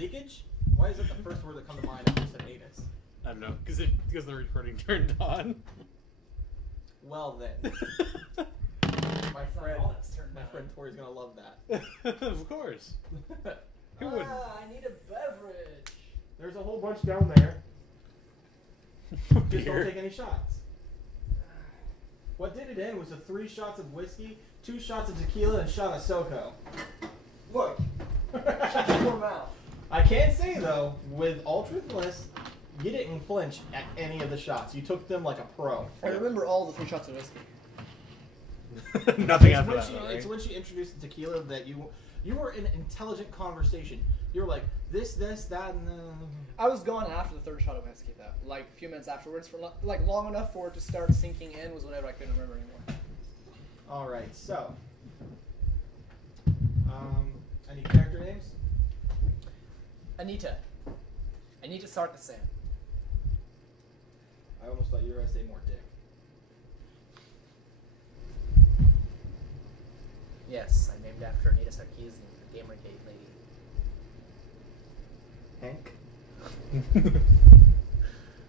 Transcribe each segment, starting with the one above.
Leakage? Why is it the first word that comes to mind after you said anus? I don't know, because the recording turned on. Well then. My friend Tori's gonna love that. Of course. Who wouldn't? I need a beverage. There's a whole bunch down there. Just don't take any shots. What did it end was the 3 shots of whiskey, 2 shots of tequila, and a shot of SoCo. Look. Shut your mouth. I can say though, with all truthfulness, you didn't flinch at any of the shots. You took them like a pro. I remember all the 3 shots of whiskey. Nothing after that, right? It's when she introduced the tequila that you were in intelligent conversation. You were like, this, that, and I was gone after the 3rd shot of whiskey, though. Like, a few minutes afterwards. For like, long enough for it to start sinking in was whenever I couldn't remember anymore. Alright, so. Any character names? Anita Sarkisian. I almost thought you were going to say more dick. Yes, I named after Anita Sarkeesian, the Gamergate lady. Hank?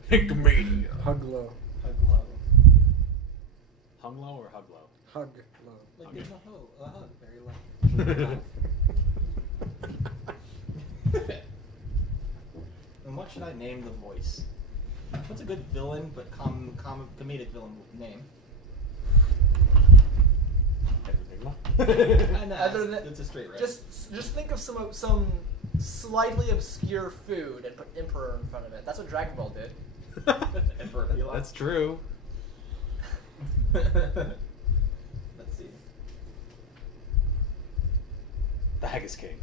Hinkmania. Huglow. Huglow. Hunglow or Huglow? Huglow. Like there's a hug very low. And what should I name the voice? What's a good villain but comedic villain name? Other than it's a straight right. just think of some slightly obscure food and put Emperor in front of it. That's what Dragon Ball did. Emperor. That's true. Let's see. The Haggis King.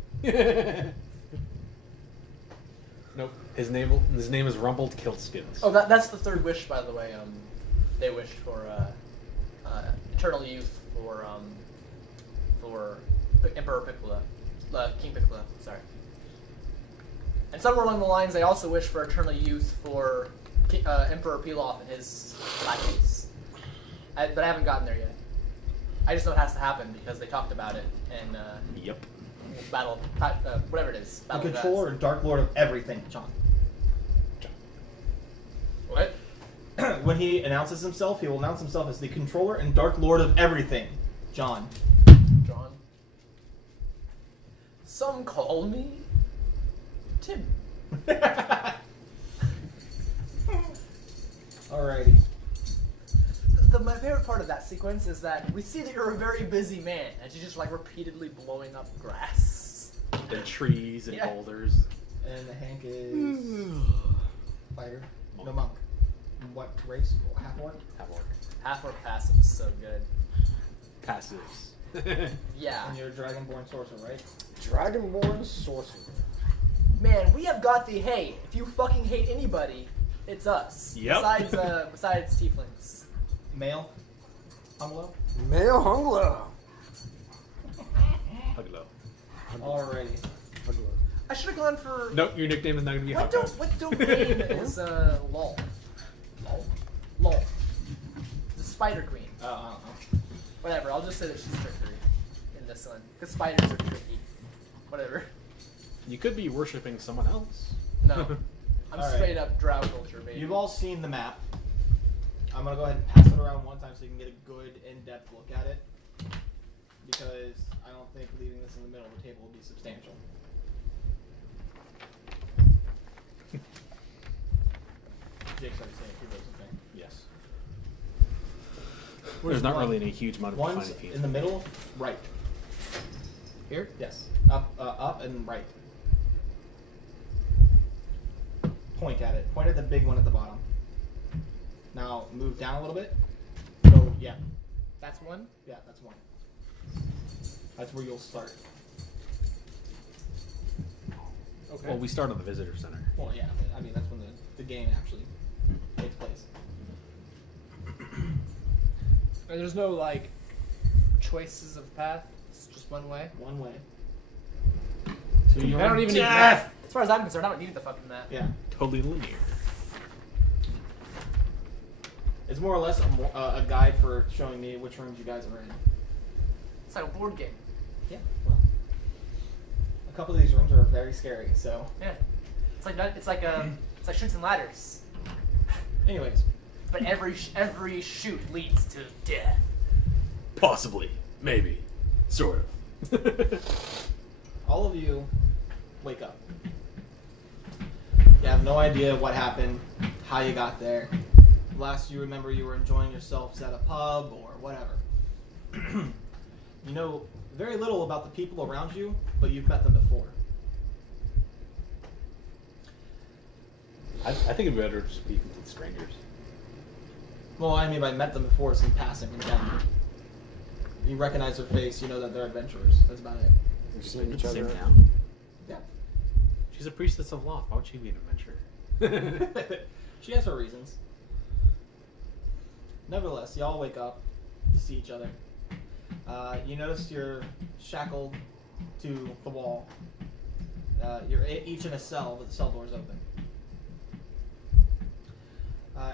Nope. His name is Rumpled Kiltskins. Oh, that's the 3rd wish, by the way. They wished for eternal youth for Emperor Piccolo, King Piccolo. Sorry. And somewhere along the lines, they also wished for eternal youth for Emperor Pilaf and his lackeys. But I haven't gotten there yet. I just know it has to happen because they talked about it in Yep. Battle, whatever it is. The Battle controller and Dark Lord of everything, John. What? When he announces himself, he will announce himself as the controller and Dark Lord of everything, John. John. Some call me Tim. Alrighty. My favorite part of that sequence is that we see that you're a very busy man, and you're just like repeatedly blowing up grass. And trees and boulders. And Hank is fighter. No monk. What race? Half orc? Half orc. Half orc passive is so good. Passives. Yeah. And you're a dragonborn sorcerer, right? Dragonborn sorcerer. Man, we have got the hey. If you fucking hate anybody, it's us. Yep. Besides tieflings. Male? Hunglo? Male Hunglow. Huglow. Alrighty. Huglow. I should have gone for. Nope, your nickname is not going to be Huglow. What domain is Lol? Lol. The Spider Queen. I don't know. Whatever. I'll just say that she's trickery in this one because spiders are tricky. Whatever. You could be worshipping someone else. No. I'm All straight up drow culture, baby. You've all seen the map. I'm going to go ahead and pass it around one time so you can get a good, in-depth look at it. Because I don't think leaving this in the middle of the table will be substantial. Jake's already saying it, okay? Yes. There's not really any huge amount of One's defining features. in the middle, right. Here? Yes. Up and right. Point at it. Point at the big one at the bottom. Now move down a little bit. Go, yeah. That's one? Yeah, that's one. That's where you'll start. Okay. Well, we start on the visitor center. Well, yeah. I mean, that's when the game actually takes place. And there's no, like, choices of path? It's just one way? One way. I don't even need the map. As far as I'm concerned, I don't need the fucking map. Yeah. Totally linear. It's more or less a guide for showing me which rooms you guys are in. It's like a board game. Yeah, well. couple of these rooms are very scary. So, Yeah, it's like Chutes and Ladders, anyways, but every chute leads to death. Possibly. Maybe. Sort of. all of you wake up. You have no idea what happened, how you got there. Last you remember, you were enjoying yourselves at a pub or whatever. You know very little about the people around you, but you've met them before. I think it'd be better to speak with strangers. Well, I mean by met them before, some passing in general. You recognize their face, you know that they're adventurers. That's about it. We've Just seen been each to the same other. town. Yeah. She's a priestess of Loth. Why would she be an adventurer? She has her reasons. Nevertheless, y'all wake up to see each other. You notice you're shackled to the wall. You're each in a cell, but the cell door is open.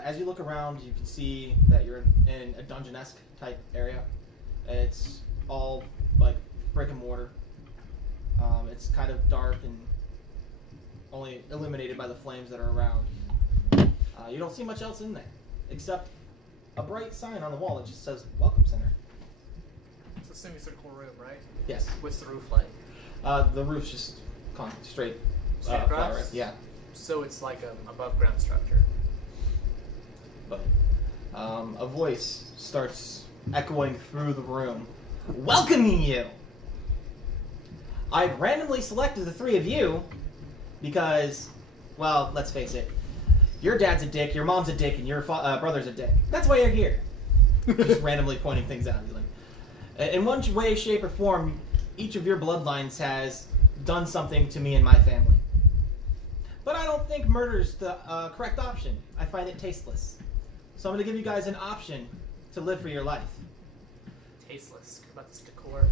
As you look around, you can see that you're in a dungeon-esque type area. It's all like brick and mortar. It's kind of dark and only illuminated by the flames that are around. You don't see much else in there, except a bright sign on the wall that just says "Welcome Center." It's a semicircular room, right? Yes. What's the roof like? The roof's just straight. Straight flat, across? right? Yeah. So it's like an above ground structure. But a voice starts echoing through the room, welcoming you. I randomly selected the three of you because, well, let's face it, your dad's a dick, your mom's a dick, and your brother's a dick. That's why you're here. Just randomly pointing things out. You're like, in one way, shape, or form, each of your bloodlines has done something to me and my family. But I don't think murder's the correct option. I find it tasteless. So I'm going to give you guys an option to live for your life. Tasteless. What about this decor?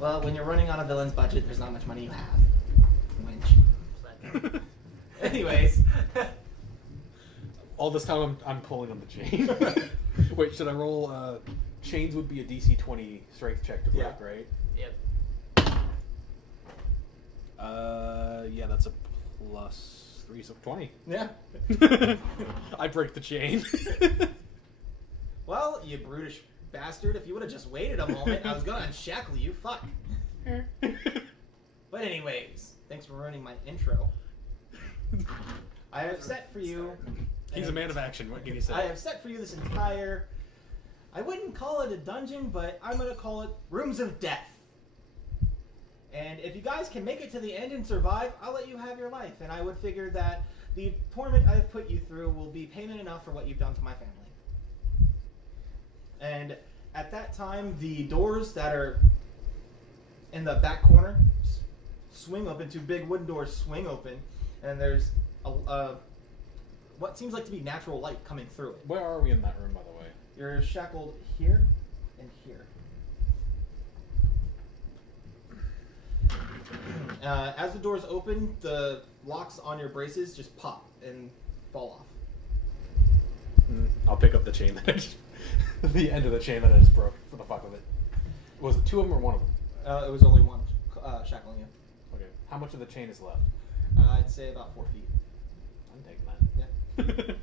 Well, when you're running on a villain's budget, there's not much money you have. Winch. Anyways. All this time I'm pulling on the chain. Wait, should I roll? Chains would be a DC 20 strength check to break, Yeah. right? Yep. Yeah, that's a +3, so 20. Yeah. I break the chain. Well, you brutish bastard, if you would have just waited a moment, I was going to unshackle you. Fuck. But anyways, thanks for ruining my intro. I have set for you... He's a man of action. What can you say? I have set for you this entire... I wouldn't call it a dungeon, but I'm going to call it Rooms of Death. And if you guys can make it to the end and survive, I'll let you have your life. And I would figure that the torment I've put you through will be payment enough for what you've done to my family. And at that time, the doors that are in the back corner swing open. Two big wooden doors swing open. And there's what seems like to be natural light coming through it. Where are we in that room, by the way? You're shackled here and here. As the doors open, the locks on your braces just pop and fall off. I'll pick up the chain that I just... the end of the chain that I just broke for the fuck of it. Was it two of them or one of them? It was only one shackling you. Okay. How much of the chain is left? I'd say about 4 feet. I'm taking that. Yeah.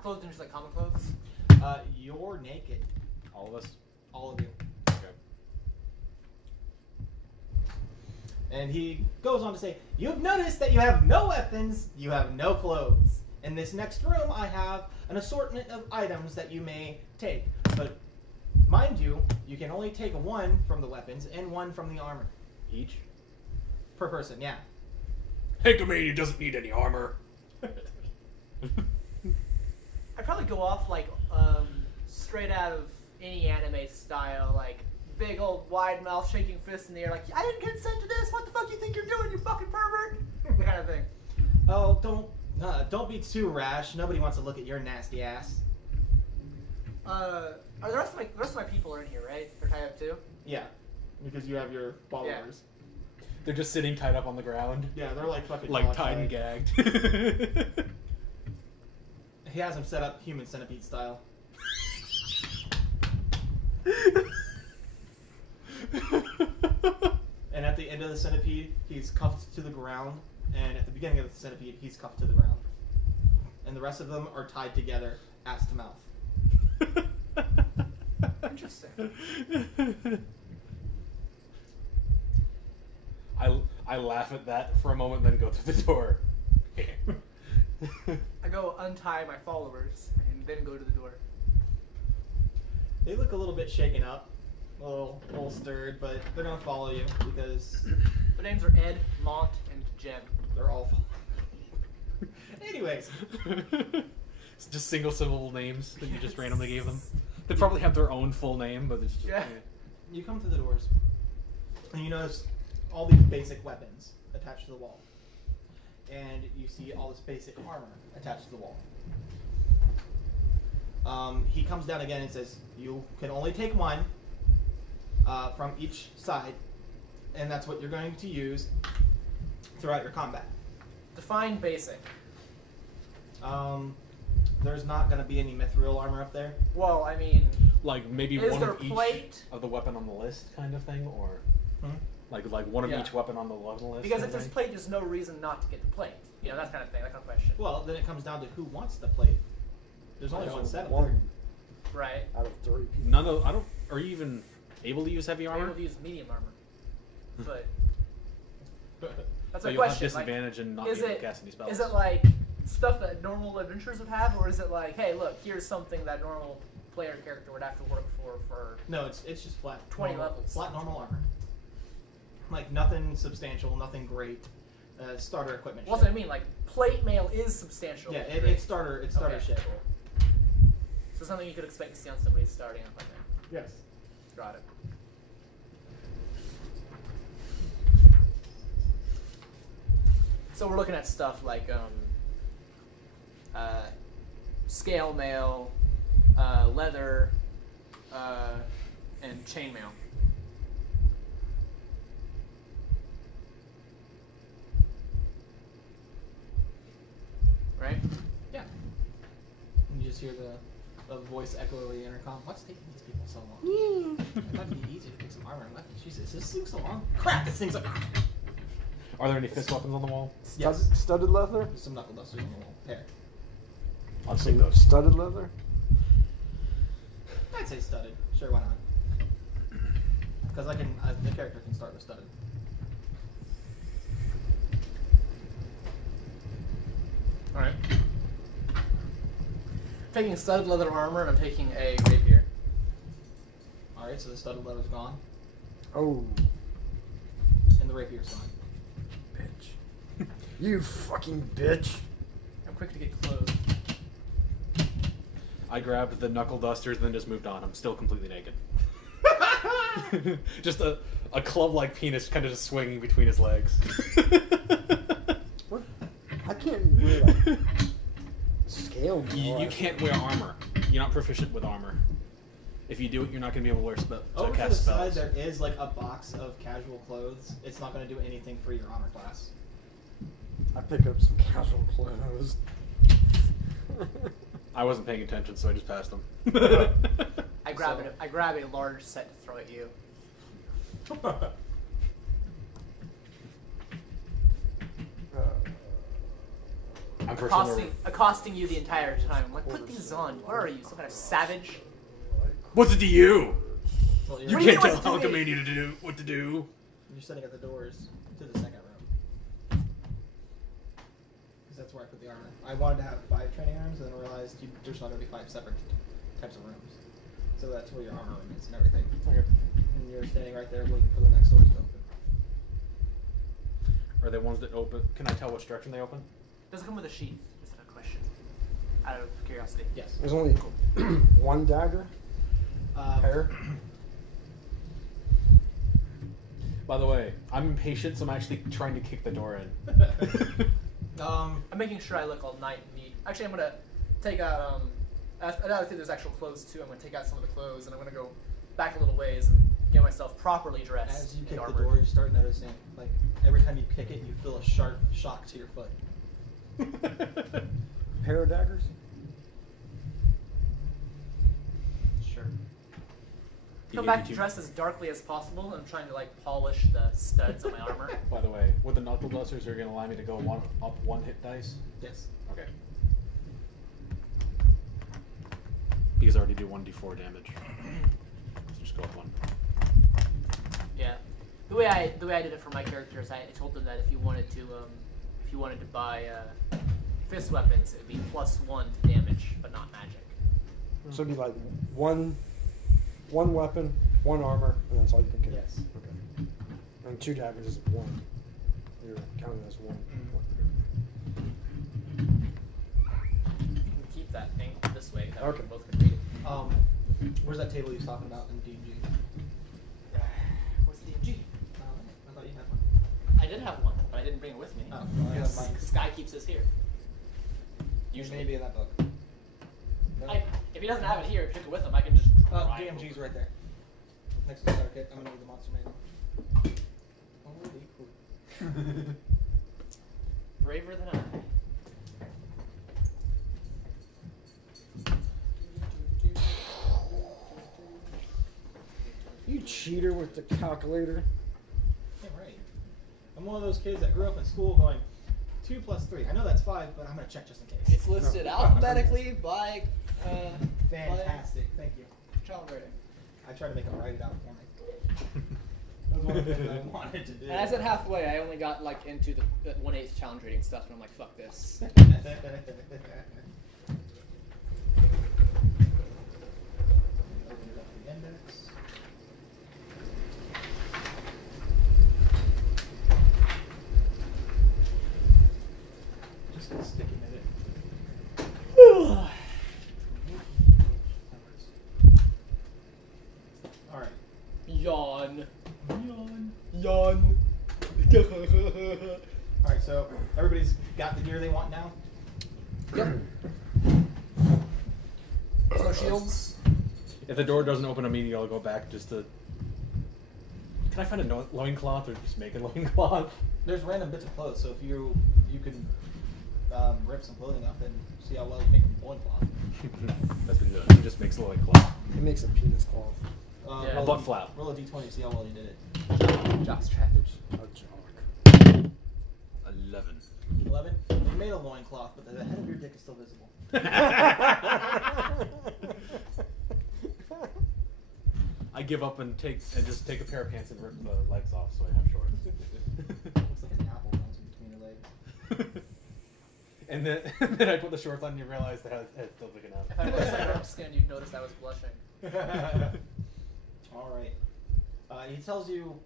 Clothed in just like common clothes? You're naked. All of us? All of you. Okay. And he goes on to say, you've noticed that you have no weapons, you have no clothes. In this next room, I have an assortment of items that you may take. But mind you, you can only take one from the weapons and one from the armor. Each? Per person, yeah. Hinkamania doesn't need any armor. I'd probably go off like straight out of any anime style, like big old wide mouth shaking fist in the air, like, I didn't consent to this, what the fuck you think you're doing, you fucking pervert? That kind of thing. Oh, don't be too rash. Nobody wants to look at your nasty ass. Are the rest of my people are in here, right? They're tied up too? Yeah, because you have your followers. They're just sitting tied up on the ground. Yeah, they're like fucking Like tied and gagged. He has them set up human centipede style. And at the end of the centipede, he's cuffed to the ground. And at the beginning of the centipede, he's cuffed to the ground. And the rest of them are tied together, ass to mouth. Interesting. I laugh at that for a moment, then go through the door. I go untie my followers and then go to the door. They look a little bit shaken up, a little stirred, but they're gonna follow you because Their names are Ed, Mont, and Jen. they're all. Anyways, It's just single syllable names that you just randomly gave them. They probably have their own full name, but it's just Yeah. you come to the doors, and you notice all these basic weapons attached to the wall, and you see all this basic armor attached to the wall. He comes down again and says, "You can only take one from each side, and that's what you're going to use throughout your combat." Define basic. There's not going to be any mithril armor up there. Well, I mean, like maybe is one there of each plate? of the weapon on the list, kind of thing, or Hmm? like one of Yeah. each weapon on the list. Because kind if of there's thing? plate, there's no reason not to get the plate. You know, that kind of thing, that kind of question. Well, then it comes down to who wants the plate. There's only one set of them. One Right. out of 3 people. None of I don't. Are you even able to use heavy I'm armor? able to use medium armor. But that's So a you'll have question. Like, disadvantage and not is be able it- to cast any spells. is it like stuff that normal adventurers would have, or is it like, hey, look, here's something that normal player character would have to work for No, it's just flat. 20 normal, levels. Flat normal armor. Like nothing substantial, nothing great. Starter equipment. What's shit. what I mean? Like, plate mail is substantial. Yeah, Right? it's starter Okay. shit. So something you could expect to see on somebody starting up, I think. Yes. Got it. So we're looking at stuff like scale mail, leather, and chainmail. Right? Yeah. And you just hear the voice echo over the intercom. What's taking these people so long? I thought it'd be easy to pick some armor and weapons. Jesus, this thing's so long. Crap, this thing's like. Are there any fist weapons on the wall? Yes. Studded leather? There's some knuckle dusters on the wall. Pair. I'll take those. Studded leather? I'd say studded. Sure, why not? Because the character can start with studded. Alright. Taking studded leather armor, and I'm taking a rapier. Alright, so the studded leather's gone, Oh, and the rapier's gone. bitch. You fucking bitch. I'm quick to get clothes. I grabbed the knuckle dusters and then just moved on. I'm still completely naked. Just a club-like penis kind of just swinging between his legs. What? I can't wear like scale mail. You can't wear armor. You're not proficient with armor. If you do it, you're not going to be able to wear Over to the cast side, spells. there is like a box of casual clothes. It's not going to do anything for your armor class. I pick up some casual clothes. I wasn't paying attention, so I just passed them. I grab a large set to throw at you. I'm for sure. Accosting you the entire time. I'm like, put these on. What are you, some kind of savage? What's it to you? Well, You you're, What do you can't know tell what to do? Alchemy to do what to do. you're sitting at the doors to the second room. Because that's where I put the armor. I wanted to have 5 training rooms, and then realized there's not going to be 5 separate types of rooms. So that's where your armor room is and everything. Okay. And you're standing right there waiting for the next doors to open. Are they ones that open? Can I tell which direction they open? Does it come with a sheath? Just a question. Out of curiosity. Yes. There's only one dagger. Pair. By the way, I'm impatient, so I'm actually trying to kick the door in. I'm making sure I look all nice and neat. Actually, I'm gonna take out. I think there's actual clothes too. I'm gonna take out some of the clothes, and I'm gonna go back a little ways and get myself properly dressed. As you and kick the armored. door, you start noticing, like, every time you kick it, you feel a sharp shock to your foot. Pair of daggers. Sure. Come back dressed as darkly as possible, and I'm trying to like polish the studs on my armor. By the way, with the knuckle dusters, they're going to allow me to go up one hit dice. Yes. Okay. Because I already do 1d4 damage. So just go up one. Yeah. The way I did it for my characters, I told them that if you wanted to buy fist weapons, it would be +1 to damage, but not magic. So it'd be like one weapon, 1 armor, and that's all you can carry. Yes. Okay. And 2 daggers is 1. You're counting as 1. You can keep that thing this way, that way Okay. we both can read it. Where's that table you was talking about in D&G? What's the DMG? I thought you had one. I did have one, but I didn't bring it with me. Oh, well, I have mine. Sky keeps his here. Usually maybe in that book. No? If he doesn't have it here, pick it with him. I can just. drive DMG's over. right there. Next to the starter kit. I'm gonna need the monster manual. Holy cool. Braver than I. You cheater with the calculator. Yeah, right. I'm one of those kids that grew up in school going 2 + 3. I know that's 5, but I'm gonna check just in case. It's listed alphabetically by. Fantastic. Thank you. Child rating. I tried to make him write it out for me. That was one of the things I wanted to do. And as at halfway, I only got like into the 1/8 challenge rating stuff, and I'm like, fuck this. Open it up the index. Just gonna sticky minute. Alright. Yawn. Yawn. Yawn. Alright, so everybody's got the gear they want now? Yep. No shields. If the door doesn't open immediately, I'll go back just to... Can I find a loincloth or just make a loincloth? There's random bits of clothes, so if you can rip some clothing off and see how well you make a loincloth. That's what he does. He just makes a loincloth. It makes a penis cloth. Yeah. Roll A butt flap. Roll a d20 to see how well you did it. Jockstrap. A jock. 11. 11. You made a loincloth, but the head of your dick is still visible. I give up and just take a pair of pants and rip the legs off so I have shorts. Looks like an apple runs in between your legs. and then I put the shorts on and you realize the head's still big enough. If I noticed I rubbed skin, you'd notice I was blushing. Alright. He tells you,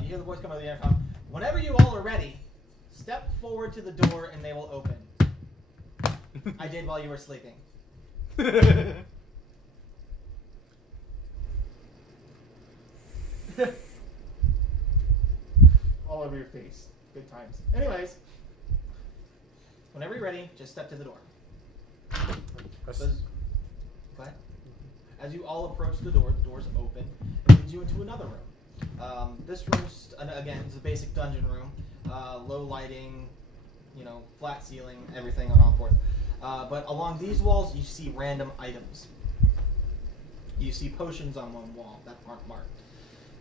you hear the voice come out of the intercom. Whenever you all are ready, step forward to the door and they will open. I did while you were sleeping. All over your face. Good times. Anyways, whenever you're ready, just step to the door. Go ahead. As you all approach the doors open, it leads you into another room. This room, again, is a basic dungeon room. Low lighting, flat ceiling, everything on all forth. But along these walls, you see random items. You see potions on one wall that aren't marked.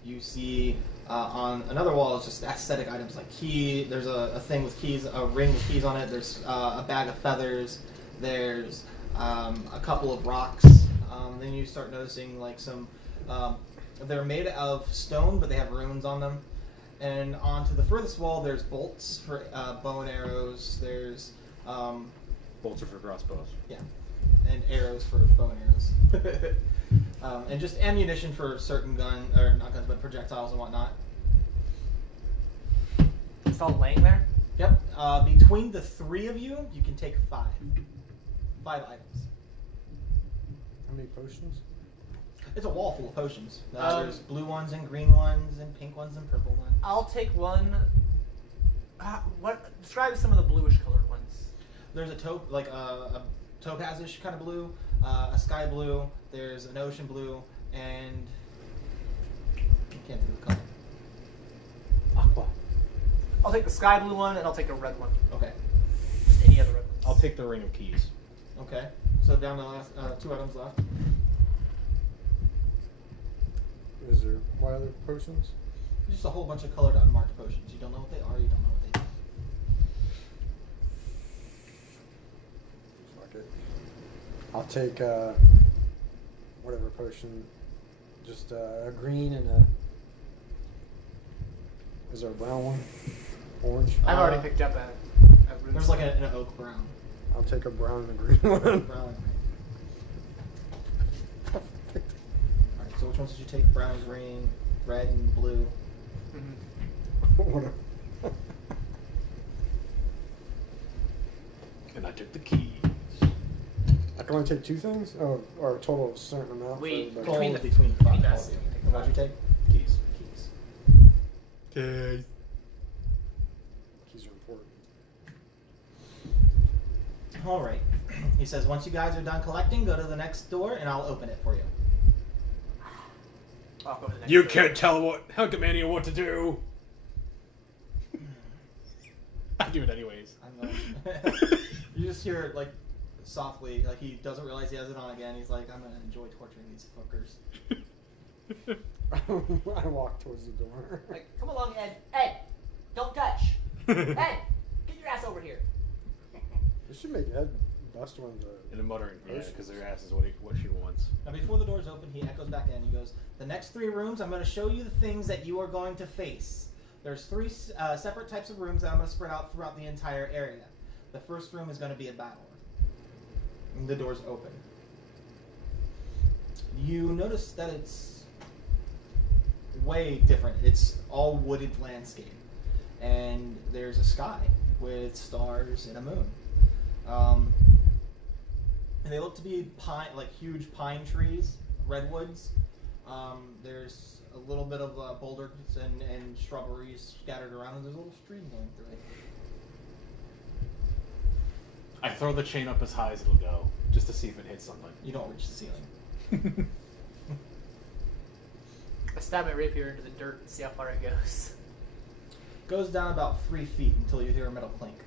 You see on another wall is just aesthetic items like key. There's a thing with keys, a ring with keys on it. There's a bag of feathers. There's a couple of rocks. Then you start noticing like some. They're made of stone, but they have runes on them. And onto the furthest wall, there's bolts for bow and arrows. There's Bolts are for crossbows. yeah, and arrows for bow and arrows. And just ammunition for certain not guns, but projectiles and whatnot. It's all laying there? Yep. Between the three of you, you can take 5. 5 items. How many potions? It's a wall full of potions. There's blue ones and green ones and pink ones and purple ones. I'll take one. Describe some of the bluish colored ones. There's a topazish kind of blue, a sky blue. There's an ocean blue, and I can't think of the color. Aqua. I'll take the sky blue one, and I'll take a red one. Okay. Just any other red ones. I'll take the ring of keys. Okay. So down to the last 2 items left. Is there what other potions? Just a whole bunch of colored unmarked potions. You don't know what they are. You don't know what they do. Fuck it. I'll take whatever potion. Just a green and a. Is there a brown one? Orange. I've already picked up a rune. There's like an oak brown. I'll take a brown and a green one. Brown and green. Alright, so which ones did you take? Brown and green, red and blue. Whatever. And I took the keys. I can only take 2 things? Oh, or a total of a certain amount? Wait, for between everybody? Between between all us. of you. And what'd you take? Keys. Keys. Keys. Keys are important. Alright. He says, once you guys are done collecting, go to the next door and I'll open it for you. I'll go to the next You door. can't tell Hunkamania what to do. I do it anyways. I'm going. You just hear it like softly, like he doesn't realize he has it on again. He's like, I'm gonna enjoy torturing these fuckers. I walk towards the door. Like, come along, Ed. Ed, don't touch. Ed, get your ass over here. We should make Ed bust one of the. And a muttering, yeah, Potions. because their ass is what she wants. Now, before the doors open, he echoes back in. He goes, the next 3 rooms, I'm going to show you the things that you are going to face. There's 3 separate types of rooms that I'm going to spread out throughout the entire area. The first room is going to be a battle. And the doors open. You notice that it's way different. It's all wooded landscape. And there's a sky with stars and a moon. And they look to be pine, like huge pine trees, redwoods. There's a little bit of boulders and shrubberies scattered around, and there's a little stream going through it. I throw the chain up as high as it'll go, just to see if it hits something. You don't reach the ceiling. I stab my rapier into the dirt and see how far it goes. Goes down about 3 feet until you hear a metal clink.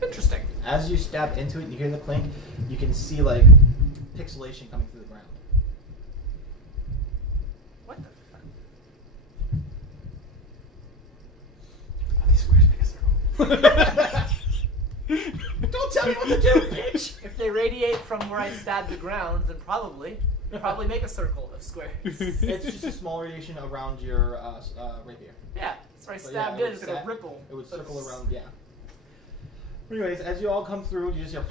Interesting. As you stab into it and you hear the clink, you can see like pixelation coming through the ground. What the fuck? Are these squares make a circle? Don't tell me what to do, bitch! If they radiate from where I stabbed the ground, then probably make a circle of squares. It's just a small radiation around your rapier. Yeah, that's where I But stabbed yeah, in. It's like a ripple. It would circle around, yeah. Anyways, as you all come through, you just hear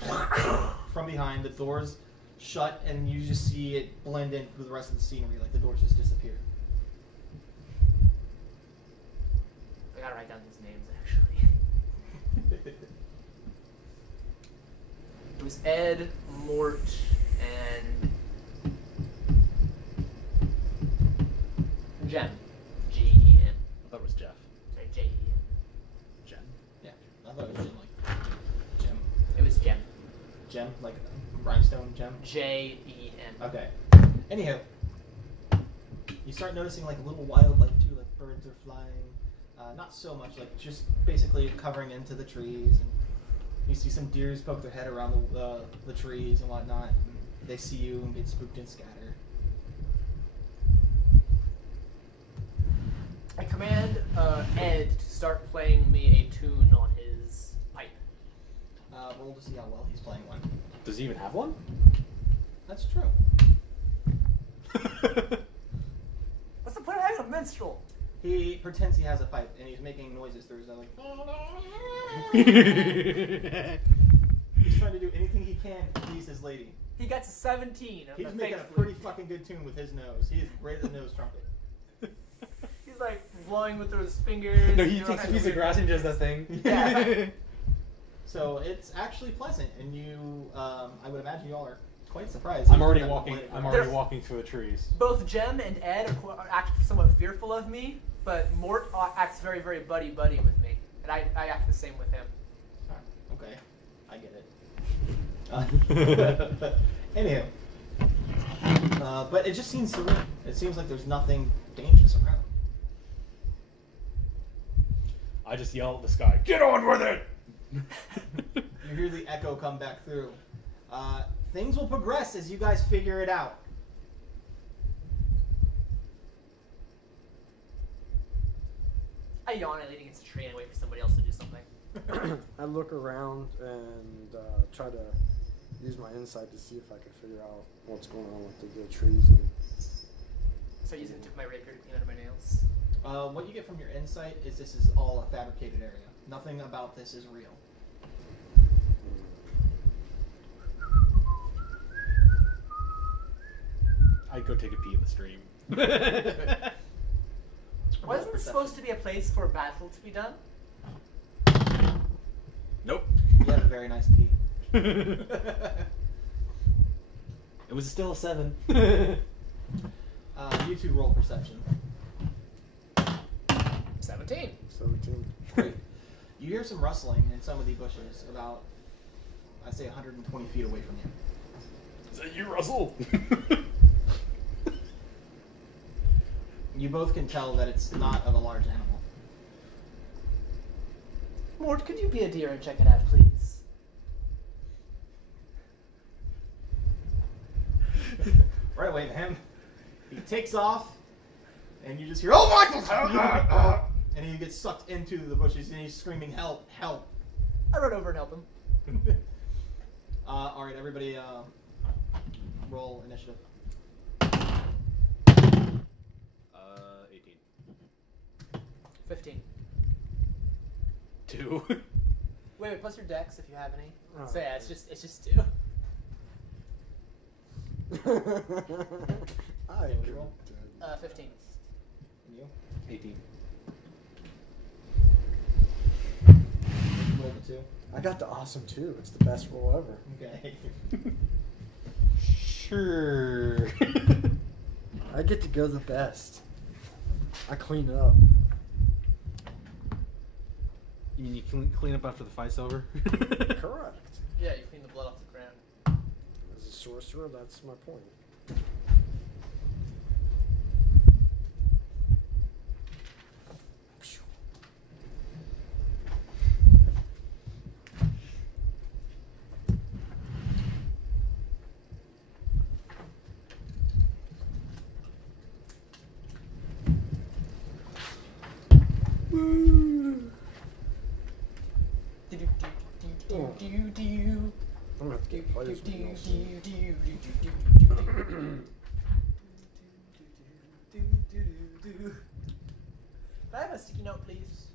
from behind, the doors shut, and you just see it blend in with the rest of the scenery, like the doors just disappear. I gotta write down these names, actually. It was Ed, Mort, and Jem. G-E-M. I thought it was Jeff. Sorry, J-E-M. Jen. Yeah, I thought it was Jim, like Jim. It was Jem. Gem, like rhinestone gem. J-E-M. Okay. Anyhow, you start noticing like little wildlife too, like birds are flying. Not so much, like just basically covering into the trees, and you see some deers poke their head around the trees and whatnot. And they see you and get spooked and scatter. I command Ed to start playing me a tune on his pipe. Roll to see how well he's playing one. Does he even have one? That's true. What's the point of having a minstrel? He pretends he has a pipe and he's making noises through his nose. He's trying to do anything he can to please his lady. He got to 17. He's making a pretty fucking good tune with his nose. He is great at the nose trumpet. He's like blowing with those fingers. No, he you know, takes a kind piece of grass and does that thing. Yeah. So it's actually pleasant, and you, I would imagine you all are quite surprised. I'm already walking through the trees. Both Jem and Ed are act somewhat fearful of me, but Mort acts very, very buddy-buddy with me. And I act the same with him. Okay, I get it. Anyhow, but it just seems serene. It seems like there's nothing dangerous around. I just yell at the sky, "Get on with it!" You hear the echo come back through. Things will progress as you guys figure it out. I yawn and lean against a tree and wait for somebody else to do something. I look around and try to use my insight to see if I can figure out what's going on with the trees. And So I use it to my rapier to clean under my nails. What you get from your insight is this is all a fabricated area. Nothing about this is real. I'd go take a pee in the stream. Wasn't this supposed to be a place for battle to be done? Nope. You have a very nice pee. It was still a 7. You two roll perception. 17. 17. Great. You hear some rustling in some of the bushes about, I'd say, 120 feet away from you. Is that you, Russell? You both can tell that it's not of a large animal. Mort, could you be a deer and check it out, please? Right away, him. He takes off, and you just hear, "Oh my God!" And he gets sucked into the bushes, and he's screaming, "Help! Help!" I run over and help him. All right, everybody, roll initiative. 18. 15. 2. Wait, plus your dex if you have any. Oh. So yeah, it's just 2. I What you roll? 15. And you? 18. Roll the 2. I got the awesome 2. It's the best roll ever. Okay. Sure. I get to go the best. I clean up. You mean you clean up after the fight's over? Correct. Yeah, you clean the blood off the ground. As a sorcerer, that's my point. I'm gonna have to get players with me also. Can I have a sticky note, please?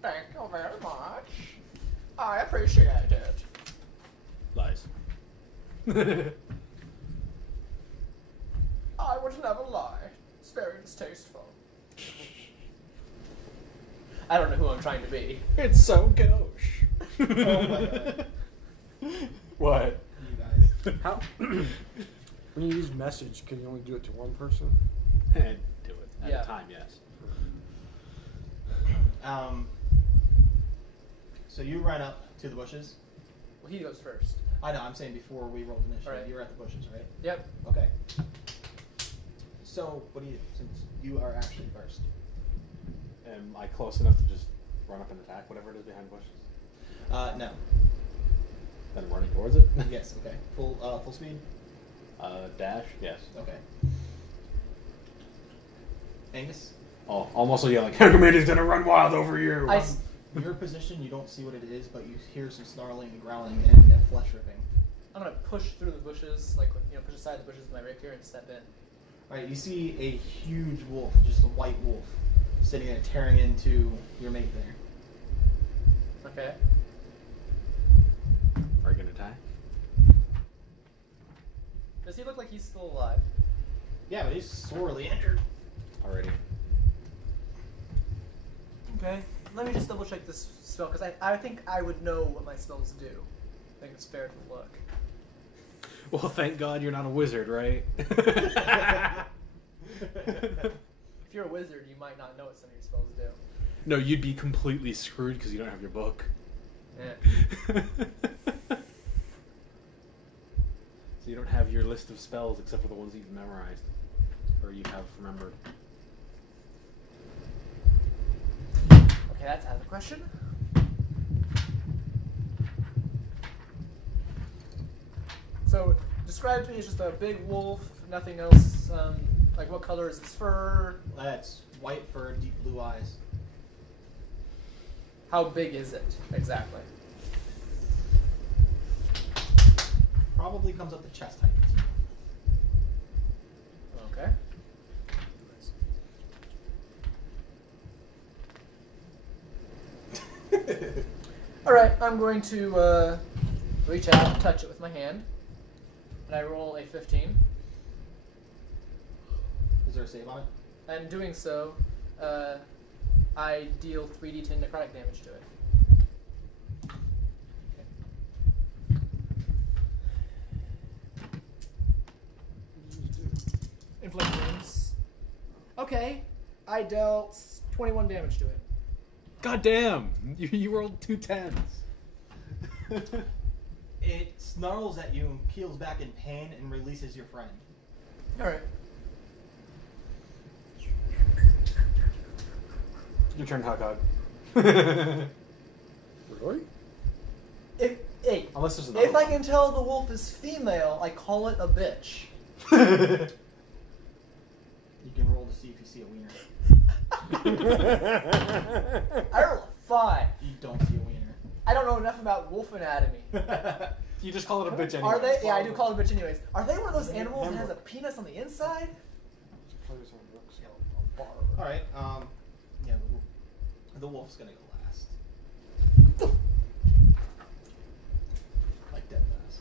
Thank you very much. I appreciate it. Lies. I would never lie. It's very distasteful. I don't know who I'm trying to be. It's so gauche. Oh my God. What? You guys. How? When you use message, can you only do it to one person? And do it at Yeah. a time, yes. So you run up to the bushes. Well, he goes first. I know, I'm saying before we rolled initiative. Right. You were at the bushes, right? Yep. Okay. So, what do you do, since you are actually first? Am I close enough to just run up and attack whatever it is behind the bushes? No. Then I'm running towards it? Yes, okay. Full speed? Dash? Yes. Okay. Angus? Oh, almost yelling, Hercumedes gonna run wild over you! Your position, you don't see what it is, but you hear some snarling and growling and flesh ripping. I'm gonna push through the bushes, like, push aside the bushes with my rapier and step in. Alright, you see a huge wolf, just a white wolf, sitting there tearing into your mate there. Okay. Are you gonna attack? Does he look like he's still alive? Yeah, but he's sorely injured. Already. Okay. Let me just double check this spell, because I think I would know what my spells do. I think it's fair to look. Well, thank God you're not a wizard, right? If you're a wizard, you might not know what some of your spells do. No, you'd be completely screwed because you don't have your book. Yeah. So you don't have your list of spells except for the ones you've memorized. Or you have remembered. Okay, that's out of the question. described to me as just a big wolf, nothing else. Like, what color is its fur? That's white fur, deep blue eyes. How big is it exactly? Probably comes up to chest height. Okay. All right, I'm going to reach out and touch it with my hand, and I roll a 15. Is there a save on it? And doing so, I deal 3d10 necrotic damage to it. Inflict wounds. Okay, I dealt 21 damage to it. God damn! You rolled 2 10s. It snarls at you and peels back in pain and releases your friend. All right. Your turn, Hog Hog. Really? Hey, Unless there's another if I can tell the wolf is female, I call it a bitch. one. You can roll to see if you see a wiener. I roll a 5. You don't see a wiener. I don't know enough about wolf anatomy. You just call it a bitch anyway. Are they? Yeah, I do call it a bitch anyways. Are they one of those animals that has a penis on the inside? Alright, yeah, the wolf's gonna go last. Like dead fast.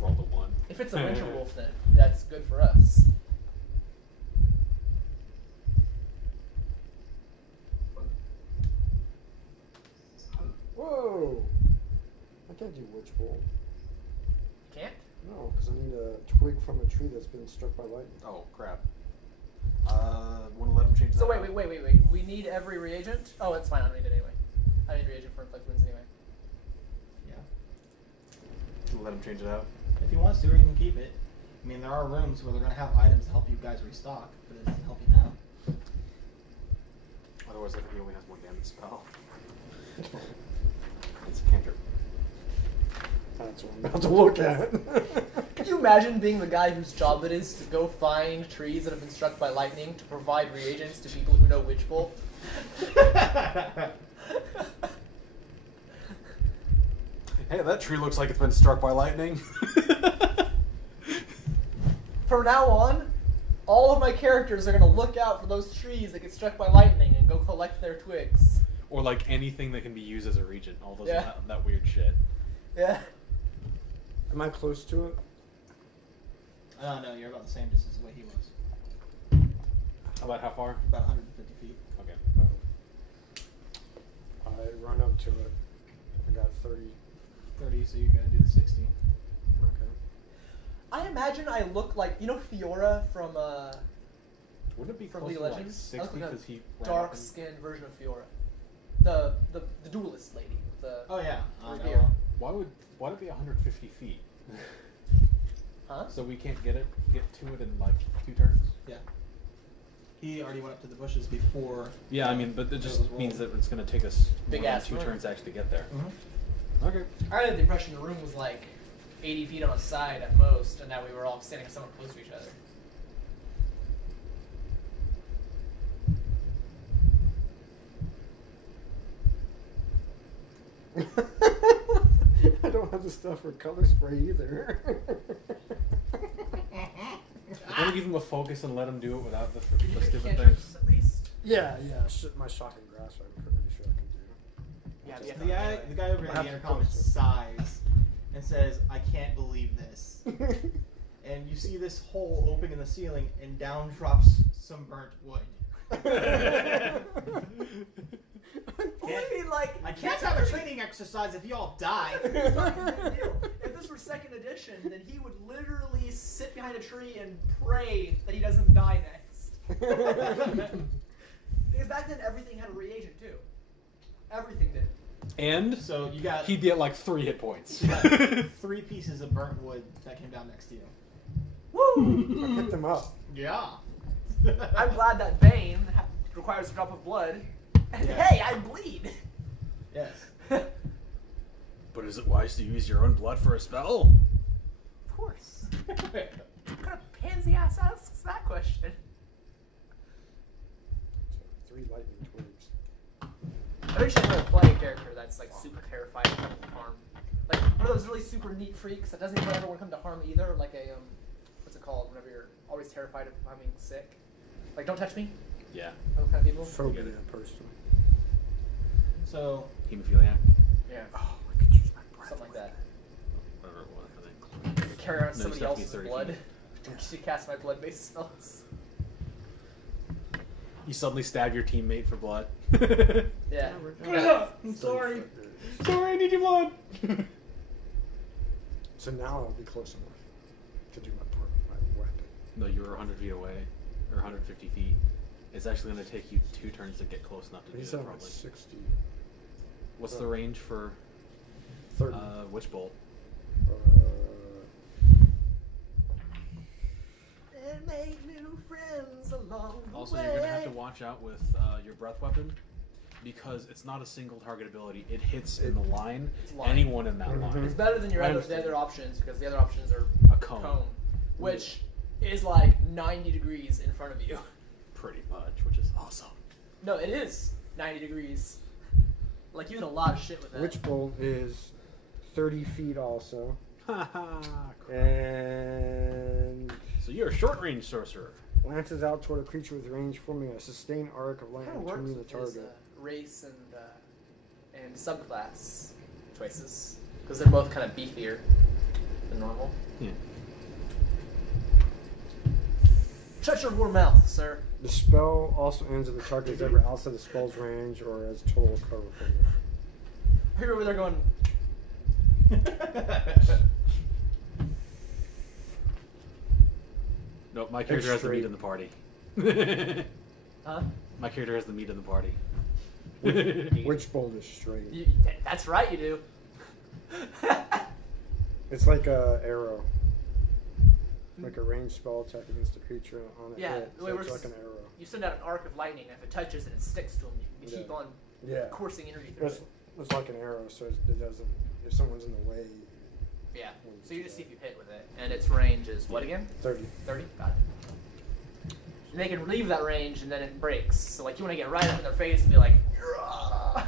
Roll the 1. If it's a winter wolf, then that's good for us. Whoa! I can't do witch bolt. Can't? No, because I need a twig from a tree that's been struck by lightning. Oh, crap. Want to let him change that So out? wait. We need every reagent? Oh, it's fine. I don't need it anyway. I need reagent for inflict wounds anyway. Yeah. Let him change it out. If he wants to, or he can keep it. I mean, there are rooms where they're gonna have items to help you guys restock, but it doesn't help you now. Otherwise, I think he only has 1 damage spell. It's a cantrip. That's what I'm about to look at. Could you imagine being the guy whose job it is to go find trees that have been struck by lightning to provide reagents to people who know witch bolt? Hey, that tree looks like it's been struck by lightning. From now on, all of my characters are going to look out for those trees that get struck by lightning and go collect their twigs. Or like anything that can be used as a regent. All those Yeah. that weird shit. Yeah. Am I close to it? No, you're about the same distance away he was. About how far? About 150 feet. Okay. I run up to it. I got 30. 30, so you're gonna do the 60. Okay. I imagine I look like, you know Fiora from Wouldn't it be From closer League to of like Legends? 60 I was looking at because he ran up dark-skinned version of Fiora. The duelist lady. The Oh yeah. Revere. Why would it be 150 feet? Huh? So we can't get to it in like 2 turns? Yeah. He already went up to the bushes before. Yeah, I mean, but it it just was means rolled. that it's going to take us Big more than ass 2 room. turns to actually get there. Mm-hmm. Okay. I had the impression the room was like 80 feet on a side at most, and now we were all standing somewhat close to each other. I don't have the stuff for color spray either. Want to give him a focus and let him do it without the stupid things? Cantrips, at least? yeah. My shocking grasp, I'm pretty sure I can do. Yeah, The guy over at the intercom sighs and says, "I can't believe this." And you see this hole open in the ceiling, and down drops some burnt wood. I mean, like, I can't have a training exercise if you all die. It's not a big deal. If this were second edition, then he would literally sit behind a tree and pray that he doesn't die next. Because back then everything had a reagent too. Everything did. And So you got he'd be at like 3 hit points. 3 pieces of burnt wood that came down next to you. Woo! I picked them up. Yeah. I'm glad that Bane requires a drop of blood. And Yeah. hey, I bleed! Yes. But is it wise to use your own blood for a spell? Of course. What kind of pansy ass asks that question? So 3 lightning twigs. Eventually, I'm gonna play a character that's like super terrified of coming to harm. Like one of those really super neat freaks that doesn't ever want to come to harm either. Like a what's it called? Whenever you're always terrified of becoming sick. Like, don't touch me. Yeah. Those kind of people. Phobia, personally. So, Hemophiliac. Yeah. Oh, I could use my breath. Something like that. Whatever it was, I think. Carry around No, somebody it's else's 30 blood. feet. To cast my blood-based spells. You suddenly stab your teammate for blood. Yeah. I'm sorry. Sorry, I need your blood. So now I'll be close enough to do my weapon. No, you were 100 feet away, or 150 feet. It's actually going to take you 2 turns to get close enough to do He's it, at like probably. 60. What's the range for 30. Witch Bolt? And make new friends along the Also, way. you're going to have to watch out with your breath weapon, because it's not a single target ability. It hits in the line, It's line. anyone in that Mhm. line. It's better than your I the understand. other options because the other options are A cone. which is like 90 degrees in front of you. Pretty much, which is awesome. No, it is 90 degrees. Like you did a lot of shit with that. Witch Bolt is 30 feet also. Haha. And So you're a short range sorcerer. lances out toward a creature with range, forming a sustained arc of Kind lightning of works turning the with his target. race and subclass choices because they're both kind of beefier than normal. Yeah. Shut your warm mouth, sir. The spell also ends if the target is ever outside the spell's range or has total cover from it. You're over there going. Nope, my character has the meat straight. in the party. Huh? My character has the meat in the party. Witch Bolt is straight. That's right, you do. It's like a arrow. Like a ranged spell attack against a creature on a Yeah, hit. the way So it it's works like an arrow. You send out an arc of lightning, and if it touches and it sticks to him, you can keep Yeah. on Yeah. coursing energy through It's, it. it's like an arrow, so it doesn't. If someone's in the way, Yeah. So you just see if you hit with it, and its range is what again? 30. 30. Got it. And they can leave that range, and then it breaks. So like you want to get right up in their face and be like, "Ugh."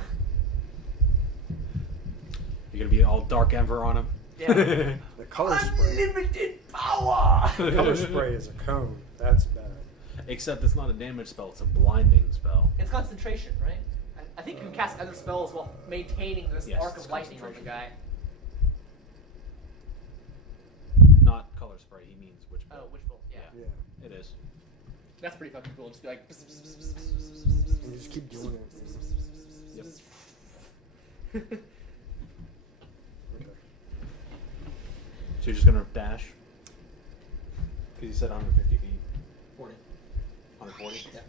You're gonna be all Dark Ember on him. Yeah. The color spray. Unlimited power. The color spray is a cone. That's bad. Except it's not a damage spell; it's a blinding spell. It's concentration, right? I think you can cast other spells while maintaining this Yes, arc it's of lightning on the concentration. guy. Not color spray. He means witch bolt. Oh, witch bolt. Yeah. Yeah. It is. That's pretty fucking cool. Just be like. bzz, bzz, bzz, bzz, bzz, bzz, bzz, And you just keep doing it. Yep. Okay. So you're just gonna dash? Because you said 150 feet. 40. 140. Yeah.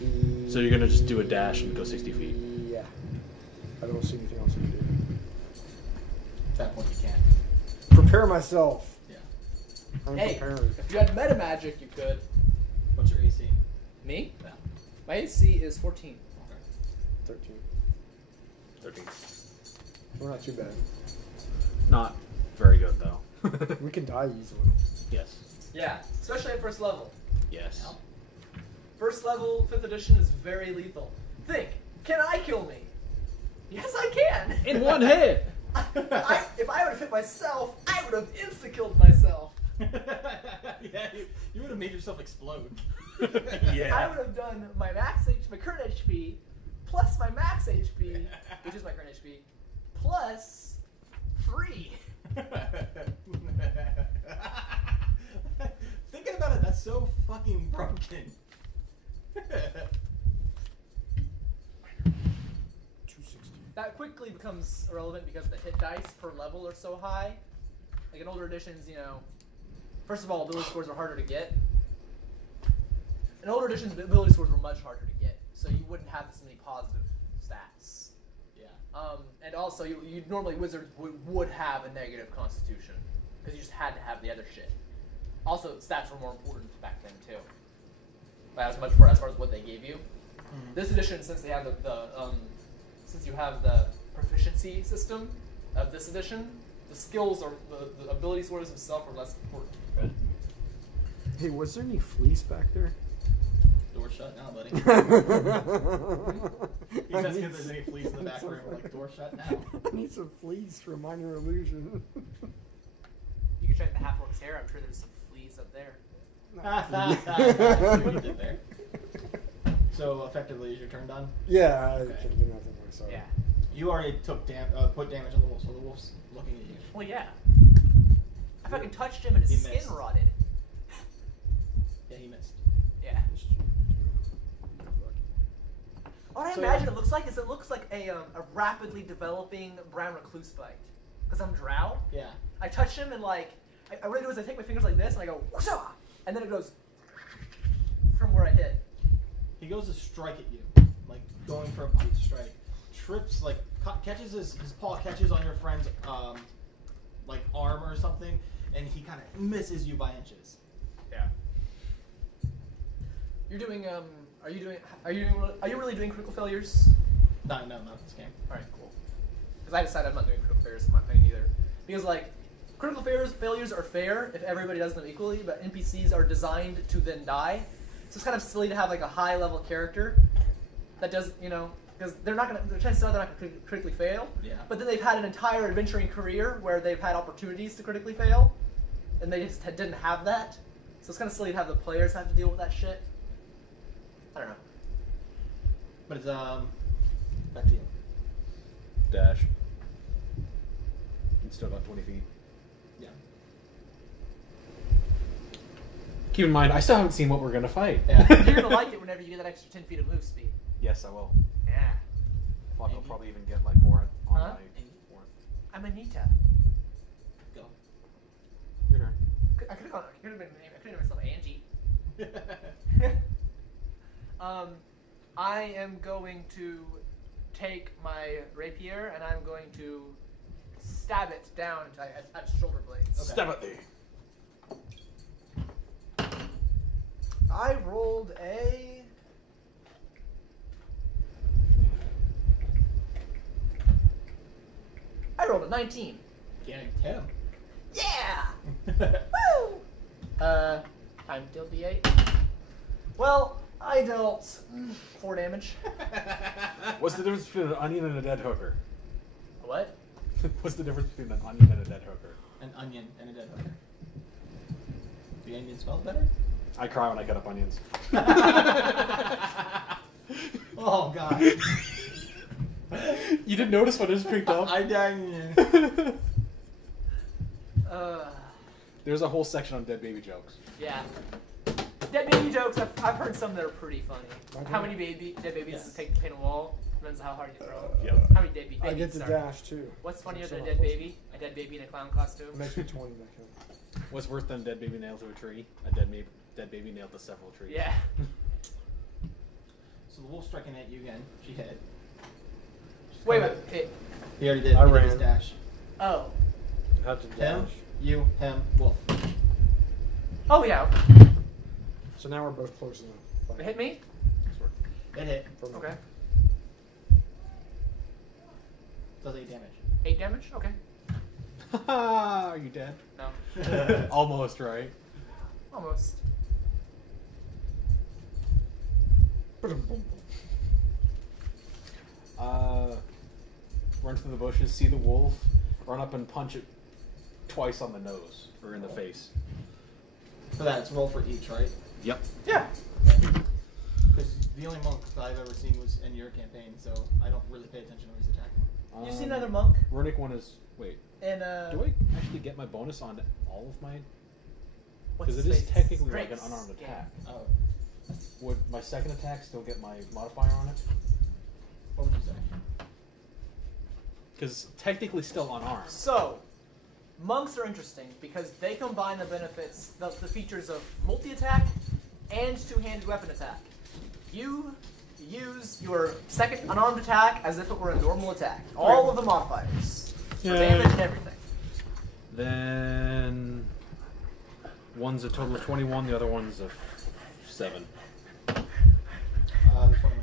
Okay. So you're gonna just do a dash and go 60 feet. Yeah. I don't see anything else I can do. At that point, you can't. Prepare myself. Yeah. I'm Hey, prepared. if you had meta magic, you could. What's your AC? Me? Yeah. My AC is 14. Okay. 13. 13. We're not too bad. Not very good though. We can die easily. Yes. Yeah, especially at first level. Yes. Yeah. First level, 5th edition is very lethal. Think, can I kill me? Yes, I can. In one hit. If I would have hit myself, I would have insta-killed myself. Yeah, you would have made yourself explode. I would have done my my current HP, plus my max HP, which is my current HP, plus 3. Thinking about it, that's so fucking broken. 260. That quickly becomes irrelevant because the hit dice per level are so high. Like in older editions, you know, first of all, ability scores are harder to get. In older editions, the ability scores were much harder to get, so you wouldn't have this many positive stats. Yeah. And also, you normally wizards would have a negative constitution because you just had to have the other shit. Also, stats were more important back then too. As far as what they gave you. Mm-hmm. This edition, since they have since you have the proficiency system of this edition, the skills or the ability swords themselves are less important. Hey, was there any fleece back there? Door shut now, buddy. He's asking if there's any fleas in the back room. We're like, door shut now. I need some fleece for minor illusion. You can check the half-orc's hair. I'm sure there's some fleas up there. See what you did there. So effectively, is your turn done? Yeah, I Okay. can't do nothing more. Sorry. Yeah. You already took put damage on the wolf, so the wolf's looking at you. Well, yeah. I fucking touched him and his He skin missed. rotted. Yeah, he missed. Yeah. What I So, imagine yeah. it looks like is it looks like a rapidly developing brown recluse bite. Because I'm drow. Yeah. I touch him and like, what I do is I take my fingers like this and I go, whoosah! And then it goes from where I hit. He goes to strike at you, like going for a bite strike. Trips, like catches his paw catches on your friend's like arm or something, and he kind of misses you by inches. Yeah. You're doing are you really doing critical failures? No, not this game. All right, cool. Because I decided I'm not doing critical failures in my opinion either. Because like critical failures are fair if everybody does them equally, but NPCs are designed to then die. So it's kind of silly to have like a high level character that does, because the chances are they're not going to critically fail. Yeah. But then they've had an entire adventuring career where they've had opportunities to critically fail, and they just didn't have that. So it's kind of silly to have the players have to deal with that shit. I don't know. But it's back to you. Dash. It's still about 20 feet. Yeah. Keep in mind, I still haven't seen what we're gonna fight. Yeah. You're going to like it whenever you get that extra 10 feet of move speed. Yes, I will. Yeah. Fuck, I'll Maybe. probably even get like more on Huh? my worth. I'm Anita. Go. Your turn. I could have named myself Angie. I am going to take my rapier and I'm going to stab it down at shoulder blades. Okay. Stab at thee. I rolled a... I rolled a 19. Getting him. Yeah! Woo! Time to deal D8. Well, I dealt 4 damage. What's the difference between an onion and a dead hooker? What? What's the difference between an onion and a dead hooker? An onion and a dead hooker. The onion smells better? I cry when I cut up onions. Oh god. You didn't notice what I just picked up? I died. There's a whole section on dead baby jokes. Yeah. Dead baby jokes, I've heard some that are pretty funny. How many dead babies Yes. take to paint a wall? Depends on how hard you throw. Yep. How many dead babies? I get to sorry. dash too. What's funnier So than a not dead close. baby? A dead baby in a clown costume? It makes me 20 back up. What's worse than a dead baby nailed to a tree? A dead baby nailed to several trees. Yeah. So the wolf's striking at you again. She hit. Wait. He already did. I He did his ran. dash. Oh. Have to Him, dash. you, him, wolf. Oh, yeah. So now we're both close enough. It hit me? It hit. From- Okay. Does 8 damage. 8 damage? Okay. Are you dead? No. Almost, right? Almost. Run through the bushes, see the wolf, run up and punch it twice on the nose or in the face. For that, it's roll for each, right? Yep. Yeah. Because the only monk that I've ever seen was in your campaign, so I don't really pay attention when he's attacking. You see another monk? Runic one is wait. And Do I actually get my bonus on all of my? what's Because his it is face? technically like an Grace. unarmed Yeah. attack. Oh, Would my second attack still get my modifier on it? what would you say? Because technically still unarmed. So, monks are interesting because they combine the benefits, the features of multi-attack and two-handed weapon attack. You use your second unarmed attack as if it were a normal attack. All of the modifiers. For Yay. damage and everything. Then one's a total of 21, the other one's a 7. The 21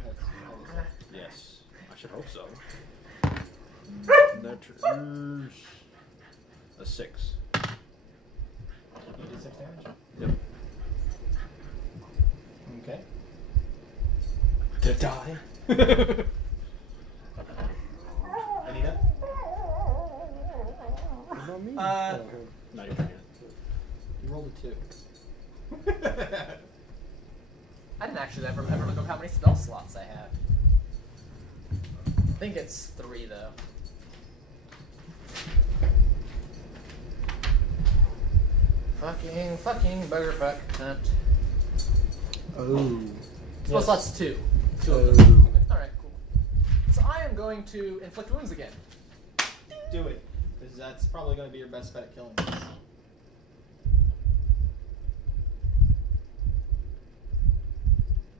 hits. Yes, I should hope so. That is A 6. You did 6 damage? Yep. Okay. To die? Anita? Not me. Uh, Oh, him. No, you're trying. You rolled a 2. I didn't actually ever look up how many spell slots I have. I think it's 3 though. Fucking buggerfuck cunt. Oh. Spell slots 2. 2 Oh. of them. Alright, cool. So I am going to inflict wounds again. Do it. Because that's probably going to be your best bet at killing this.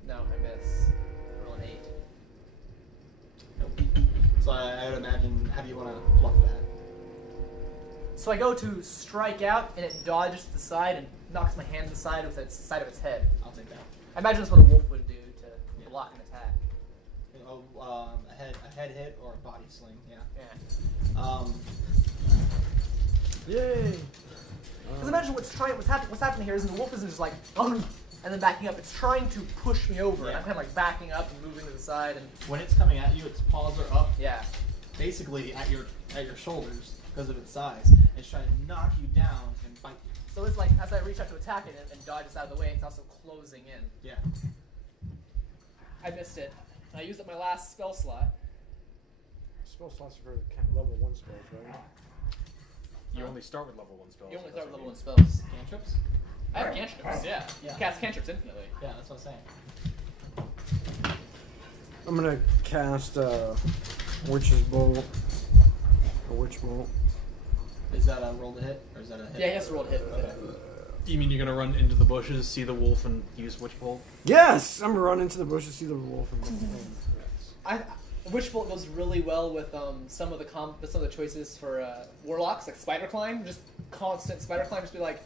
No, I miss. Roll an 8. Nope. So I would imagine, how do you want to fluff that? So I go to strike out, and it dodges to the side and knocks my hand to the side with the side of its head. I'll take that. I imagine that's what a wolf would do to block an attack. You know, a head hit or a body sling, yeah. Yeah. Yay. Because imagine what's happening here is the wolf isn't just like, and then backing up. It's trying to push me over, and Yeah. I'm kind of like backing up and moving to the side, and When it's coming at you, its paws are up, yeah. basically at your shoulders because of its size. It's trying to knock you down and bite you. So it's like, as I reach out to attack it and dodge this out of the way, it's also closing in. Yeah. I missed it. And I used up my last spell slot. Spell slots are for level 1 spells, right? You only start with level 1 spells. You only that's start with what level I 1 spells. Cantrips? I have cantrips, yeah. Yeah. Cast cantrips infinitely. Yeah, that's what I'm saying. I'm gonna cast Witch's Bolt. A Witch Bolt. Is that a roll to hit, or is that a hit? Yeah, he has to roll to hit. Okay. You mean you're gonna run into the bushes, see the wolf, and use Witch Bolt? Yes! I'm gonna run into the bush to see the wolf. Witch Bolt goes really well with some of the choices for warlocks, like spider climb. Just constant spider climb. Just be like,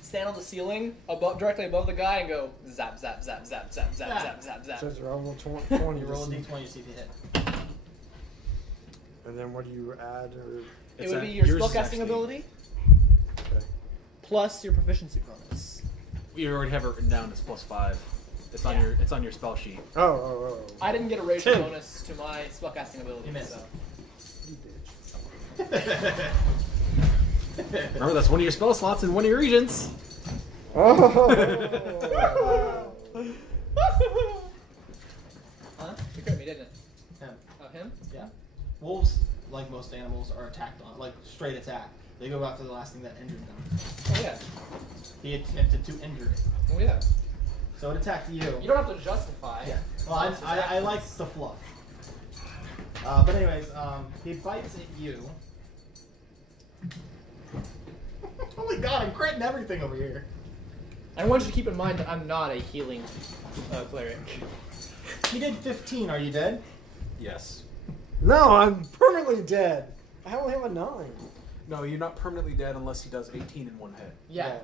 stand on the ceiling directly above the guy and go zap zap zap zap zap zap Yeah. zap zap zap. Says roll 20. You roll a to see- d20 to see if you hit. And then what do you add? Or It would be your yours is spellcasting actually- ability okay. plus your proficiency bonus. You already have it written down as +5. It's on Yeah. it's on your spell sheet. Oh. I didn't get a ratio 10. bonus to my spellcasting ability. You missed. So. You bitch. Remember, that's one of your spell slots and one of your regents. Oh. Huh? You crit me, didn't it? Him. Oh, him? Yeah. Wolves, like most animals, are attacked on, like straight attack. They go after the last thing that injured them. Oh yeah. He attempted to injure it. Oh yeah. So it attacked you. You don't have to justify. Yeah. Well, I like the fluff. But anyways, he bites at you. Holy God, I'm critting everything over here. I want you to keep in mind that I'm not a healing cleric. You did 15. Are you dead? Yes. No, I'm permanently dead. I only have a 9. No, you're not permanently dead unless he does 18 in one hit. Yeah.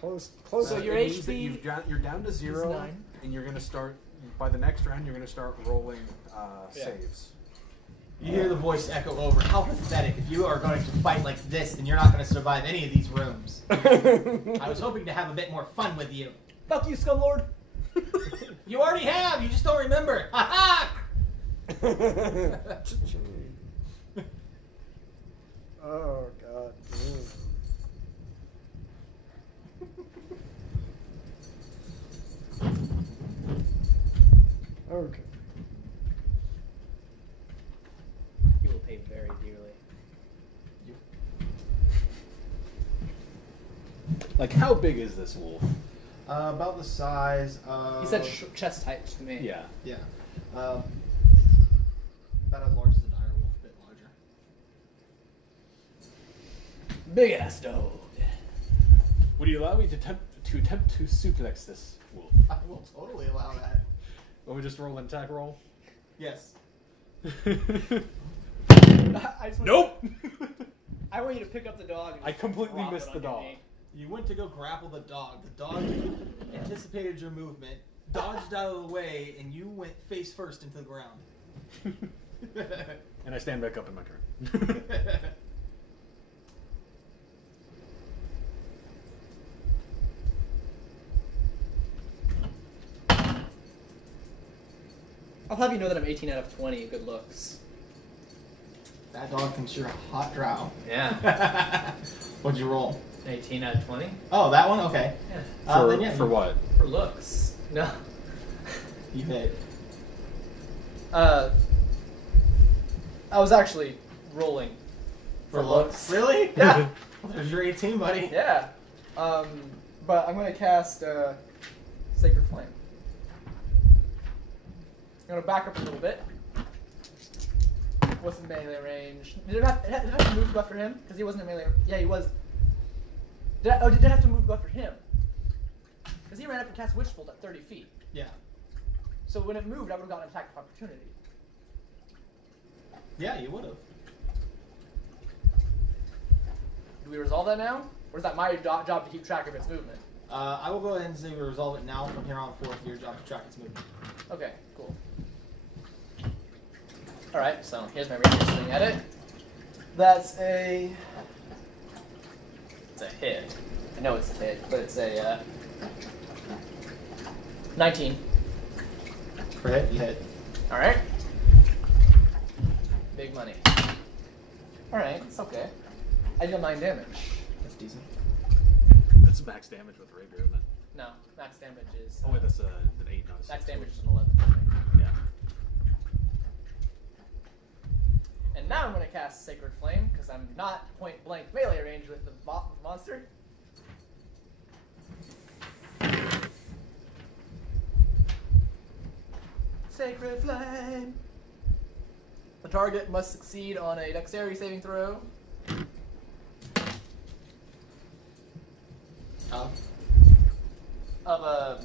Close. So It your means that HP you're down to 0, 9. and you're gonna start by the next round. You're gonna start rolling Yeah. saves. You hear the voice echo over. How pathetic. If you are going to fight like this, then you're not going to survive any of these rooms. I was hoping to have a bit more fun with you. Fuck you, Scumlord! You already have. You just don't remember. Ha ha! Oh God. Okay. You will pay very dearly. Like, how big is this wolf? About the size of... He said chest height to me. Yeah. Yeah. About as large as a dire wolf, a bit larger. Big ass dog. Would you allow me to attempt to suplex this wolf? I will totally allow that. Will we just roll an attack roll? Yes. I just want Nope. I want you to pick up the dog. And I just completely drop missed it the on your dog. knee. You went to go grapple the dog. The dog anticipated your movement, dodged out of the way, and you went face first into the ground. And I stand back up in my turn. I'll have you know that I'm 18 out of 20. Good looks. That dog thinks you're a hot drow. Yeah. What'd you roll? 18 out of 20. Oh, that one? Okay. Yeah. Then yeah, For what? For looks. No. You hit. I was actually rolling for looks. Really? Yeah. There's your 18, buddy. Yeah. But I'm gonna cast Sacred Flame. I'm gonna back up a little bit. What's the melee range? Did it have to move after him? Because he wasn't in melee. Yeah, he was. Did it have to move after him? Because he ran up and cast Witch Bolt at 30 feet. Yeah. So when it moved, I would have gotten an attack of opportunity. Yeah, you would have. Do we resolve that now? Or is that my job to keep track of its movement? I will go ahead and say we resolve it now. From here on forth, your job to track its movement. Okay, cool. Alright, so here's my ranger swing at it. That's a... It's a hit. I know it's a hit, but it's a 19. For hit, you hit. Alright. Big money. Alright, it's okay. I deal 9 damage. That's decent. That's max damage with Rapier, isn't it? No, max damage is... Oh wait, that's an 8, not a 6. max damage is an 11. I think. Yeah. And now I'm going to cast Sacred Flame, because I'm not point blank melee range with the monster. Sacred Flame! The target must succeed on a dexterity saving throw. Of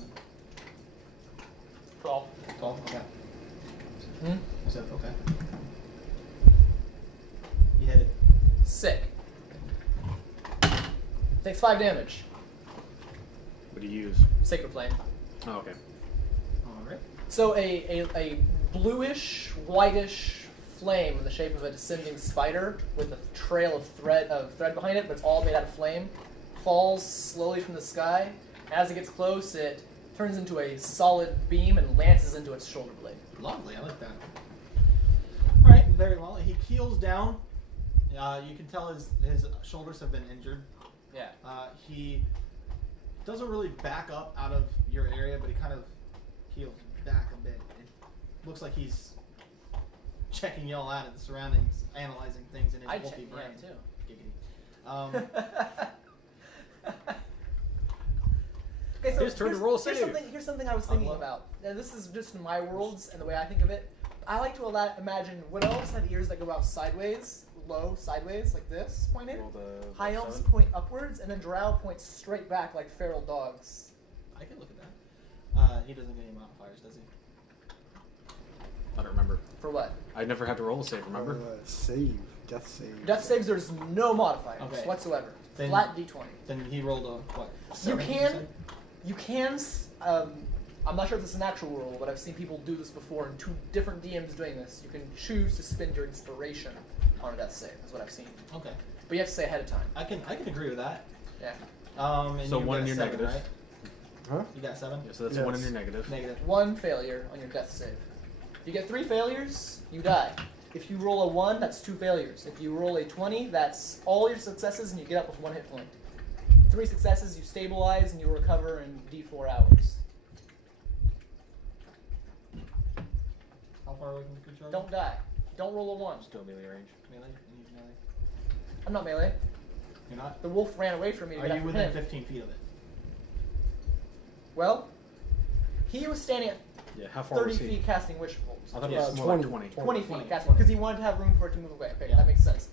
12. 12, okay. Hmm? I said, okay. You hit it. Sick. Takes 5 damage. What do you use? Sacred Flame. Oh, okay. Alright. So a bluish, whitish flame in the shape of a descending spider with a trail of thread behind it, but it's all made out of flame, falls slowly from the sky. As it gets close, it turns into a solid beam and lances into its shoulder blade. Lovely, I like that. Alright, very well. He keels down. You can tell his shoulders have been injured. Yeah. He doesn't really back up out of your area, but he kind of keels back a bit. It looks like he's checking y'all out at the surroundings, analyzing things in his wolfy brain. Too. Giggity. Okay, so His turn to roll a save. Here's something I was thinking about. Now, this is just my worlds and the way I think of it. I like to imagine wood elves have ears that go out sideways, low, sideways, like this, pointed. High elves point upwards, and then drow points straight back like feral dogs. I can look at that. He doesn't get any modifiers, does he? I don't remember. For what? I never had to roll a save, remember? Save. Death save. Death saves, there's no modifiers Okay. whatsoever. Then- Flat d20. Then he rolled a, what? You 7, can, said? I'm not sure if this is an actual rule, but I've seen people do this before, and 2 different DMs doing this. You can choose to spend your inspiration on a death save, is what I've seen. Okay. But you have to say ahead of time. I can agree with that. Yeah. And So you 1 got in your 7, negative. right? Huh? You got 7? Yeah, so that's Yes. 1 in your negative. Negative. 1 failure on your death save. If you get 3 failures, you die. If you roll a 1, that's 2 failures. If you roll a 20, that's all your successes, and you get up with 1 hit point. 3 successes, you stabilize, and you recover in D4 hours. How far away from the creature are you? Don't die. Don't roll a 1. Still melee range. Melee? You need melee? I'm not melee. You're not? The wolf ran away from me to Are get you after within him. 15 feet of it? Well, he was standing at Yeah, how far 30 was he? feet casting Witch Bolts. I thought it was more like 20. 20 feet 20. casting, because he wanted to have room for it to move away. Okay, Yeah. that makes sense.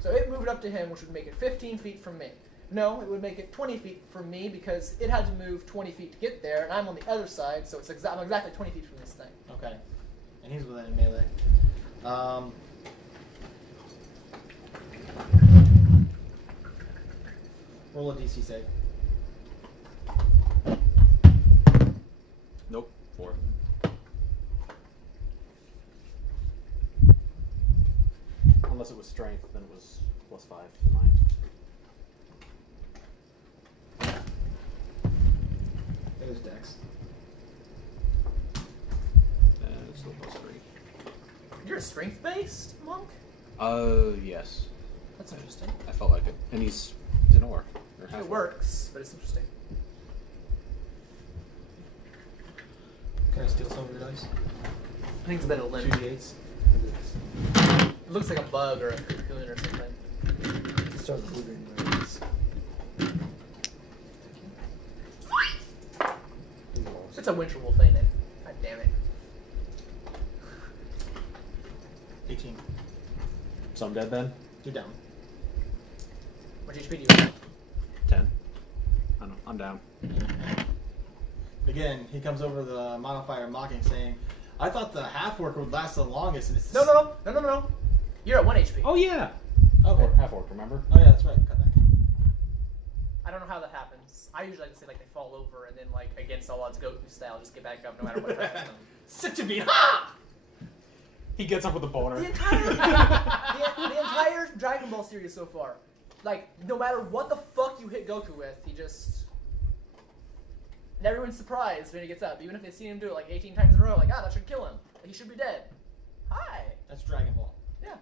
So it moved up to him, which would make it 15 feet from me. No, it would make it 20 feet from me because it had to move 20 feet to get there, and I'm on the other side, so it's I'm exactly 20 feet from this thing. Okay. And he's within melee. Roll a DC save. Nope. 4. Unless it was strength, then it was +5 to 9. It was Dex. It's still +3. a strength-based monk? Yes. That's interesting. I felt like it. And he's an orc. Or half It orc. works, but it's interesting. Can I steal some of your dice? I think it's a bit of limp. 2d8s. It looks like a bug or a cocoon or something. Start moving my dice. It's a winter wolf, ain't it? God damn it. 18. So I'm dead then? You're down. What HP do you have? 10. I don't know. I'm down. Again, he comes over to the modifier mocking, saying, I thought the half-orc would last the longest, and it's... No. You're at 1 HP. Oh, yeah. Okay. Half orc, remember? Oh, yeah, that's right. Cut back. I don't know how that happens. I usually like to say like they fall over and then like against all odds Goku style just get back up no matter what happens to them. Sit to beat. Ha! He gets up with a boner. The entire the entire Dragon Ball series so far, like no matter what the fuck you hit Goku with, he just and everyone's surprised when he gets up, even if they've seen him do it like 18 times in a row. Like that should kill him. He should be dead. Hi. That's Dragon Ball. Yeah.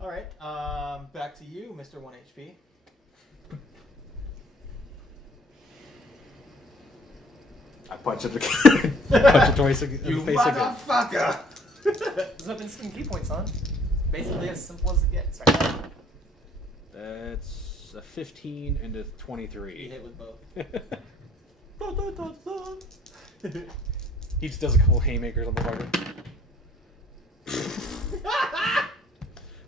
All right. Back to you, Mr. 1 HP. I punch it again. Punch it twice in the face again. motherfucker! There's no instant key points on. Basically as simple as it gets. Right. That's a 15 and a You 23. hit with both. He just does a couple haymakers on the fucker.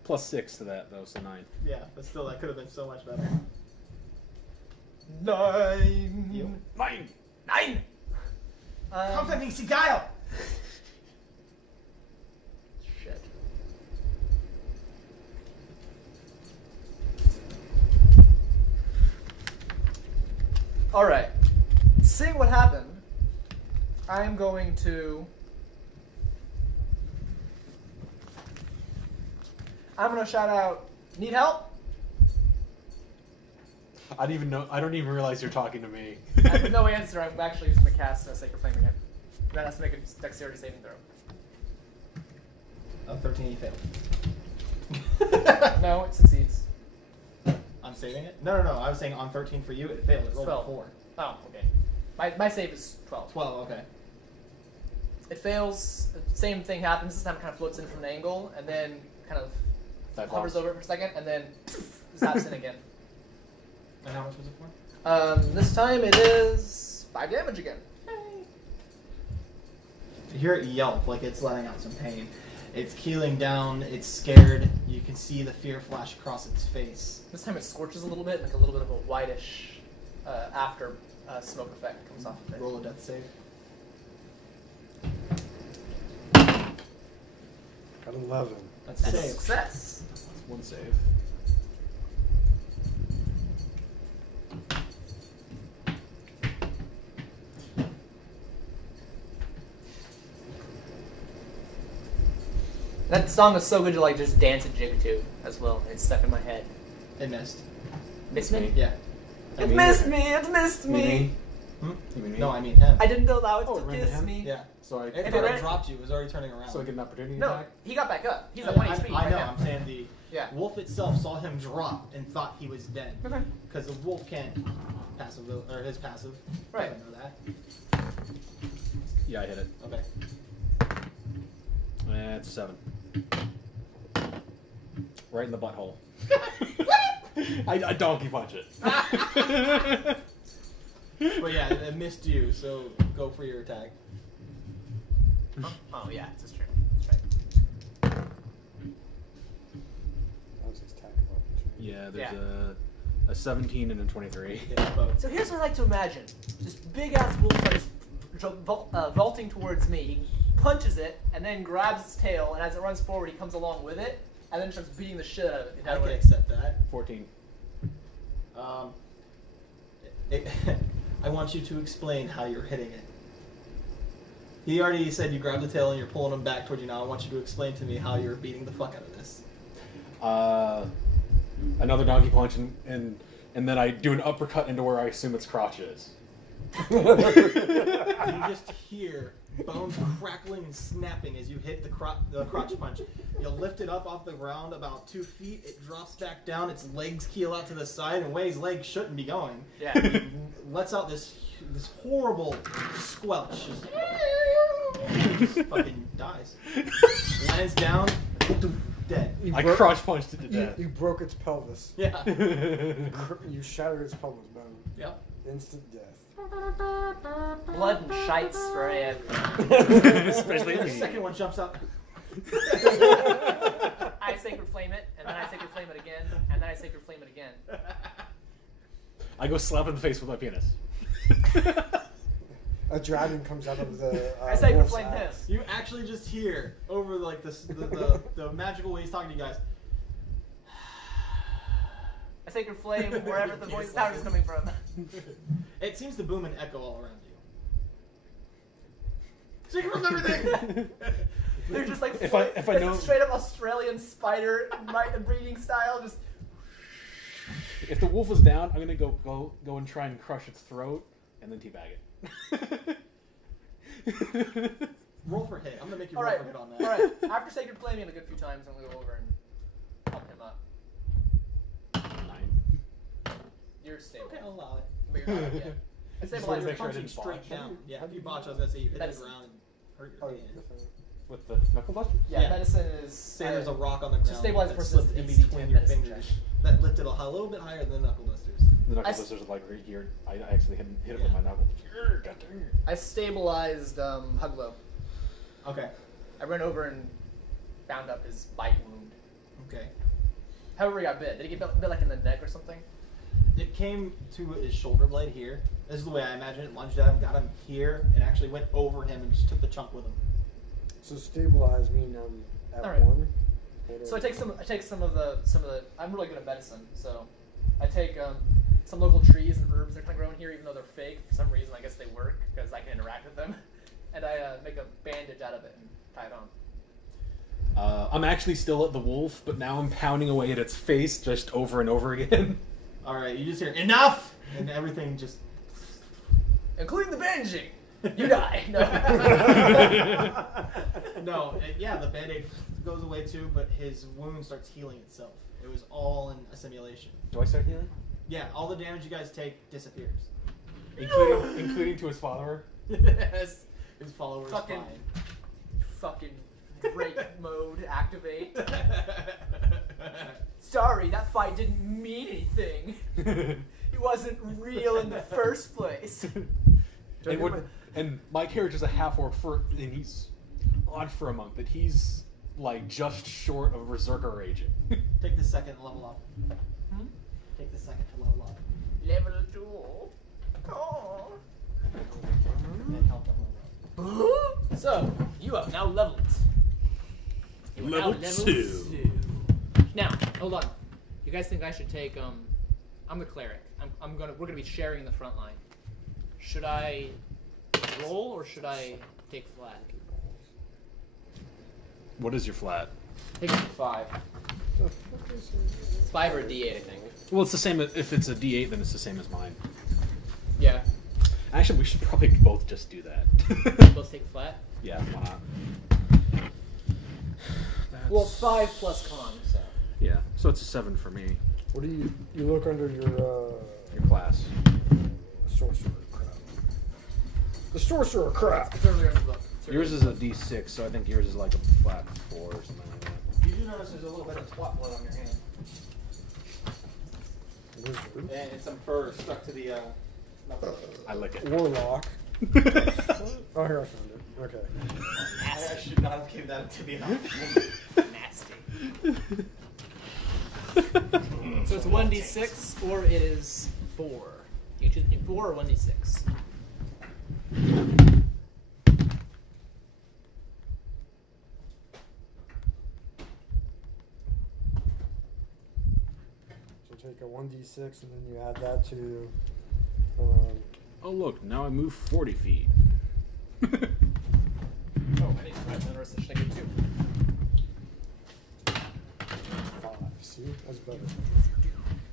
Plus 6 to that, though, so 9. Yeah, but still, that could have been so much better. 9. You? 9! 9. Company Sigile! Shit. All right. Seeing what happened, I'm going to. I'm gonna shout out. Need help? I don't even realize you're talking to me. I have no answer. I'm actually just gonna cast a Sacred Flame again. That has to make a Dexterity saving throw. Oh, 13, you failed. No, it succeeds. I'm saving it? No. I was saying on 13 for you, it failed. It rolled 12. a 4. Oh, okay. My save is 12. 12, okay. It fails. The same thing happens. This time it kind of floats in from an angle, and then kind of That hovers bounce. over it for a second, and then zaps in again. And how much was it for? This time it is 5 damage again. You hear it yelp like it's letting out some pain. It's keeling down, it's scared. You can see the fear flash across its face. This time it scorches a little bit, like a little bit of a whitish after smoke effect comes off of it. Roll a death save. Got 11. That's a That's a save. success. That's one save. That song is so good to like just dance and jig to as well. It's stuck in my head. It missed. Miss me? Yeah. It missed me! It missed me! Hmm? You mean me? No, I mean him. I didn't allow it Oh, to it ran to kiss him? me. Yeah. So I It If it kind ran- of dropped you. It was already turning around. so I get an opportunity No, attack? he got back up. He's at Yeah, 1 HP. I right know. now. I'm saying the Yeah. wolf itself saw him drop and thought he was dead. Okay. Because the wolf can't passive, or his passive. Right. I know that. Yeah, I hit it. Okay. It's 7. Right in the butthole. I donkey punch it. But yeah, it missed you, so go for your attack. Oh yeah, it's his turn. That's right. That was his attack of opportunity. Yeah, there's Yeah. a 17 and a 23. Hit both. So here's what I like to imagine: this big ass wolf starts vaulting towards me. He punches it and then grabs its tail, and as it runs forward, he comes along with it, and then starts beating the shit out of it. I can accept that. 14. I want you to explain how you're hitting it. He already said you grabbed the tail and you're pulling him back toward you now. I want you to explain to me how you're beating the fuck out of this. Another donkey punch, and then I do an uppercut into where I assume its crotch is. You just hear bones crackling and snapping as you hit the crotch punch. You lift it up off the ground about 2 feet. It drops back down. Its legs keel out to the side, and Wei's legs shouldn't be going. Yeah. He lets out this horrible squelch. Just fucking dies. Lands down, dead. I crotch punched it to death. You broke its pelvis. Yeah. You shattered its pelvis bone. Yep. Instant death. Blood and shite spray. Especially The me. second one jumps up. I sacred flame it, and then I sacred flame it again, and then I sacred flame it again. I go slap in the face with my penis. A dragon comes out of the. I sacred wolf's flame ass. his. You actually just hear over like the magical way he's talking to you guys. I sacred flame wherever the voice sound is coming from. It seems to boom and echo all around you. Secret from everything. They're just like If I it's know- a straight up Australian spider breeding style. Just If the wolf is down, I'm gonna go and try and crush its throat and then teabag it. Roll for hit. I'm gonna make you all roll right, for hit on that. all right. After sacred flaming a good few times, I'm gonna go over and pump him up. 9. You're stable. Okay, I'll allow it. But you're not yet. I Just stabilize wanna your make sure I Punching didn't straight botch. down. Yeah, if you botch, I was gonna say you hit the That's- ground and hurt Oh, your hand. With the knuckle buster? Yeah, Yeah. medicine is. Say there's a rock on the ground. To stabilize that the person, slipped it's in AC between 10 your medicine fingers. That lifted a little bit higher than the knuckle dusters. The knuckle I s- busters are like right here. I actually hit it with my knuckle. God dang it. I stabilized Huglo. Okay. I ran over and bound up his bite wound. Okay. However, he got bit. Did he get bit like in the neck or something? It came to his shoulder blade here. This is the way I imagine it. Lunged at him, got him here, and actually went over him and just took the chunk with him. So stabilize mean at All right. 1. So I take some of the. I'm really good at medicine, so I take some local trees and herbs that are kind of growing here, even though they're fake. For some reason, I guess they work because I can interact with them, and I make a bandage out of it and tie it on. I'm actually still at the wolf, but now I'm pounding away at its face just over and over again. All right, you just hear enough, and everything just. Including the bandaging. You die. No. No, yeah, the band-aid goes away too, but his wound starts healing itself. It was all in a simulation. Do I start healing? Yeah, all the damage you guys take disappears. Including to his follower? Yes, his followers Fucking- Fucking break mode activate. Sorry, that fight didn't mean anything. It wasn't real in the first place. And my character's a half-orc, and he's odd for a monk, but he's like just short of a berserker agent. Take the second level up. Hmm? Take the second to level up. Level 2. Oh. And help them level up. So, you have now leveled. You are now Level 2. Now, hold on. You guys think I should take I'm the cleric. We're gonna be sharing the front line. Should I roll or should I take flat? What is your flat? Take 5. It's 5 or a D8, I think. Well, it's the same. If it's a D8, then it's the same as mine. Yeah. Actually, we should probably both just do that. Both take flat. Yeah, why not? Well, 5 plus con, so. Yeah, so it's a 7 for me. What do you look under your Your class. sorcerer crap? The sorcerer crap. It's earlier in the book. It's Yours earlier. is a D6, so I think yours is like a flat 4 or something like that. You do notice there's a little bit of twat blood on your hand. Wizard. And some fur stuck to the knuckle. I lick it. Warlock. Oh, here I found it. Okay. I should not have given that to me. Nasty. So it's 1d6 or it is 4. You choose between 4 or 1d6. So take a 1d6 and then you add that to. Oh, look, now I move 40 feet. Oh, I need to write the rest of the should I get 2? 5. See, that's better.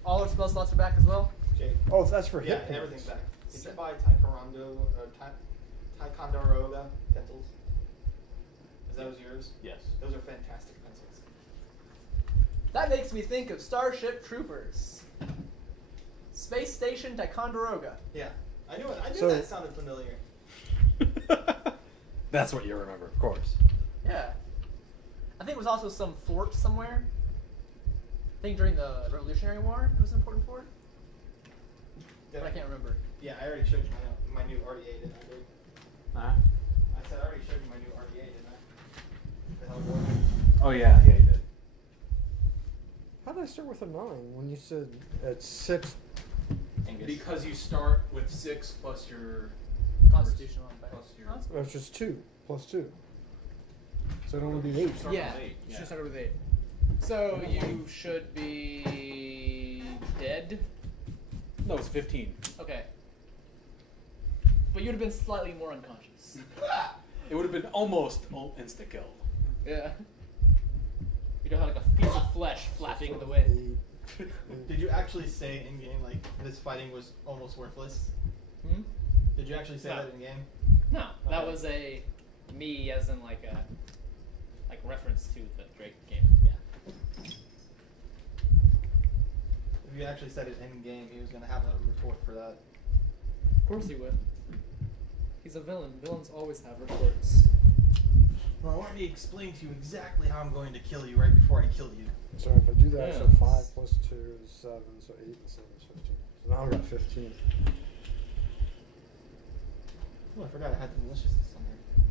All our spell slots are back as well? Jake. Oh, that's for Yeah, hit points. everything's back. Did you Set. buy Taekwondo or Ticonderoga pencils. Is those yours? Yes. Those are fantastic pencils. That makes me think of Starship Troopers. Space Station Ticonderoga. Yeah, I knew it. I knew So- that sounded familiar. That's what you remember, of course. Yeah. I think it was also some fort somewhere. I think during the Revolutionary War it was an important fort. But I can't remember. Yeah, I already showed you my new RDA, didn't I, dude? Uh-huh. I said I already showed you my new RDA, didn't I? The hell boy. Oh yeah, you did. How did I start with a 9 when you said it's 6? Angus. Because you start with 6 plus your Constitutional Empire. plus your. Oh, that's That's just 2 plus 2. So it only be 8. Start Yeah, with 8, you should start with 8. So you should be dead. No, it's 15. Okay. But you'd have been slightly more unconscious. It would have been almost insta kill. Yeah. You'd have like a piece of flesh flapping in the wind. Did you actually say in game like this fighting was almost worthless? Hmm? Did you actually say No. that in game? No, that Okay. was a me as in like a reference to the Drake game. Yeah. If you actually said it in game, he was gonna have a retort for that. Of course he would. He's a villain. Villains always have reports. Well, let me explain to you exactly how I'm going to kill you right before I kill you. So if I do that, so Yes. 5 plus 2 is 7, so 8 and 7 is 15. So now I got 15. Oh, I forgot I had the deliciousness on here.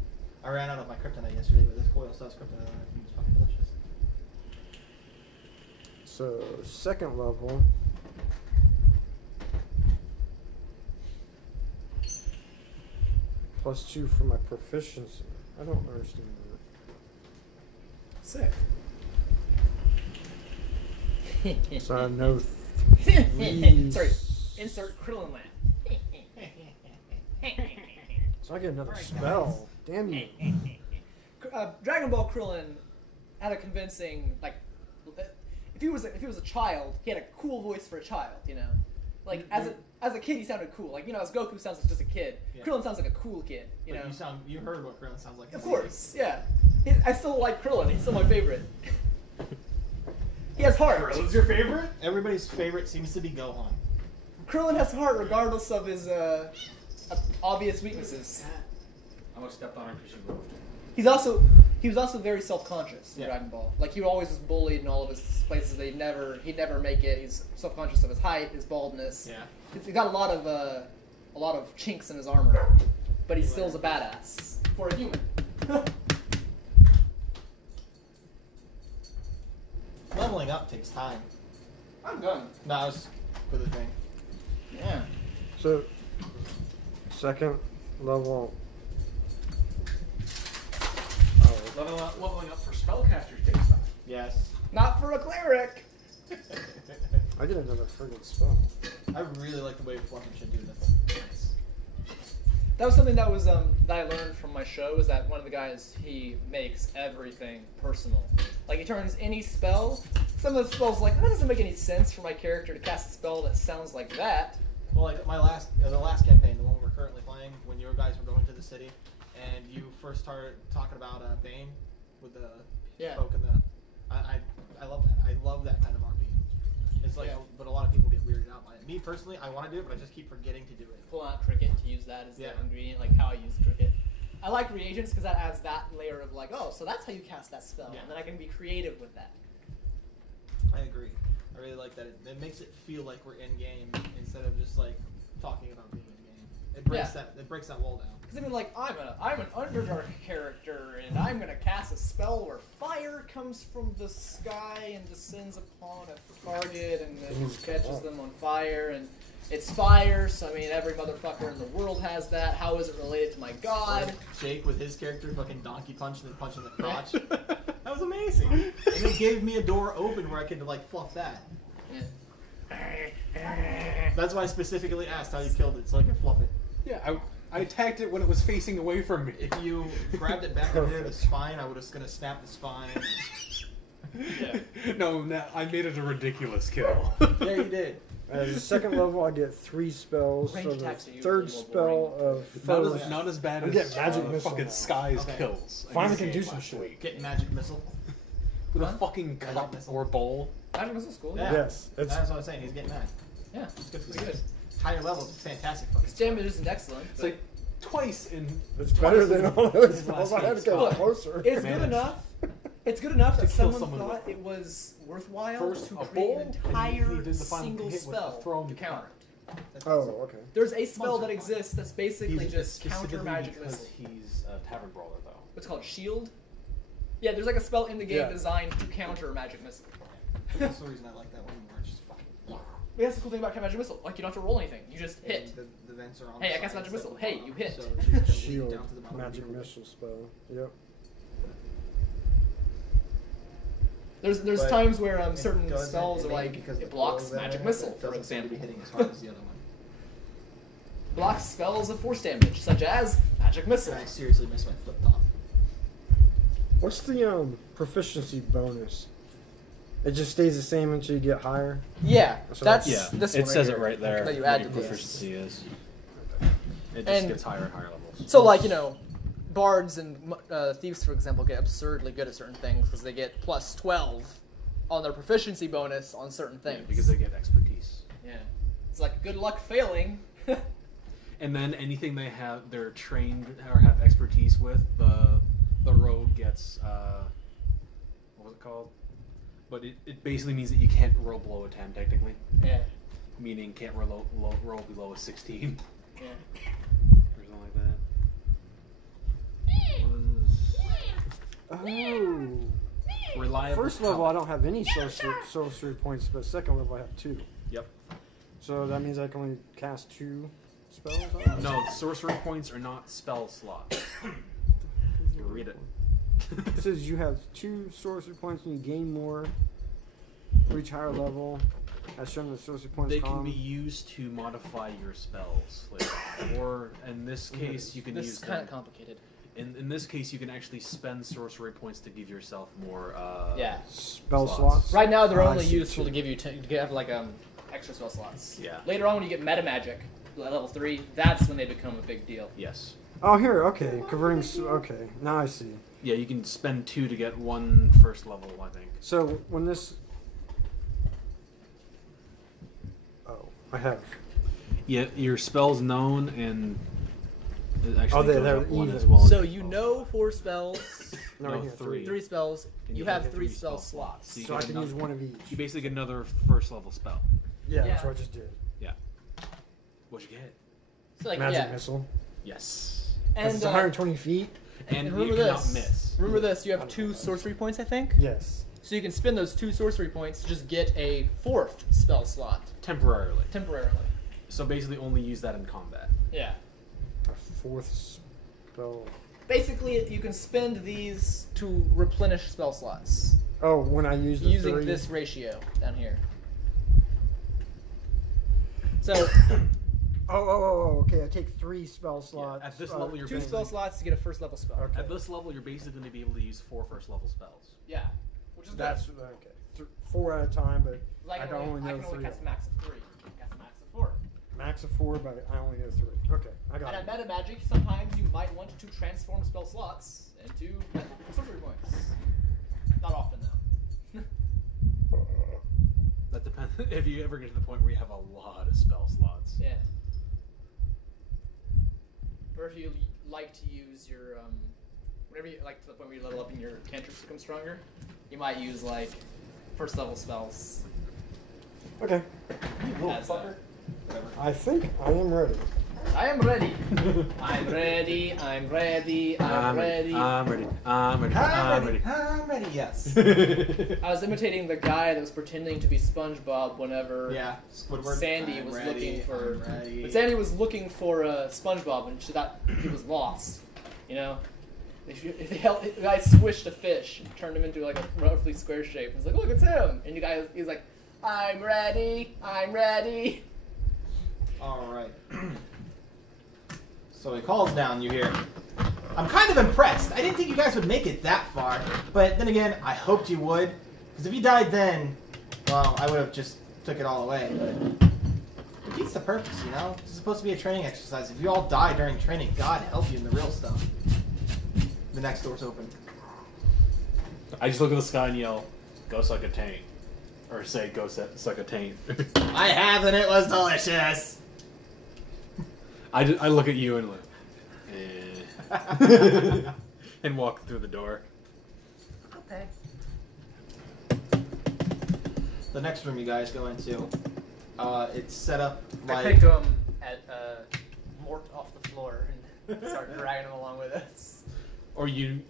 I ran out of my kryptonite yesterday, but this coil still has kryptonite on it. It's fucking delicious. So second level. Plus 2 for my proficiency. I don't understand Sick. that. So I know Sorry. Insert Krillin laugh. So I get another spell. Damn you. Dragon Ball Krillin had a convincing if he was a child, he had a cool voice for a child, you know. Like as a kid, he sounded cool. Like, you know, as Goku sounds like just a kid. Yeah. Krillin sounds like a cool kid, you But know. you heard what Krillin sounds like. Of course, yeah. I still like Krillin. He's still my favorite. He has heart. Krillin's your favorite? Everybody's favorite seems to be Gohan. Krillin has heart regardless of his obvious weaknesses. I almost stepped on her because she moved. He was also very self-conscious in Yeah. Dragon Ball. Like, he always was bullied in all of his places that he'd never make it. He's self-conscious of his height, his baldness. Yeah. He's got a lot of chinks in his armor, but he still is a badass for a human. Leveling up takes time. I'm done. No, I was for the thing. Yeah. So second level. Leveling up for spellcasters takes time. Yes. Not for a cleric. I get another friggin' spell. I really like the way Fluffin should do this. Nice. That was something that was that I learned from my show. Is that one of the guys, he makes everything personal. Like, he turns any spell. Some of the spells, like, that doesn't make any sense for my character to cast a spell that sounds like that. Well, like the last campaign, the one we're currently playing, when you guys were going to the city, and you first started talking about Bane with the Yeah. poke and the. I love that. I love that kind of RP. It's like, Yeah. but a lot of people get weirded out by it. Me personally, I want to do it, but I just keep forgetting to do it. Pull out cricket to use that as Yeah. the ingredient, like how I use cricket. I like reagents because that adds that layer of like, oh, so that's how you cast that spell, Yeah. and then I can be creative with that. I agree. I really like that. It makes it feel like we're in game instead of just like talking about being in game. It breaks Yeah. that wall down. Because I mean, like, I'm an Underdark character, and I'm gonna cast a spell where fire comes from the sky and descends upon a target and then catches them on fire, and it's fire. So I mean, every motherfucker in the world has that. How is it related to my god? Jake with his character fucking donkey punch and then punch in the crotch. That was amazing. And it gave me a door open where I could like fluff that. Yeah. That's why I specifically asked how you killed it, so I could fluff it. Yeah, I attacked it when it was facing away from me. If you grabbed it back over there, the spine, I would have gonna snap the spine. Yeah. No, I made it a ridiculous kill. Yeah, you did. As a second level, I get 3 spells. Range So the attacks are usually third more spell of Not as bad I as get magic missile fucking now. Skies Okay. kills. I Finally used can it do some last shit. week. Get magic missile. With Huh? a fucking Magic cup missile. or bowl. Magic Missile School. Yeah. Yes, it's That's what I'm saying. He's getting mad. Yeah. It's good for Pretty you. good. Higher levels, fantastic fucking Its damage isn't excellent. It's but like twice in. it's better than all the other his spells. last I had to game's get spell. closer. it's good Managed. enough. It's good enough To that kill someone someone thought with. it was worthwhile First to a create bowl, an and he entire did the final single hit with the spell thrown to counter. Oh, okay. There's a spell Monster that exists that's basically just counter specifically magic because missile. he's a tavern brawler, though. What's it called? Shield? Yeah, there's like a spell in the game Yeah. designed to counter magic missile. That's the reason I like that one more. It's just fucking. But that's the cool thing about magic missile. Like you don't have to roll anything. You just hit. The vents are on. Hey, the I cast side magic instead missile. of Hey, the you bottom, hit. So it's just gonna lead Shield, down to the bottom. magic missile spell. Yep. There's But times where it certain doesn't- spells are maybe like because the it blocks flow magic there, missile, it for doesn't seem to be example. hitting as hard as the other one. Blocks spells of force damage, such as magic missile. I seriously missed my flip top. What's the proficiency bonus? It just stays the same until you get higher. Yeah, So that's Yeah, this it one says here it right there. that you what add your to this. proficiency is. It just And- gets higher and higher levels. So, like, bards and thieves, for example, get absurdly good at certain things because they get plus 12 on their proficiency bonus on certain Yeah, things. because they get expertise. Yeah. It's like good luck failing. And then anything they're trained or have expertise with, the rogue gets what was it called? But it basically means that you can't roll below a 10 technically, Yeah. meaning can't roll below a 16 Yeah. or something like that. Oh. Reliable. First level, I don't have any sorcery points, but second level, I have 2. Yep. So that means I can only cast 2 spells? No, sorcery points are not spell slots. You read it. It says you have 2 sorcery points and you gain more. Reach higher level. As shown in the sorcery points They can column. be used to modify your spells later on. Or in this case, you can This use is kind them. of complicated. In this case, you can actually spend sorcery points to give yourself more. Yeah. Spell slots. slots. Right now, they're I only see useful too. to give you to have like extra spell slots. Yeah. Later on, when you get meta magic, level 3, that's when they become a big deal. Yes. Oh, here, okay. Converting. Okay, now I see. Yeah, you can spend 2 to get 1 first level, I think. So when this. Oh, I have. Yeah, your spell's known and it actually Oh, they're goes up 1 even. as well. So you know 4 spells, No, right here, 3. 3 spells. And You you have get 3 three spell spell slots. slots. So I get can another- use one of each. You basically get another first level spell. Yeah, Yeah. that's what I just did. What'd you get? So like Magic yeah, missile. Yes. and It's 120 feet. And and you remember cannot this. miss. Remember this. You have 2 sorcery points, I think. Yes. So you can spend those 2 sorcery points to just get a 4th spell slot Temporarily. temporarily. So basically only use that in combat. Yeah. A 4th spell. Basically, you can spend these to replenish spell slots Oh, when I use the using 3. this ratio down here. So Oh, okay. I take 3 spell slots. at this level, you're 2 basically- spell slots to get a first level spell. Okay. At this level, you're basically going to be able to use 4 first level spells. Yeah. Which is That's good. okay. 4 at a time, but Like I can only know I can only 3. cast a max of 3. I can cast a max of 4. Max of 4, but I only know 3. Okay, I got And it. at meta magic, sometimes you might want to transform spell slots into sorcery points. Not often, though. That depends. If you ever get to the point where you have a lot of spell slots. Yeah. Or if you like to use your, whenever you, like to the point where you level up and your cantrips become stronger, you might use, like, first level spells. Okay. As a- I think I am ready. I am ready. I'm ready. I'm ready. I'm ready. I'm ready. I'm ready. I'm ready. I'm ready. Yes. I was imitating the guy that was pretending to be SpongeBob whenever Yeah. Squidward. Sandy I'm was ready, looking for. I'm ready. But Sandy was looking for SpongeBob, and she thought he was lost. You know, if the guy squished a fish and turned him into like a roughly square shape. He's like, look, it's him. And he's like, I'm ready. I'm ready. All right. So he calls down. You hear. I'm kind of impressed. I didn't think you guys would make it that far, but then again, I hoped you would. Because if you died then, well, I would have just took it all away. But defeats the purpose, you know? It's supposed to be a training exercise. If you all die during training, God help you in the real stuff. The next door's open. I just look at the sky and yell, "Go suck a taint," or say, "Go suck a taint." I have, and it was delicious. I look at you and like, and walk through the door. Okay. The next room you guys go into, it's set up I like... picked him at Mort off the floor and started dragging him along with us. Or you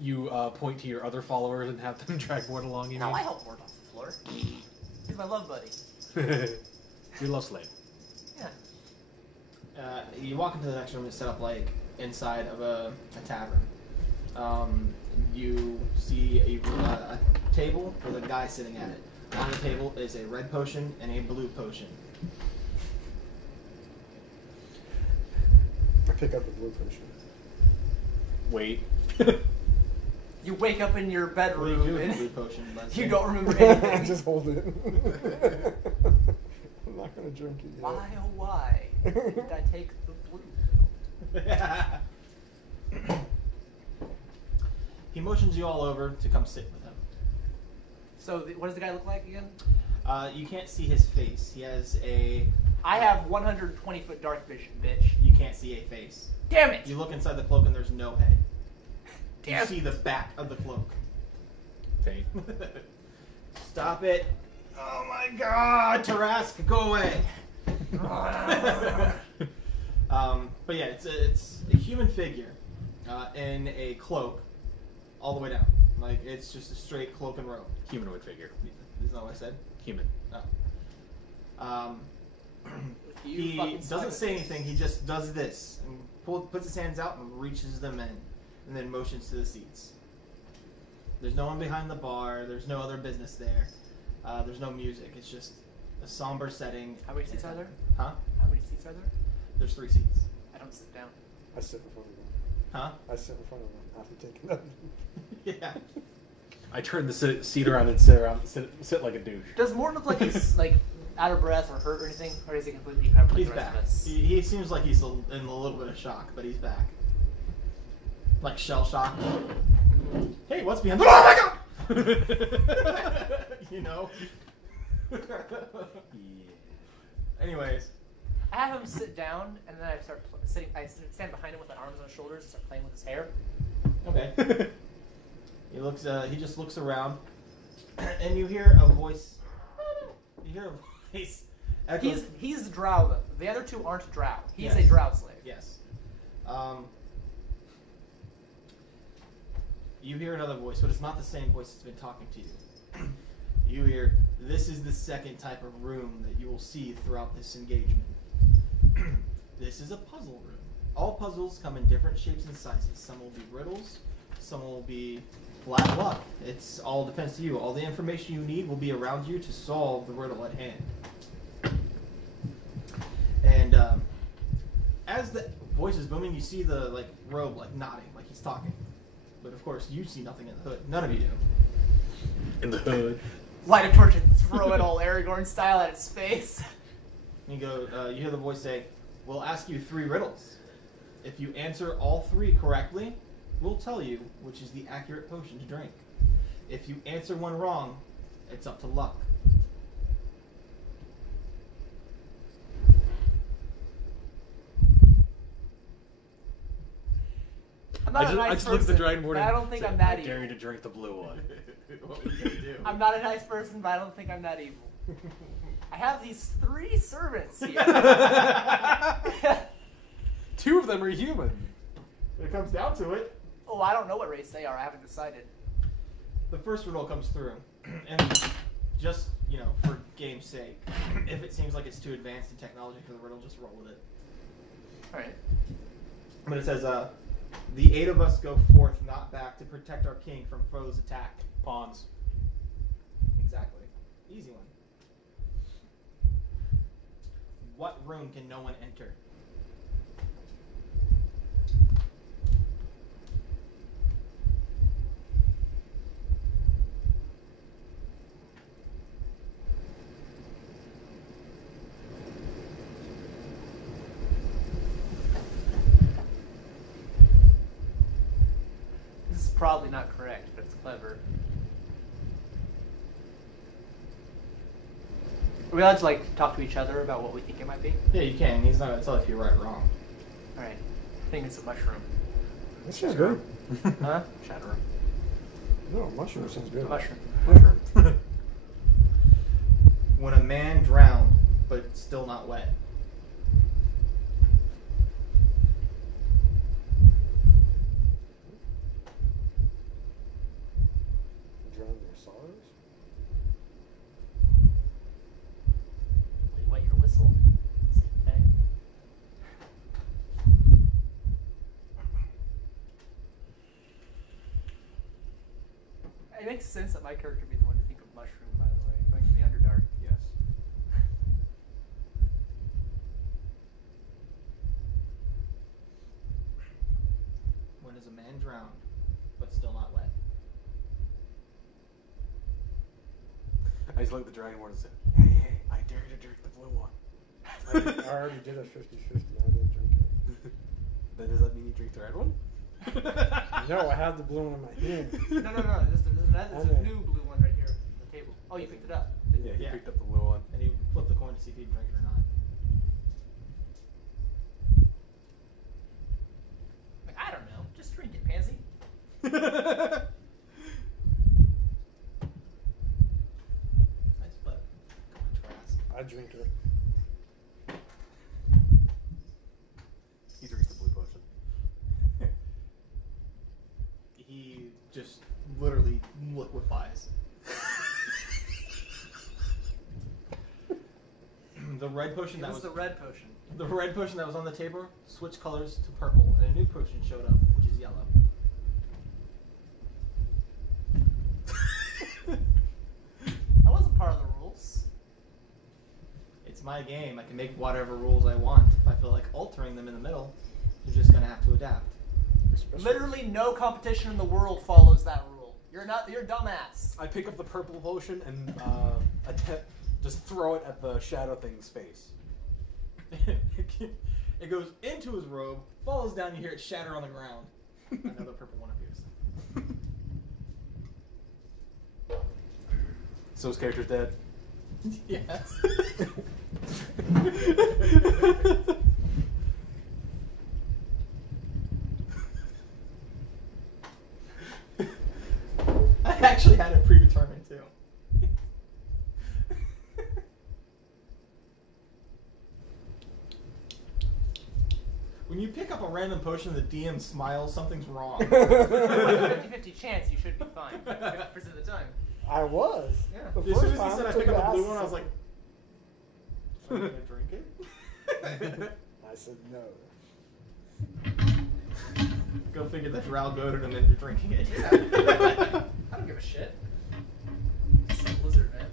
point to your other followers and have them drag Mort along. You No, mean? I helped Mort off the floor. He's my love buddy. Your love slave. Yeah. You walk into the next room, it's set up like inside of a tavern. You see a table with a guy sitting at it. On the table is a red potion and a blue potion. I pick up the blue potion. Wait. You wake up in your What do you bedroom do with the and blue potion? you don't remember anything. Just hold it. I'm not gonna drink it yet. Why, oh why, did I take the blue pill? He motions you all over to come sit with him. So, what does the guy look like again? You can't see his face. He has a... I have 120-foot dark vision, bitch. You can't see a face. Damn it! You look inside the cloak and there's no head. Damn. You see the back of the cloak. Taint. Stop it. Oh my god, Tarask, go away. But yeah, it's a human figure in a cloak all the way down. Like, it's just a straight cloak and robe. Humanoid figure. Isn't that what I said? Human. Oh. You He fucking doesn't suck. say anything, he just does this. And puts his hands out and reaches them in. And then motions to the seats. There's no one behind the bar, there's no other business there. There's no music, it's just a somber setting. How many seats are there? Huh? How many seats are there? There's 3 seats. I don't sit down. I sit in front of them. Huh? I sit in front of them after taking them. Yeah. I turn the seat around and sit like a douche. Does Mort look like he's like out of breath or hurt or anything, or is he completely recovered like He's the rest back. of us? He seems like he's in a little bit of shock, but he's back. Like shell shock. Hey, what's behind the... Oh my god! You know? Anyways. I have him sit down, and then I start sitting. I stand behind him with my arms on his shoulders and start playing with his hair. Okay. He just looks around, and you hear a voice. You hear a voice. Echoes. He's the drow though. The other two aren't drow. He's Yes. a drow slave. Yes. You hear another voice, but it's not the same voice that's been talking to you. You hear, "This is the second type of room that you will see throughout this engagement. This is a puzzle room. All puzzles come in different shapes and sizes. Some will be riddles, some will be flat luck. It's all depends to you. All the information you need will be around you to solve the riddle at hand." And as the voice is booming, you see the robe nodding, like he's talking. But of course, you see nothing in the hood. None of you do. In the hood. Light a torch and throw it all Aragorn style at its face. You go. You hear the voice say, "We'll ask you 3 riddles. If you answer all 3 correctly, we'll tell you which is the accurate potion to drink. If you answer one wrong, it's up to luck." I'm not a nice I just look at the person, dragon board but and I don't think say, I'm that "I dare you evil. to drink the blue one." What are you gonna do? I'm not a nice person, but I don't think I'm that evil. I have these 3 servants here. 2 of them are human. When it comes down to it, Oh, I don't know what race they are. I haven't decided. the first riddle comes through, and just for game's sake, if it seems like it's too advanced in technology for the riddle, just roll with it. All right. But it says, "The 8 of us go forth, not back, to protect our king from foes' attack." Pawns. Exactly. Easy one. What room can no one enter? probably not correct, but it's clever. Are we allowed to like talk to each other about what we think it might be? Yeah, you can. He's not going to tell if you're right or wrong. All right. I think it's a mushroom. That sounds good. Huh? Shatter. No, mushroom sounds good. Mushroom. Mushroom. When a man drowned, but still not wet. Drown your sorrows? You wet your whistle. Same thing. It makes sense that my character be the one to think of mushroom, by the way, going from the Underdark. Yes. When is a man drowned, but still not wet? I just look at the dragon ward and said, hey, I dare you to drink the blue one. I already did a 50-50. I didn't drink it. Then does that mean you drink the red one? No, I had the blue one in my hand. No. There's a new blue one right here on the table. Oh, you picked it up. Yeah, he Yeah. picked up the blue one. And he flipped the coin to see if he'd drink it or not. Like, I don't know. Just drink it, pansy. Nice, but contrast. I drink it. He drinks the blue potion. He just literally liquefies. The red potion It that was was the red potion. the red potion that was on the table switched colors to purple, and a new potion showed up, which is yellow. That wasn't part of the rules. It's my game. I can make whatever rules I want. If I feel like altering them in the middle, you're just gonna have to adapt. Literally no competition in the world follows that rule. You're a dumbass. I pick up the purple potion and just throw it at the shadow thing's face. It goes into his robe, falls down, you hear it shatter on the ground. Another purple one appears. So his character's dead. Yes. I actually had it predetermined too. When you pick up a random potion and the DM smiles, something's wrong. There's a 50-50 chance you should be fine 50% of the time. I was. Yeah. The As soon first as he time said I took pick up it a blue out, one, I was like, "Are you gonna drink it?" I said no. Go figure that Drow goaded him into drinking it. Yeah. I don't give a shit. It's a blizzard, man.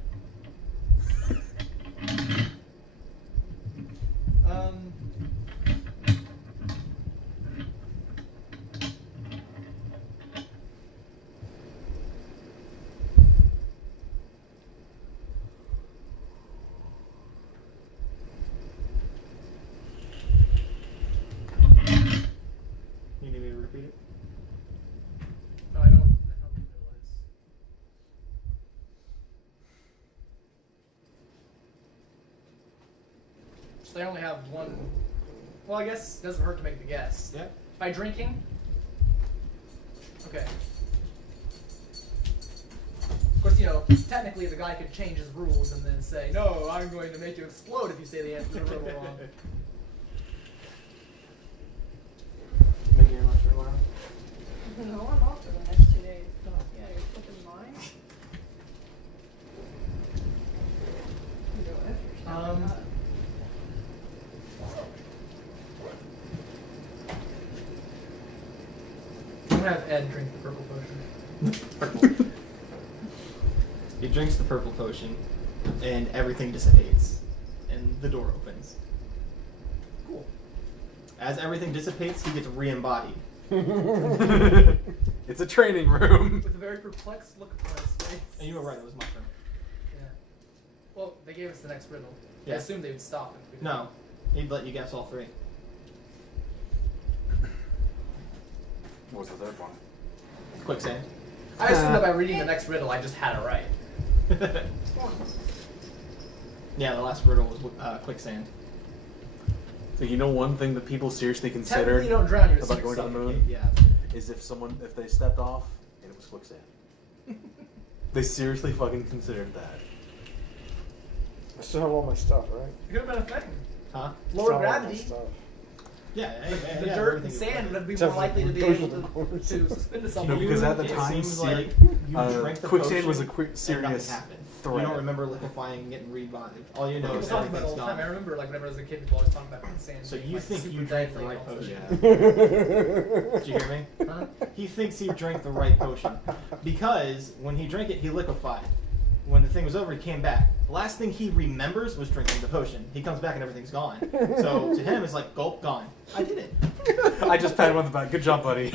You need me to repeat it? No, I don't think there was. So they only have one. Well, I guess it doesn't hurt to make the guess. Yeah. By drinking? Okay. Of course, technically the guy could change his rules and then say, no, I'm going to make you explode if you say the answer to the riddle wrong. Making your lunch right now? No, I'm off for the next 2 days. So, yeah, you're flipping mine. You go after stuff. I'm gonna have Ed drink the purple potion. He drinks the purple potion, and everything dissipates, and the door opens. Cool. As everything dissipates, he gets re-embodied. It's a training room. With a very perplexed look upon his face. And you were right, it was my turn. Yeah. Well, they gave us the next riddle. I Yeah. assumed they would stop it. No, he'd let you guess all three. What was the third one? Quicksand. I assumed that by reading the next riddle, I just had it right. Yeah, the last riddle was quicksand. So you know one thing that people seriously consider Technically, you don't drown, you about going to the moon Yeah. is if they stepped off and it was quicksand. They seriously fucking considered that. I still have all my stuff, right? It could have been a thing. Huh? Lower Still have all my gravity. stuff. Yeah, The yeah, dirt and everything is sand right. would be more likely to be Those able are the to corners. suspend to No, someone. because at the It time, seems like you drank the quicksand potion was a and serious nothing happened. You threat. don't remember liquefying and getting revived. All you know People is talk about it all everything's the time. I gone. remember, like, whenever I was a kid, people always talking about sand. So being, you like, think super you drank the deadly right and all potion? that Did you hear me? shit. Huh? He thinks he drank the right potion because when he drank it, he liquefied. When the thing was over, he came back. The last thing he remembers was drinking the potion. He comes back and everything's gone. So to him, it's like, gulp, gone. I did it. I just pat him on the back. Good job, buddy.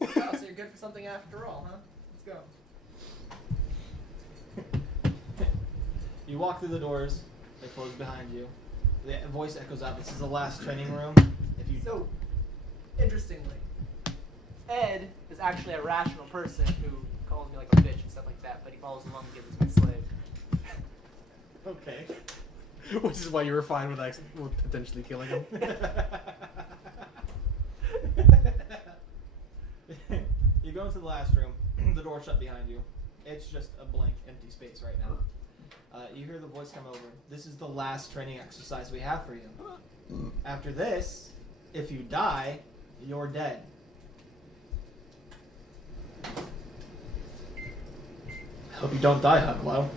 Wow, so you're good for something after all, huh? Let's go. You walk through the doors. They close behind you. The voice echoes out. This is the last training room. If you So, interestingly, Ed is actually a rational person who calls me like a bitch and stuff like that, but he follows along and gives me a slave. okay. Which is why you were fine with potentially killing him. You go into the last room. The door shut behind you. It's just a blank, empty space right now. You hear the voice come over. This is the last training exercise we have for you. After this, if you die, you're dead. Hope you don't die, Hucklow.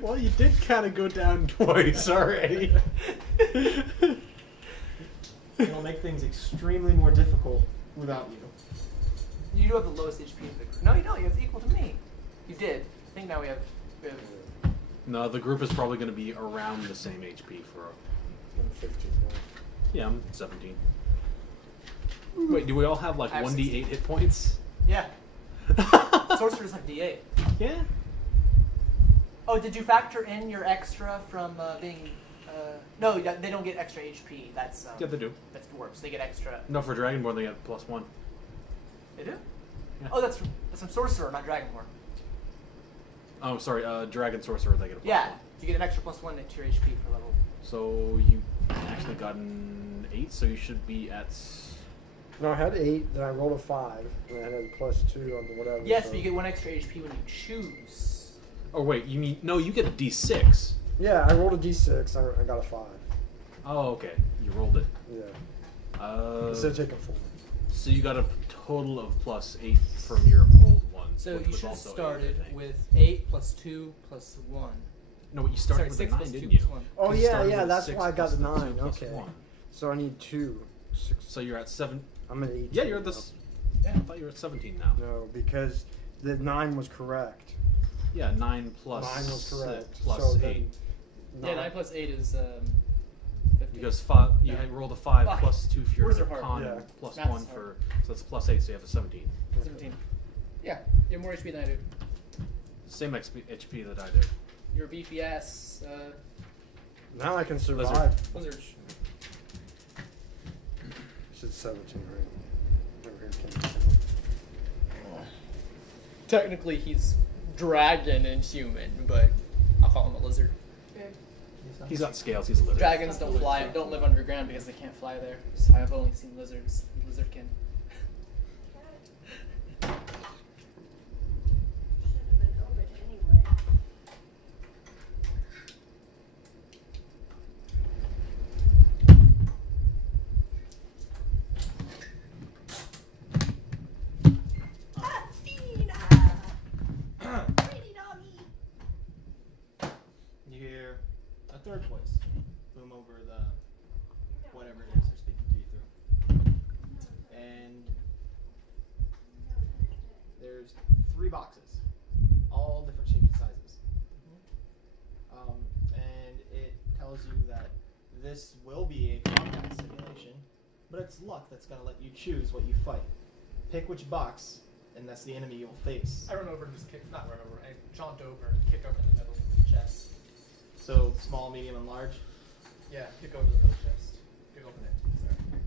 Well, you did kind of go down twice already. It'll make things extremely more difficult without you. You do have the lowest HP of the group. No, you don't. You have equal to me. You did. I think now we have No, the group is probably going to be around the same HP for. I'm 15 now. Yeah, I'm 17. Wait, do we all have like I have 1d8 16. hit points? Yeah. Sorcerers have D8. Yeah. Oh, did you factor in your extra from being? No, they don't get extra HP. That's Yeah, they do. that's dwarves. They get extra. No, for Dragonborn they get +1. They do. Yeah. Oh, that's from sorcerer, not dragonborn. Oh, sorry, Dragon Sorcerer they get a +1. Yeah, you get an extra +1 to your HP per level. So you actually got an 8, so you should be at. No, I had 8, then I rolled a 5, and I had a +2 on the whatever. Yes, so. but you get 1 extra HP when you choose. Oh wait, you mean no? You get a D6. Yeah, I rolled a d6, I got a 5. Oh, okay. You rolled it. Yeah. Instead of taking 4. So you got a total of +8 from your old one. So which you was should have also 8, I started think. with 8 plus 2 plus 1. No, you started Sorry, with 6 a 9, plus 2 didn't you? plus 1. Oh, You yeah, started yeah, with that's 6 why I got plus the the 9. 2 plus Okay. 1. So I need 2. 6. So you're at 7. I'm at 8. Yeah, you're at this. Yeah, I thought you were at 17 now. No, because the 9 was correct. Yeah, 9 plus 9 was correct. plus so 8. then Yeah, 9 plus 8 is 15. Because 5, you No. had rolled a 5 Fuck. plus 2 for your Words are hard. con, Yeah. plus Math 1 is hard. for. So that's +8, so you have a 17. 17. Yeah, you have more HP than I do. Same HP that I did. You're a beefy ass Now I can survive. Lizard. lizard. It's 17, right? Over here, can Technically, he's dragon and human, but I'll call him a lizard. He's got scales, he's a lizard. Dragons don't fly, don't live underground because they can't fly there. So I've only seen lizards, lizardkin. Should have been open anyway. You hear a third voice boom over the whatever it is they're speaking to you through. And there's 3 boxes, all different shapes and sizes. And it tells you that this will be a combat simulation, but it's luck that's going to let you choose what you fight. Pick which box, and that's the enemy you'll face. I run over and just kick. Not run over. I jaunt over and kick over in the middle of the chest. So small, medium, and large. Yeah, kick over the middle chest. Kick open it. Sorry.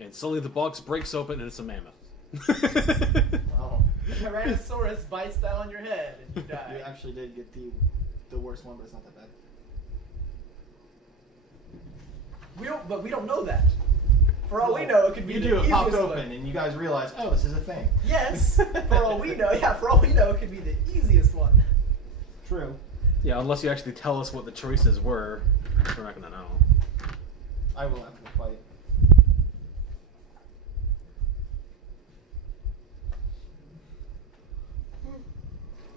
And slowly the box breaks open and it's a mammoth. Oh, The Tyrannosaurus bites down on your head and you die. you actually did get the worst one, but it's not that bad. But we don't know that. For all we know, it could be You the do it popped easiest open, one. and you guys realize, oh, this is a thing. Yes. For all we know, for all we know, it could be the easiest one. True. Yeah, unless you actually tell us what the choices were, we're not gonna know. I will after the fight.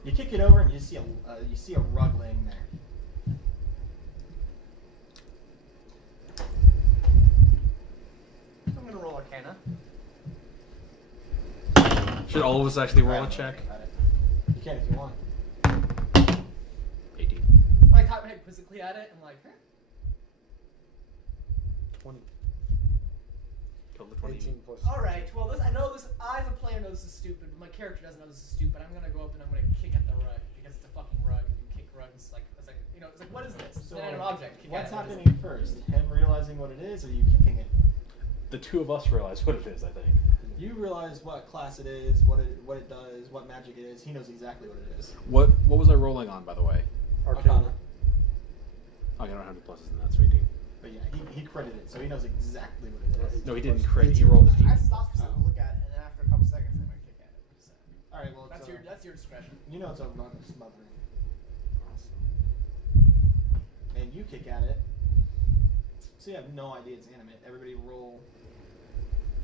You kick it over, and you see a rug laying there. I'm gonna roll Arcana. Should all of us actually roll a Grab it, check? think about it. You can if you want. 18. I caught my head quizzically at it and like, 20. Killed the 20. 18 plus. all right. Well, I know this. I, as a player, know this is stupid, but my character doesn't know this is stupid. I'm gonna go up and I'm gonna kick at the rug because it's a fucking rug. And you kick rugs. It's like what is this? It's So, an inanimate object. Kick what's at it. What is happening first? Him realizing what it is, or you kicking it? The two of us realize what it is, I think. You realize what class it is, what it does, what magic it is. He knows exactly what it is. What was I rolling on, by the way? Arcana. Okay, I don't have any pluses in that, so 18. But yeah, he credited it, so he knows exactly what it is. No, he didn't crit. He rolled a it? I 18. stopped for a second to look at it, and then after a couple seconds, I'm gonna kick at it. So All right, well, that's your discretion. You know it's a rug of smothering, and you kick at it. So you have no idea it's animate. Everybody roll.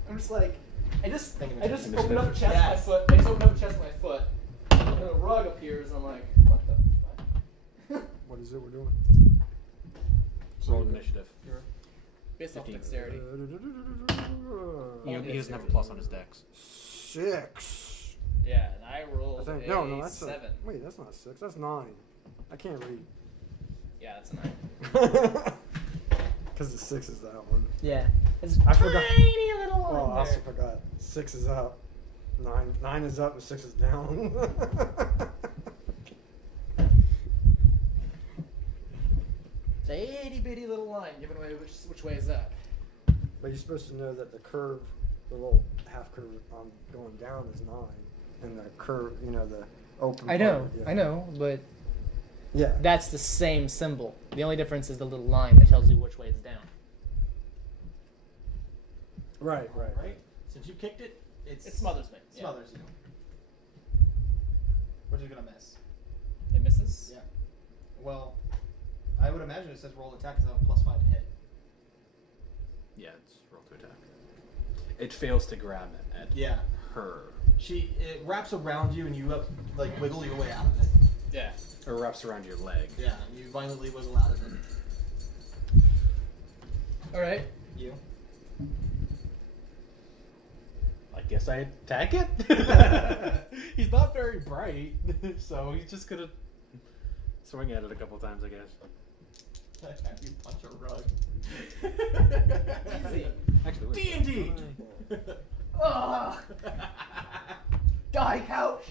I'm just like, I just Initiative. opened up a chest Yes. with my foot. I just opened up a chest with my foot, and a rug appears. And I'm like, what the fuck? What is it we're doing? Roll initiative. Based off 15. dexterity. He doesn't have a plus on his dex. 6. Yeah, and I I rolled think. a No, that's 7. wait, that's not 6. That's 9. I can't read. Yeah, that's a 9. Because the 6 is that one. Yeah, it's I forgot. tiny little one Oh, I also there. forgot. 6 is up. 9 is up and 6 is down. It's a itty bitty little line giving away which way is up. But you're supposed to know that the curve, the little half curve going down is 9, and the curve, the open. I know, part, yeah. I know, but Yeah. that's the same symbol. The only difference is the little line that tells you which way is down. Right. Right? Since you kicked it, It smothers me. Yeah. smothers you. Which is gonna miss. It misses? Yeah. Well, I would imagine it says roll attack because I have a +5 to hit. Yeah, it's roll to attack. It fails to grab at Yeah. her. It wraps around you and you wiggle your way out of it. Yeah. Or wraps around your leg. Yeah, you violently wiggle out of it. Alright. You. I guess I attack it? He's not very bright, so he's just gonna swing at it a couple times, I guess. You punch a rug. Easy. Actually, wait. D&D. Ugh. Die, couch!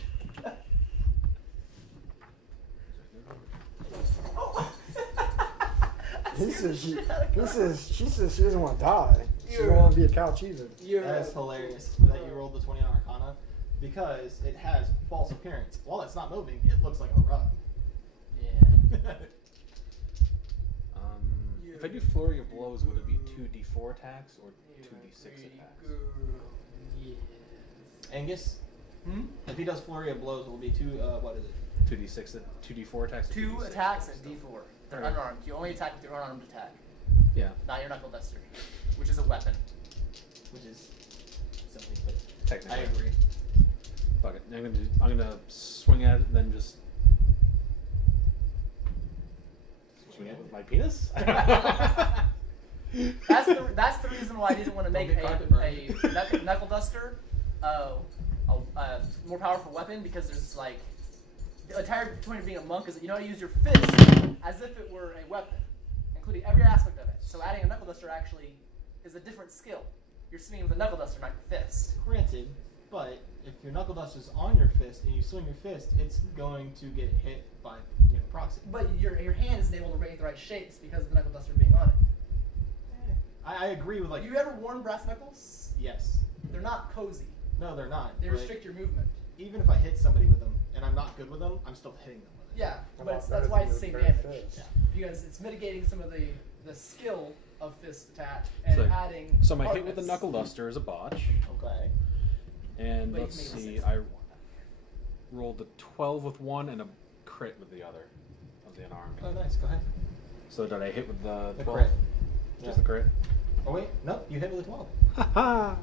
She says she doesn't want to die. She don't want to be a couch either. That is hilarious that you rolled the 20 on Arcana because it has false appearance. While it's not moving, it looks like a rug. Yeah. If I do flurry of blows, would it be 2d4 attacks or 2d6 attacks? Angus, if he does flurry of blows, it will be what is it? 2d4 attacks. Or 2 2d6? attacks and D4. They're Alright. unarmed. You only attack with your unarmed attack. Yeah, Not your knuckle duster, which is a weapon. Which is silly, but technically. I agree. Fuck it. I'm gonna swing at it and then just swing at it with my penis. That's the reason why I didn't want to make Don't get a knuckle duster a more powerful weapon because there's the entire point of being a monk is that you know how to use your fist as if it were a weapon including every aspect of it. So adding a knuckle duster actually is a different skill. You're swinging with a knuckle duster, not your fist. Granted, but if your knuckle duster's on your fist and you swing your fist, it's going to get hit by proxy. But your hand isn't able to make the right shapes because of the knuckle duster being on it. I agree with like. You ever worn brass knuckles? Yes. They're not cozy. No, they're not. They but restrict your movement. even if I hit somebody with them and I'm not good with them, I'm still hitting them with it. Yeah, A but lot that's better why than it's the your same bare damage. fist. Because it's mitigating some of the skill of fist attack and So- adding. So my hit with the hardness. knuckle duster is a botch. Okay. And But you let's can make it see, six. I rolled a 12 with one and a crit with the other of the unarmed. Oh, nice. Go ahead. So did I hit with the The 12? crit. Just the crit? Oh wait, no, you hit with a 12. Haha!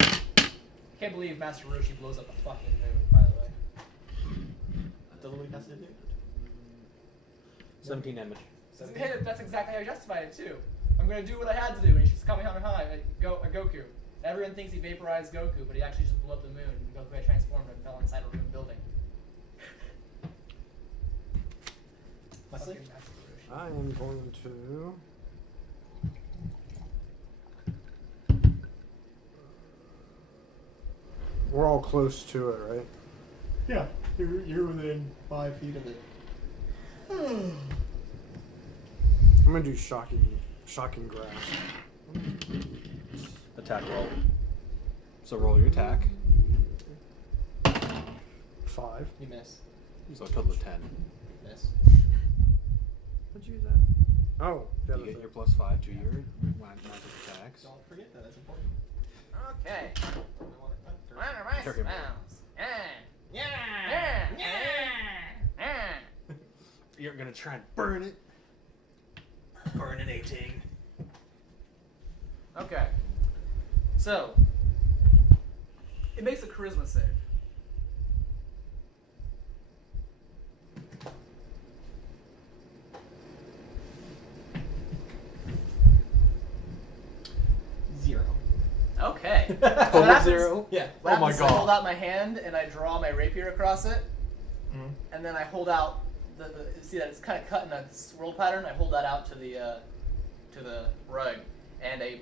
I can't believe Master Roshi blows up a fucking moon, by the way. That's all we has to do. 17 damage. That's exactly how he justified it, too. I'm going to do what I had to do, and he shoots Kamehameha at Goku. Everyone thinks he vaporized Goku, but he actually just blew up the moon, and Goku had transformed and fell inside a moon building. Leslie? Fucking Master Roshi. I am going to. We're all close to it, right? Yeah, you're within 5 feet of it. I'm gonna do shocking grasp. Attack roll. So roll your attack. 5. You miss. So a total of 10. Miss. What'd you use that? Oh, the You other get thing. your +5 to your magic attacks. Don't forget that, that's important. Okay. I What are my Turkey. smells? Yeah! You're gonna try and burn it. Burninating. Okay. So, it makes a charisma save. Zero. Okay. So Total what happens- 0? Yeah. What Oh my happens is I hold god. out my hand and I draw my rapier across it, Mm-hmm. and then I hold out the see that it's kind of cut in a swirl pattern. I hold that out to the rug, and a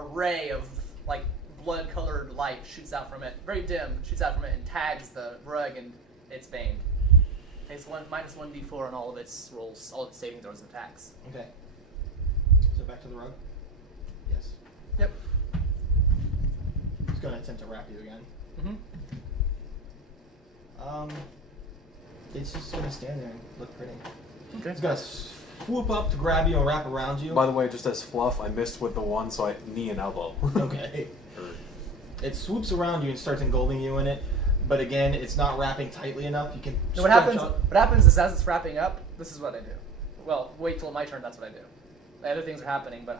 ray of like blood-colored light shoots out from it, very dim, shoots out from it and tags the rug, and it's baned. Takes minus 1d4 on all of its rolls, all of its saving throws and attacks. Okay. So back to the rug? Yes. Yep. He's gonna attempt to wrap you again. Mm-hmm. It's just gonna stand there and look pretty. Okay. It's gonna swoop up to grab you and wrap around you. By the way, just as fluff, I missed with the one, so I knee and elbow. Okay. It swoops around you and starts engulfing you in it, but again, it's not wrapping tightly enough. You can. So what stretch happens? up- What happens is as it's wrapping up, this is what I do. Well, wait till my turn. That's what I do. The other things are happening, but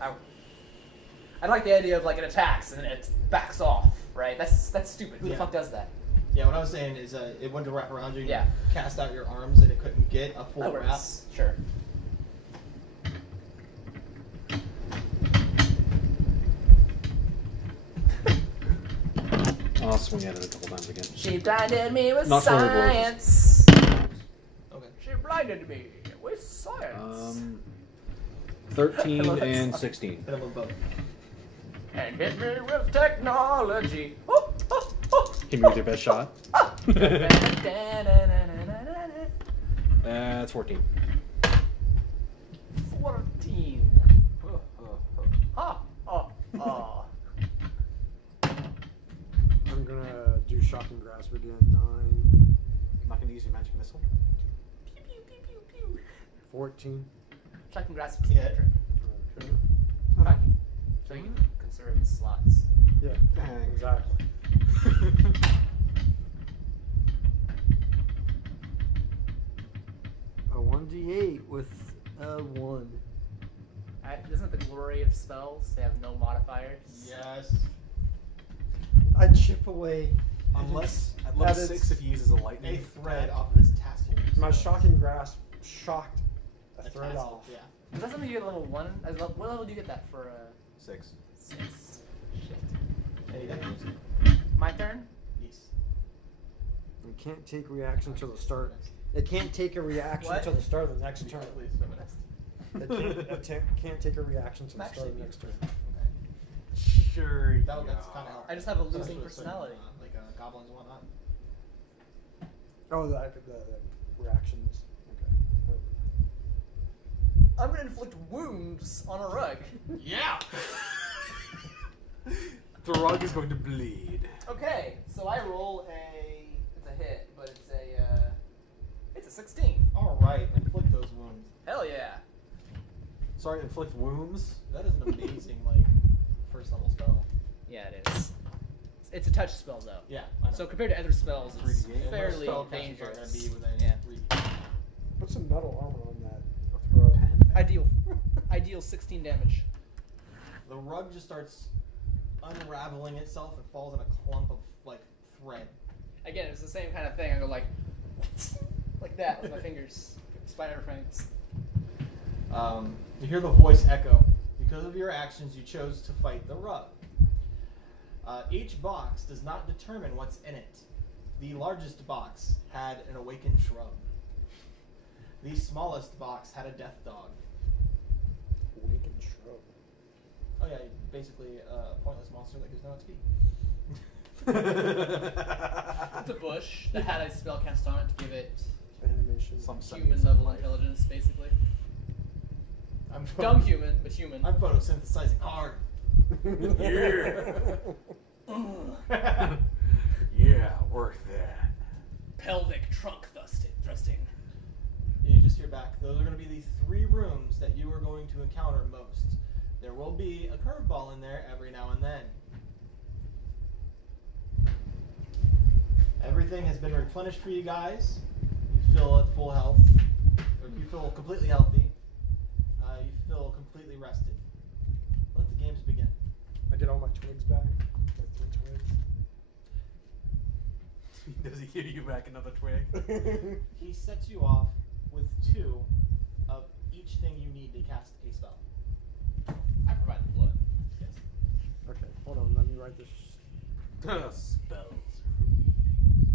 I like the idea of like it attacks and it backs off. Right? That's stupid. Who Yeah. the fuck does that? Yeah, what I was saying is it went to wrap around you. Yeah. You cast out your arms and it couldn't get a full That wrap. works. Sure. I'll swing at it a couple times again. She blinded me with Not fully blows. science. Okay. She blinded me with science. 13 Well, that's and fine. 16. Hit him with both. And hit me with technology. Oh, oh, oh. Hit me with your best shot. Da-da-da-da-da-da-da. That's 14. 14. Ha, ha, ha. I'm gonna do shocking grasp again. 9, I'm not gonna use your magic missile. Pew, pew, pew, pew, pew. 14. Shocking grasp is Yeah. the Okay. okay. So you conserve the slots. Yeah, Dang. exactly. A 1d8 with a 1. Isn't it the glory of spells? They have no modifiers. Yes. I chip away. Unless at That level is 6 if he uses a lightning A thread off of his tassel. My shocking grasp shocked a thread tassel, off. Yeah. Is that something you get at level 1? What level do you get that for? 6. 6. Shit. Any damage? My turn? Yes. It can't take reaction till the start. It can't take a reaction What? till the start of the next turn. Please, feminist. It can't take a reaction till the start of the next turn. Sure. That's kind of. I just have a losing personality. Like goblins and whatnot. Oh, the reactions. Okay. I'm going to inflict wounds on a rug. Yeah. The rug is going to bleed. Okay, so I roll it's a hit, but it's a 16. All right, inflict those wounds. Hell yeah. Sorry, inflict wounds. That is an amazing like first level spell. Yeah, it is. It's a touch spell though. Yeah. I know. So compared to other spells, it's 3d8. And fairly most spellcasters are gonna dangerous. be within Yeah. reach. Put some metal armor on that. I deal 16 damage. The rug just starts unraveling itself and falls in a clump of like thread. Again, it's the same kind of thing. I go like that with my fingers, spider fangs. You hear the voice echo. Because of your actions, you chose to fight the rug. Each box does not determine what's in it. The largest box had an awakened shrub. The smallest box had a death dog. Awakened shrub. Oh yeah, basically a pointless monster that gives no XP. It's a bush that had a spell cast on it to give it Animation. Some human level intelligence, basically. I'm Dumb human, but human. I'm photosynthesizing hard. Yeah, work that. Pelvic trunk thrusting. You just hear back. Those are going to be the 3 rooms that you are going to encounter most. There will be a curveball in there every now and then. Everything has been replenished for you guys. You feel at full health. Or you feel completely healthy. You feel completely rested. Let the games begin. I get all my twigs back. My 3 Does he give you back another twig? twigs. He sets you off with 2 of each thing you need to cast a spell. I provide the blood. Yes. Okay, hold on. Let me write this. Spells.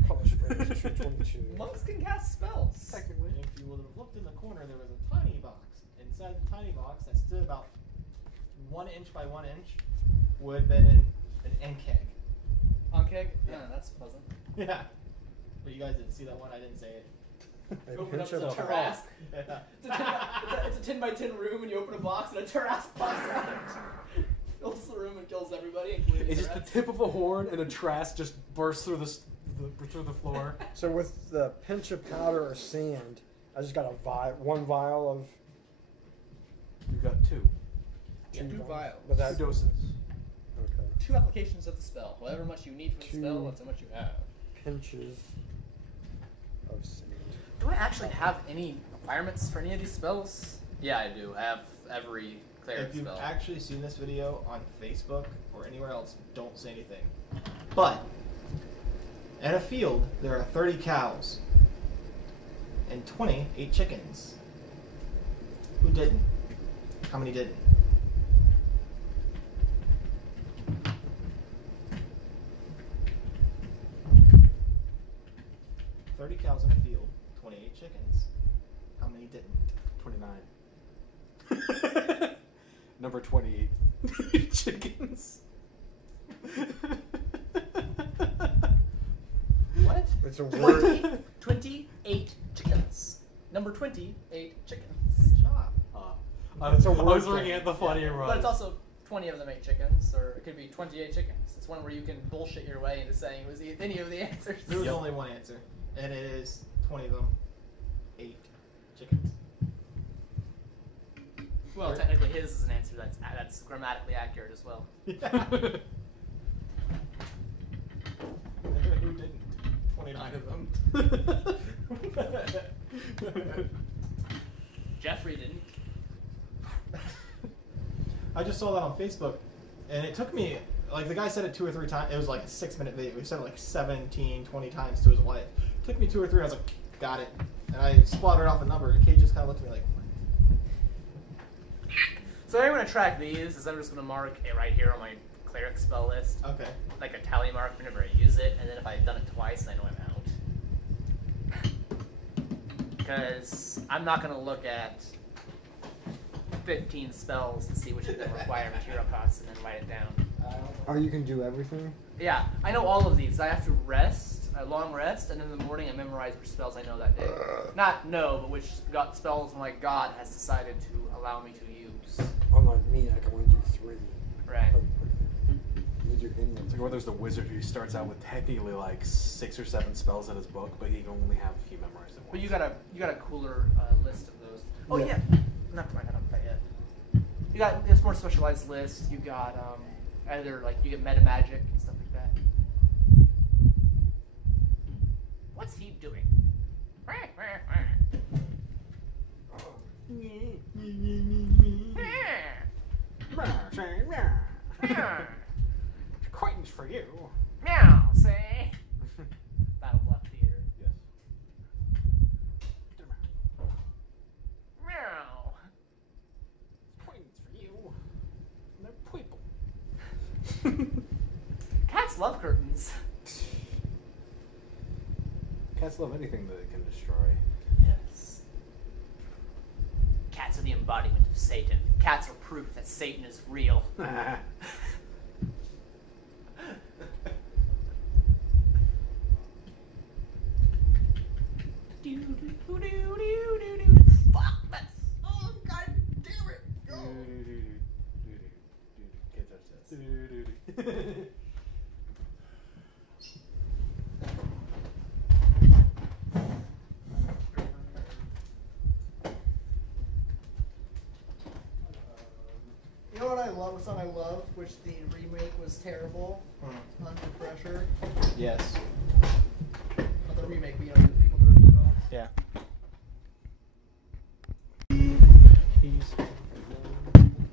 Color spray is 222. Monks can cast spells. Technically. And if you would have looked in the corner, there was a tiny box. Inside the tiny box that stood about 1 inch by 1 inch would have been an ink keg. On keg? Yeah. Yeah, that's pleasant. Yeah. But you guys didn't see that one. I didn't say it. A Open up pinch the of Tarrasque. Yeah. It's a 10 by 10 room, and you open a box, and a Tarrasque pops out. Fills the room and kills everybody, including It's the just the rats. tip of a horn and a trask just bursts through the floor. So with the pinch of powder or sand, I just got a one vial of You got 2. Yeah, 2 vials. But 2 that doses. okay. 2 applications of the spell. However much you need from the 2 spell, that's how much you have. pinches of sand. Do I actually have any requirements for any of these spells? Yeah, I do. I have every cleric If you've spell. actually seen this video on Facebook or anywhere else, don't say anything. But in a field, there are 30 cows and 28 chickens. Who didn't? How many didn't? $30 cows in a field, 28 chickens. How many didn't? 29. Number 28. Chickens. What? It's a word. 28 chickens. Number 28 chickens. Good job. I It's a was word looking thing. at the funnier one. But it's also 20 of them 8 chickens, or it could be 28 chickens. It's one where you can bullshit your way into saying it was any of the answers. There was only one answer, and it is 20 of them, 8 chickens. Well, technically his is an answer that's grammatically accurate as well. Who didn't? 29 of them. Jeffrey didn't. I just saw that on Facebook, and it took me, like, the guy said it 2 or 3 times. It was like a 6-minute video. He said it like 17, 20 times to his wife. It took me 2 or 3. I was like, got it. And I spluttered off the number, and Kate just kind of looked at me like, So I'm going to track these, is I'm just going to mark it right here on my cleric spell list. okay. Like a tally mark whenever I use it, and then if I've done it twice, I know I'm out. Because I'm not going to look at 15 spells to see which of them require material costs and then write it down. Oh, you can do everything? Yeah, I know all of these. I have to rest, a long rest, and in the morning I memorize which spells I know that day. Not know, but which spells my god has decided to allow me to use. Unlike me, I can only do 3. Right. Oh, okay. You do any It's like where there's the wizard who starts out with technically like 6 or 7 spells in his book, but he can only have a few memorized at once. But you got a cooler list of those. Oh yeah, not quite yet. You got this more specialized list. You got either like you get meta magic and stuff like that. What's he doing? Coins for you. Meow, say. Battle Block Theater. Yes. Meow. Coins for you. They're people. Cats love curtains. Cats love anything that it can destroy. Yes. Cats are the embodiment of Satan. Cats are proof that Satan is real. Fuck, that's... Oh, god damn it! Go! Can't touch this. You know what I love? What song I love, which the remake was terrible? Under Pressure. Yes. Not the remake, but you know, the people that ripped it off. Yeah.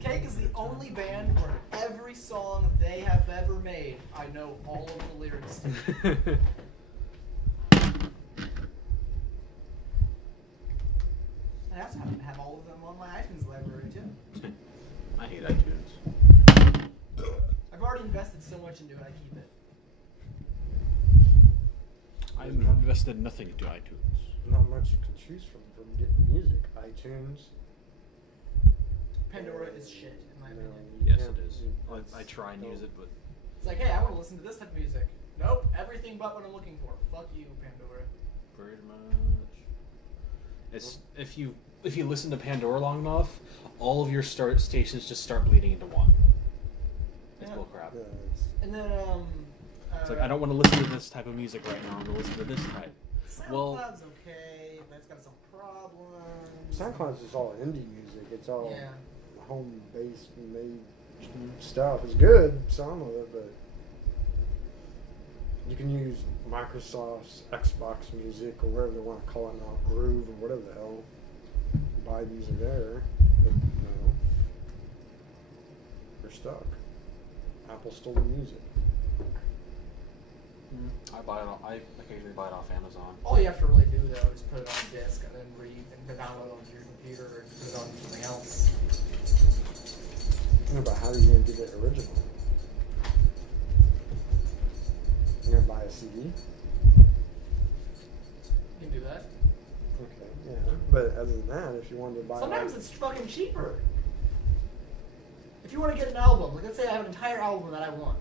Cake is the only band where every song they have ever made, I know all of the lyrics to. I also happen to have all of them on my iTunes library too. I hate iTunes. I've already invested so much into it, I keep it. I've invested nothing into iTunes. Not much you can choose from getting music. iTunes. Pandora is shit, in my opinion. Yes, it is. I try and use it, but It's like, hey, I want to listen to this type of music. Nope, everything but what I'm looking for. Fuck you, Pandora. pretty much. It's if you listen to Pandora long enough, all of your stations just start bleeding into one. It's Yeah. bullcrap. Yeah, And then, It's like I don't want to listen to this type of music right now. I'm gonna listen to this type. Well- SoundCloud's okay, but it's got some problems. SoundCloud's just all indie music. It's all Yeah. home-based made stuff. It's good, some of it, but you can use Microsoft's Xbox Music or whatever they want to call it now, Groove or whatever the hell. Buy music there, but no, you're stuck. Apple stole the music. I occasionally buy it off Amazon. All you have to really do though is put it on disk and then read and download it onto your computer and put it on something else. Think about how you're going to get it original. You're going to buy a CD? You can do that. Okay, yeah. But other than that, if you wanted to buy Sometimes like, it's fucking cheaper. If you want to get an album, like let's say I have an entire album that I want,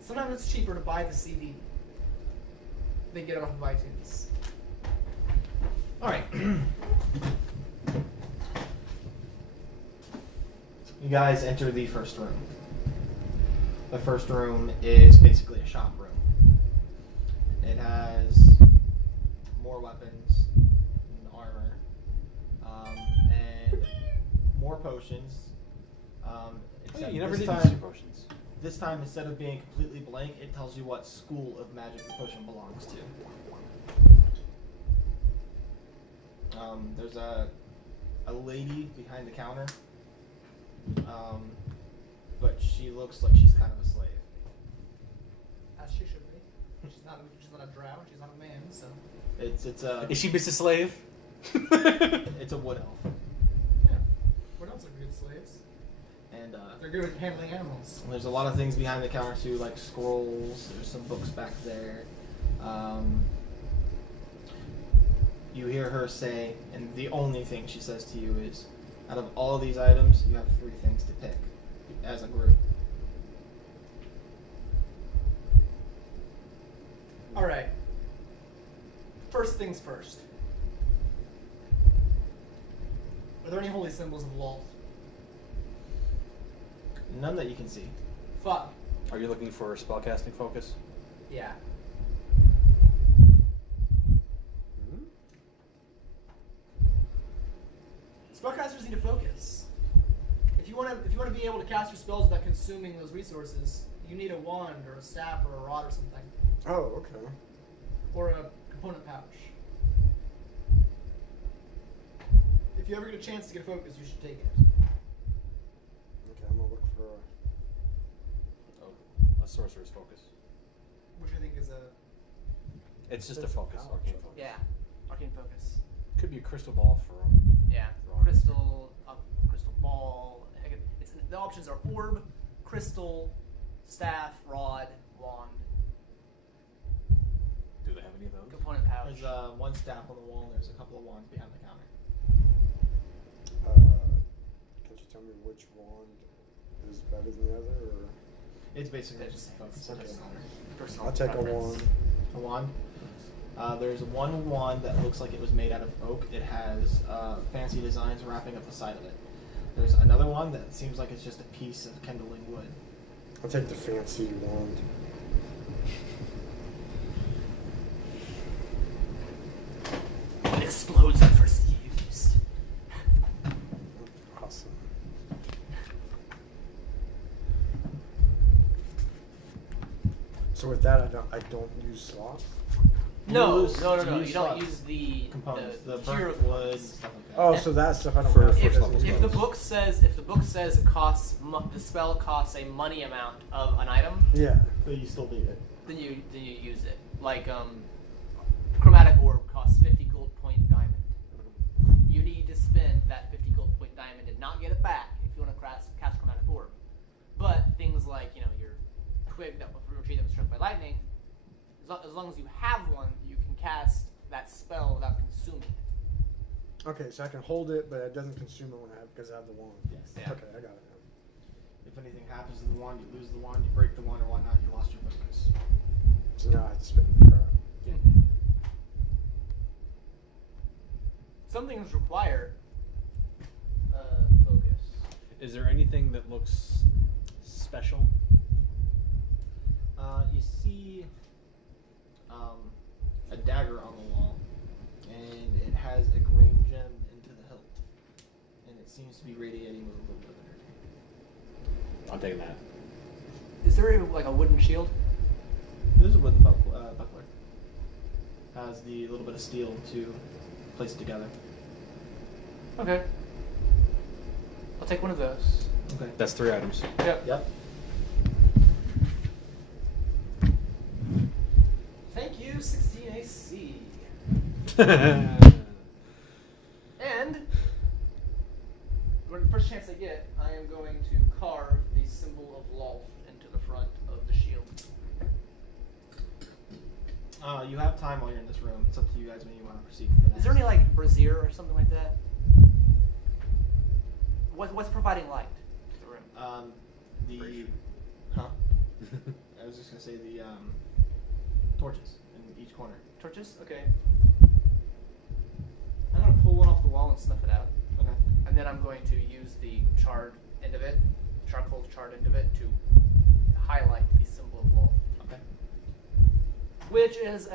sometimes it's cheaper to buy the CD than get it off of iTunes. All right. You guys enter the first room. The first room is basically a shop room. It has more weapons, and armor, and more potions. Except you never this did use time, your potions. This time, instead of being completely blank, it tells you what school of magic the potion belongs to. There's a lady behind the counter, but she looks like she's kind of a slave. As she should be. She's not a drow, she's not a man, so. It's a Is she Mr. Slave? it's a wood elf, Yeah. What else are good slaves? and They're good at handling animals. there's a lot of things behind the counter too, like scrolls. There's some books back there. you hear her say, and the only thing she says to you is, out of all these items, you have 3 things to pick as a group. Alright. First things first. Are there any holy symbols of Lolth? None that you can see. Fuck. Are you looking for spellcasting focus? Yeah. Spellcasters need to focus. If you want to be able to cast your spells without consuming those resources, you need a wand or a staff or a rod or something, Oh, okay. or a component pouch. If you ever get a chance to get focus, you should take it. Okay, I'm gonna look for A sorcerer's focus. Which I think is a It's just a focus. Arcane focus. yeah, arcane focus. Could be a crystal ball for Yeah, Rod. crystal ball. It's the options are orb, crystal, staff, rod, wand, Do they have any of those? component pouch. There's one staff on the wall, and there's a couple of wands behind the counter. Can you tell me which wand is better than the other, or It's basically just a focus. Okay. Personal I'll take a preference. wand. A wand. There's one wand that looks like it was made out of oak. It has fancy designs wrapping up the side of it. There's another one that seems like it's just a piece of kindling wood. I'll take the fancy wand. It explodes when first used. Awesome. So with that, I don't use slots. No, Use- no. use You don't slots. use the Components, the pure burnt wood, and components. stuff like that. Oh, so that stuff I don't For have. first level If the book says it costs the spell costs a money amount of an item, Yeah. But you still need it. then you use it. Like chromatic orb costs 50 gold point diamond. You need to spend that 50 gold point diamond and not get it back if you want to cast chromatic orb. But things like your twig that was tree that was struck by lightning, as long as you have one, you can cast that spell without consuming it. Okay, so I can hold it, but it doesn't consume it when because I have the wand. Yes. Yeah. Okay, I got it now. If anything happens to the wand, you lose the wand, you break the wand or whatnot, you lost your focus. So now I have to spin the crap. Some things require focus. Is there anything that looks special? You see a dagger on the wall, and it has a green gem into the hilt, and it seems to be radiating with a little bit of energy. I'm taking that. Is there a wooden shield? There's a wooden buckler. Has the little bit of steel to place it together. Okay. I'll take one of those. Okay. That's 3 items. Yep. Yep. Thank you, 16 AC. And the first chance I get, I am going to carve the symbol of Lolth into the front of the shield. You have time while you're in this room. It's up to you guys when you want to proceed to the next. Is there any brazier or something like that? What's providing light to the room? The huh? I was just gonna say the torches in each corner. Torches? Okay. I'm gonna pull one off the wall and snuff it out. Okay. And then I'm going to use the charred end of it, charcoal charred end of it, to highlight the symbol of Lolth. Okay. Which is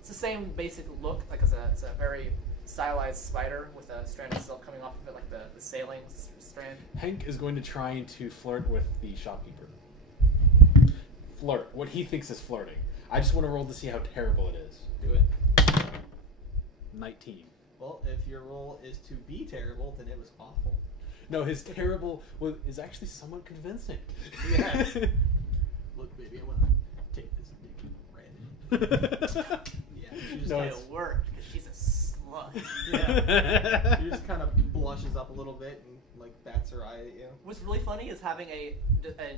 it's the same basic look, like it's a very stylized spider with a strand of silk coming off of it, like the sailing strand. Hank is going to try to flirt with the shopkeeper. Flirt. What he thinks is flirting. I just want to roll to see how terrible it is. Do it. 19. Well, if your role is to be terrible, then it was awful. No, his terrible is actually somewhat convincing. Yes. Look, baby, I want to take this big red. Yeah. She just No, kinda, It'll work because she's a slut. yeah. She just kind of blushes up a little bit and bats bats her eye at you. What's really funny is having an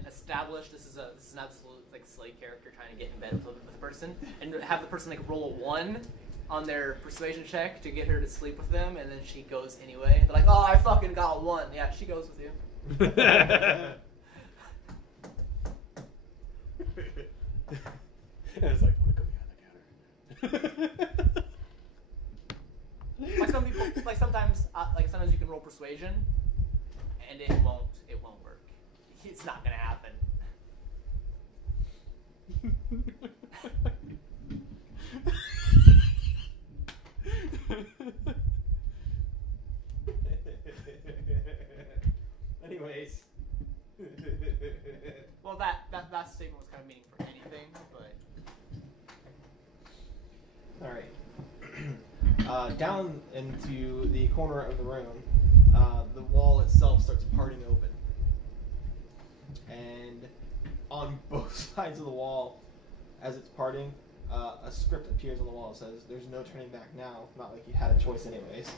established this is an absolute like slave character trying to get in bed with a person, and have the person like roll a 1 on their persuasion check to get her to sleep with them, and then she goes anyway. They're like, "Oh, I fucking got a 1." Yeah, she goes with you. And it's like, I'm gonna go behind the counter. Like some people, like sometimes you can roll persuasion, and it won't work. It's not gonna happen. Anyways. Well, that statement was kind of meaning for anything, but All right. Down into the corner of the room, the wall itself starts parting open, and on both sides of the wall, as it's parting, a script appears on the wall that says, "There's no turning back now." Not like you had a choice, anyways.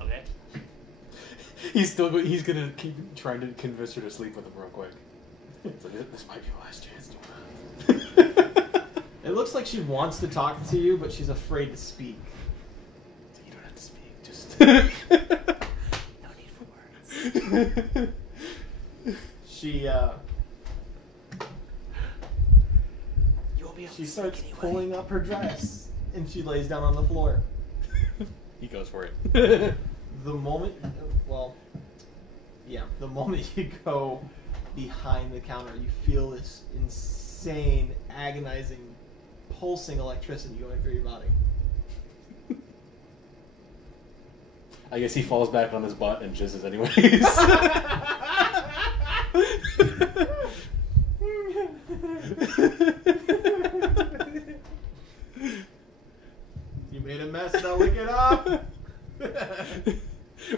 okay. He's gonna keep trying to convince her to sleep with him real quick. So this might be my last chance. It looks like she wants to talk to you, but she's afraid to speak. So you don't have to speak. Just No need for words. She You will be able she to starts speak anyway. pulling up her dress, and she lays down on the floor. he goes for it. The moment, the moment you go behind the counter, you feel this insane, agonizing, pulsing electricity going through your body. I guess he falls back on his butt and jizzes anyways. You made a mess, now lick it up!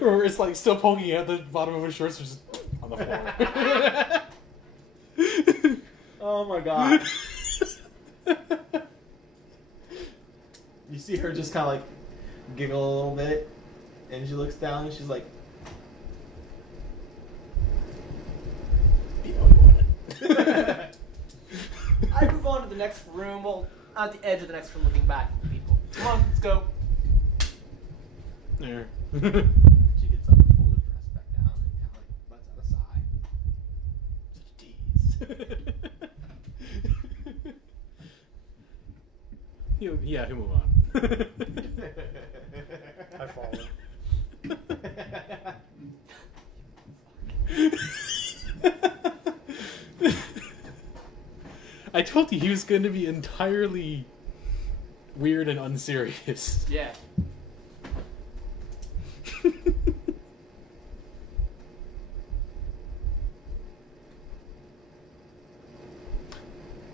Or it's like still poking at the bottom of his shorts, just on the floor. Oh my god. You see her just kind of like giggle a little bit, and she looks down and she's like, You know you want it. I move on to the next room. Well, at the edge of the next room, looking back at the people. Come on, let's go. There. she gets up and pulls her dress back down and kind of like lets out a sigh. Such a tease. He'll move on. I follow. I told you he was going to be entirely weird and unserious. Yeah.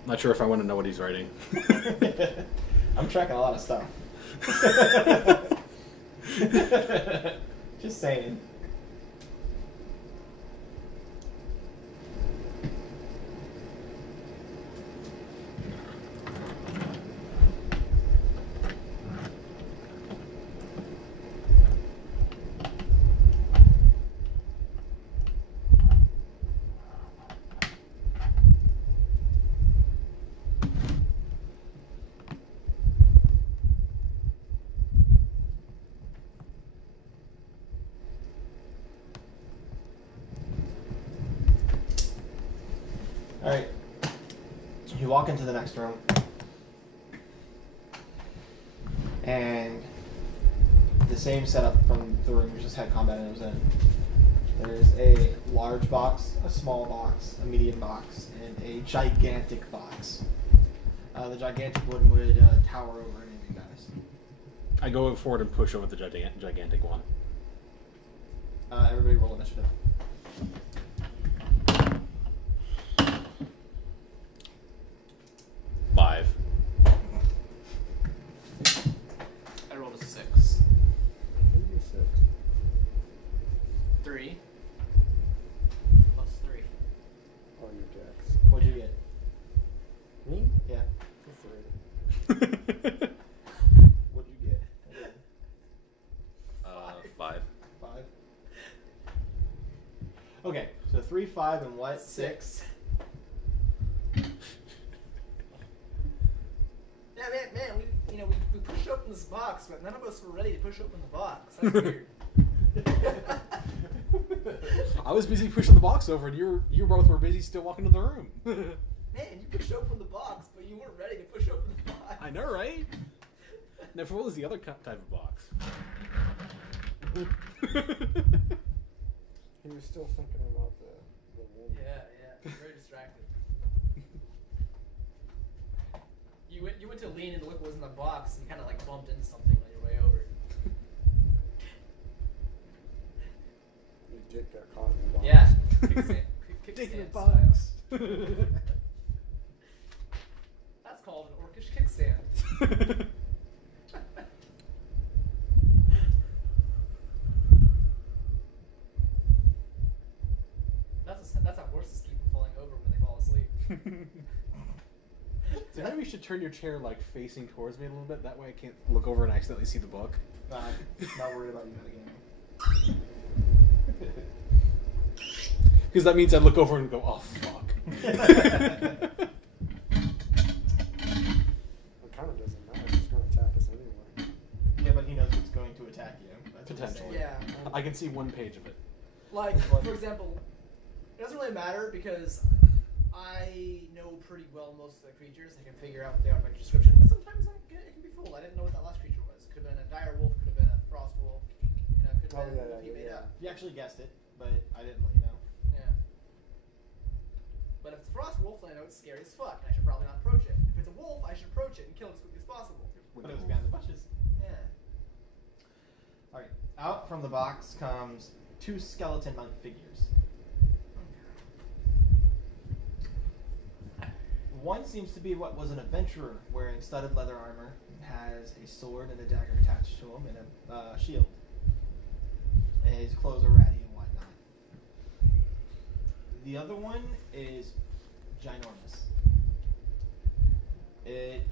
Not sure if I want to know what he's writing. I'm tracking a lot of stuff. Just saying. Alright. You walk into the next room. And the same setup from the room you just had combat in was in. There's a large box, a small box, a medium box, and a gigantic box. The gigantic one would tower over any of you guys. I go forward and push over the gigantic one. Everybody roll initiative. Five. I rolled a 6. Maybe 6. 3. Plus 3. On your decks. What'd you get? Me? Yeah. 3. What'd you get? Five. 5? 5 and what? 6. Yeah, man, we pushed open this box, but none of us were ready to push open the box. That's weird. I was busy pushing the box over, and you both were busy still walking to the room. Man, you pushed open the box, but you weren't ready to push open the box. I know, right? Now, what was the other type of box? He was still thinking about the woman. Yeah, very distracted. You went to lean and look what was in the box, and kind of like bumped into something on your way over. Your dick got caught in the box. Yeah, kickstand Dick in the style. box. That's called an orcish kickstand. That's how horses keep from falling over when they fall asleep. So maybe you should turn your chair like facing towards me a little bit. That way I can't look over and accidentally see the book. I'm not worried about you metagaming. Because that means I look over and go, oh fuck. It kind of doesn't matter. It's going to attack us anyway. Yeah, but he knows it's going to attack you. That's what he's Potentially. saying. Yeah. I can see one page of it. Like, for example, it doesn't really matter because I know pretty well most of the creatures. I can figure out what they are by description, but sometimes it can be fooled. I didn't know what that last creature was. Could have been a dire wolf, could have been a frost wolf, could have been a wolf he made up. You actually guessed it, but I didn't let you know. Yeah. But if it's a frost wolf, then I know it's scary as fuck, and I should probably not approach it. If it's a wolf, I should approach it and kill it as quickly as possible. But it was behind the bushes. Yeah. Alright, out from the box comes 2 skeleton monk figures. One seems to be what was an adventurer wearing studded leather armor, has a sword and a dagger attached to him, and a shield. And his clothes are ratty and whatnot. The other one is ginormous. It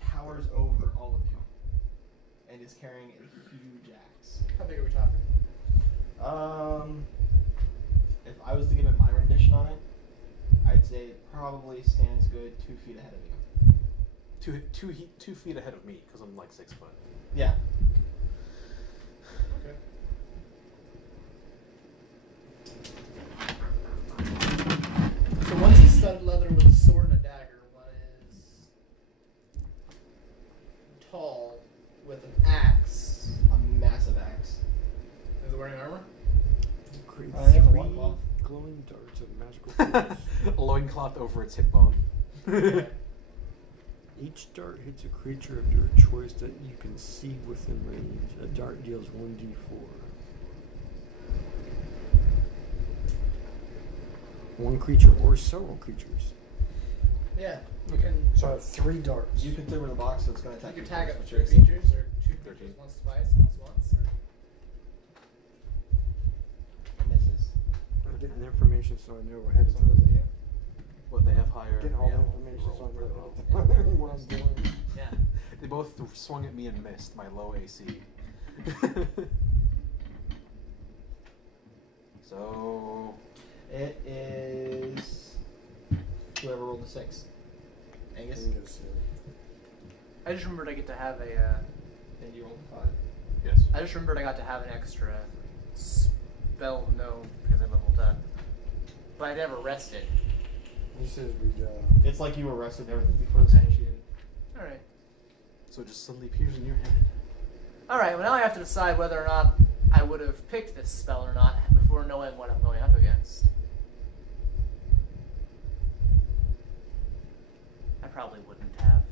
towers over all of you, and is carrying a huge axe. How big are we talking? If I was to give it my rendition on it, I'd say it probably stands good 2 feet ahead of you. 2 feet ahead of me, because I'm like 6 foot. Yeah. Okay. So one's a studded leather with a sword and a dagger. One is tall with an axe. A massive axe. Is it wearing armor? Create I have a 3 loincloth. glowing darts of magical force. A loincloth over its hip bone. Each dart hits a creature of your choice that you can see within range. A dart deals 1d4. 1 creature or several creatures. Yeah. You can. So I have 3 darts. You can deliver the box, so it's going to You attack can you tag first, up but 2 you're creatures or 2 creatures 13. once twice, once. Or... misses. I'm getting information so I know ahead of Next one goes at time. you. What, they have higher... Getting all yeah, the information so I know roll. ahead of time what I'm doing. Yeah. They both swung at me and missed my low AC. So... It is whoever rolled a 6. Angus? Angus, I just remembered I get to have a. And you rolled a 5. Yes. I just remembered I got to have an extra spell gnome because I leveled up, but I never rested. He says we It's like you arrested everything before this initiated. All right. So it just suddenly appears in your head. All right. Well, now I have to decide whether or not I would have picked this spell or not before knowing what I'm going up against. I probably wouldn't have.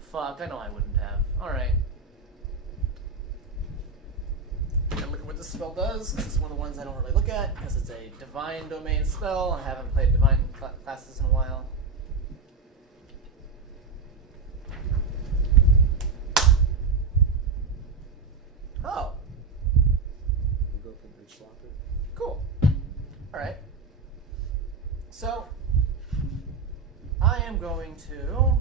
Fuck, I know I wouldn't have. Alright. And look at what this spell does. This is one of the ones I don't really look at because it's a divine domain spell. I haven't played divine classes in a while. Oh, we'll go for bitch slapper. cool. Alright. So, I am going to...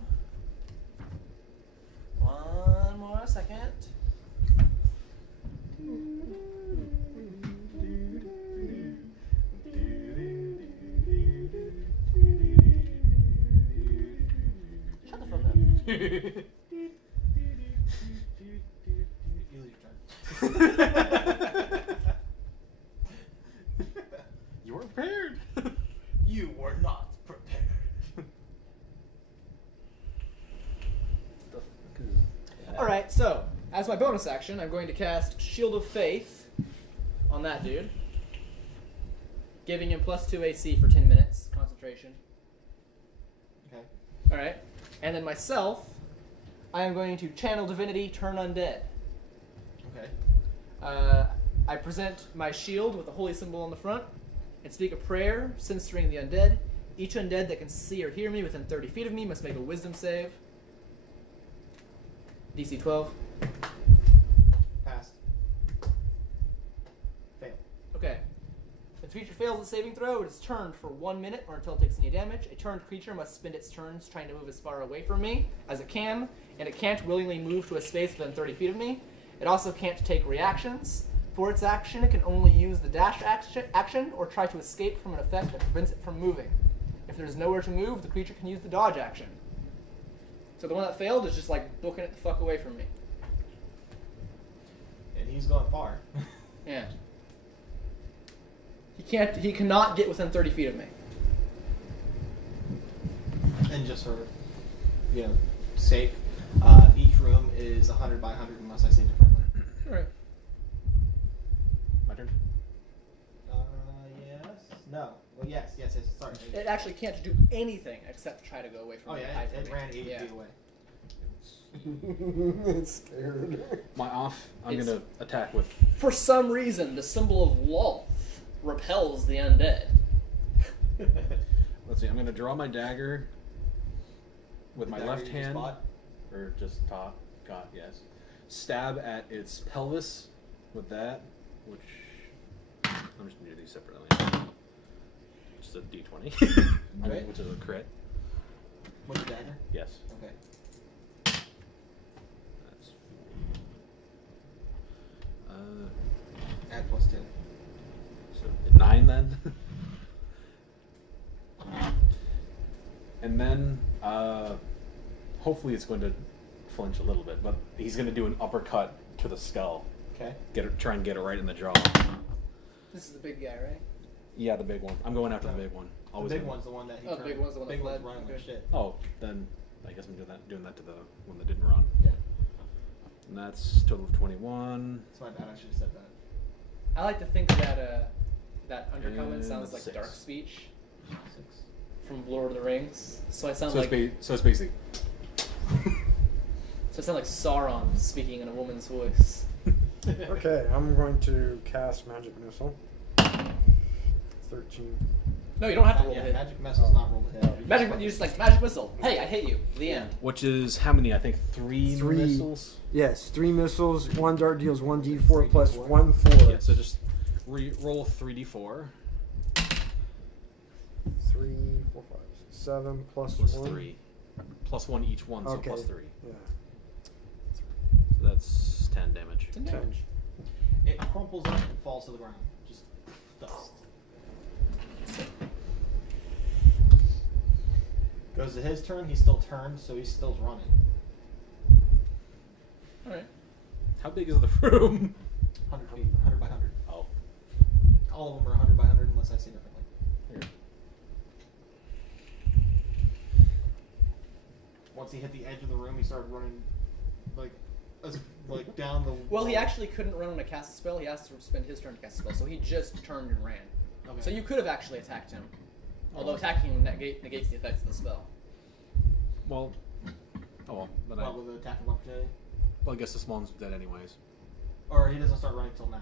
One more second. You lose your turn. You were prepared. You were not prepared. Alright, so, as my bonus action, I'm going to cast Shield of Faith on that dude. Giving him +2 AC for 10 minutes. Concentration. Okay. Alright. And then myself, I am going to Channel Divinity, Turn Undead. Okay. I present my shield with a holy symbol on the front and speak a prayer censoring the undead. Each undead that can see or hear me within 30 feet of me must make a wisdom save. DC 12. Passed. Fail. Okay. If the creature fails a saving throw, it is turned for 1 minute or until it takes any damage. A turned creature must spend its turns trying to move as far away from me as it can, and it can't willingly move to a space within 30 feet of me. It also can't take reactions. For its action, it can only use the dash action or try to escape from an effect that prevents it from moving. If there's nowhere to move, the creature can use the dodge action. So the one that failed is just like booking it the fuck away from me. And he's going far. Yeah. He cannot get within 30 feet of me. And just for, sake, each room is 100 by 100 unless I say differently. Alright. My turn. Yes. No. Well, yes. Sorry. It actually can't do anything except try to go away from Oh me. yeah, hide from it me. ran 80 Yeah. feet away. It's scared. My off. I'm It's- gonna attack with. For some reason, the symbol of Lolth repels the undead. Let's see. I'm gonna draw my dagger with my Dagger left you hand, spot? or just top. God, yes. Stab at its pelvis with that, which I'm just gonna do these separately. Just a D20, Okay. which is a crit. With the dagger? Yes. Okay. That's. Add +2. So 9 then. And then hopefully it's going to flinch a little bit, but he's going to do an uppercut to the skull. Okay. Try and get it right in the jaw. This is the big guy, right? Yeah, the big one. I'm going after the big one. The big one's the one that he Oh, the turned. big one's the one that big one's fled? running like Okay. shit. Oh, then I guess I'm doing that to the one that didn't run. Yeah. And that's total of 21. That's my bad. I should have said that. I like to think that that undercommon And sounds like 6. dark speech 6. from Lord of the Rings. So I sound So like it's basically. Sauron speaking in a woman's voice. Okay, I'm going to cast Magic Missile. 13. No, you don't have to roll Yeah, a hit. magic missile is not rolled to hit. Magic, you just like magic missile. Hey, I hit you. The end. Which is how many? I think 3 3. missiles. Yes, 3 missiles. 1 dart deals 1d4 plus 1 force. Yeah, so just roll 3d4 3, 4, 5, 7 plus plus 1. 3. Plus 1 each one, so Okay. plus 3. Yeah. So that's 10 damage. 10 damage. It crumples up and falls to the ground. Just dust. Goes to his turn. He's still turned, so he's still running. Alright. How big is the room? 100 feet. 100 by 100. Oh. All of them are 100 by 100 unless I say differently. Here. Once he hit the edge of the room, he started running like down the. Well, he actually couldn't run on a cast spell. He has to spend his turn to cast a spell, so he just turned and ran. Okay. So you could have actually attacked him. Although attacking him negates the effects of the spell. Well. Oh well. Then What, with an attack of opportunity? well, I guess the small one's dead anyways. Or he doesn't start running till now.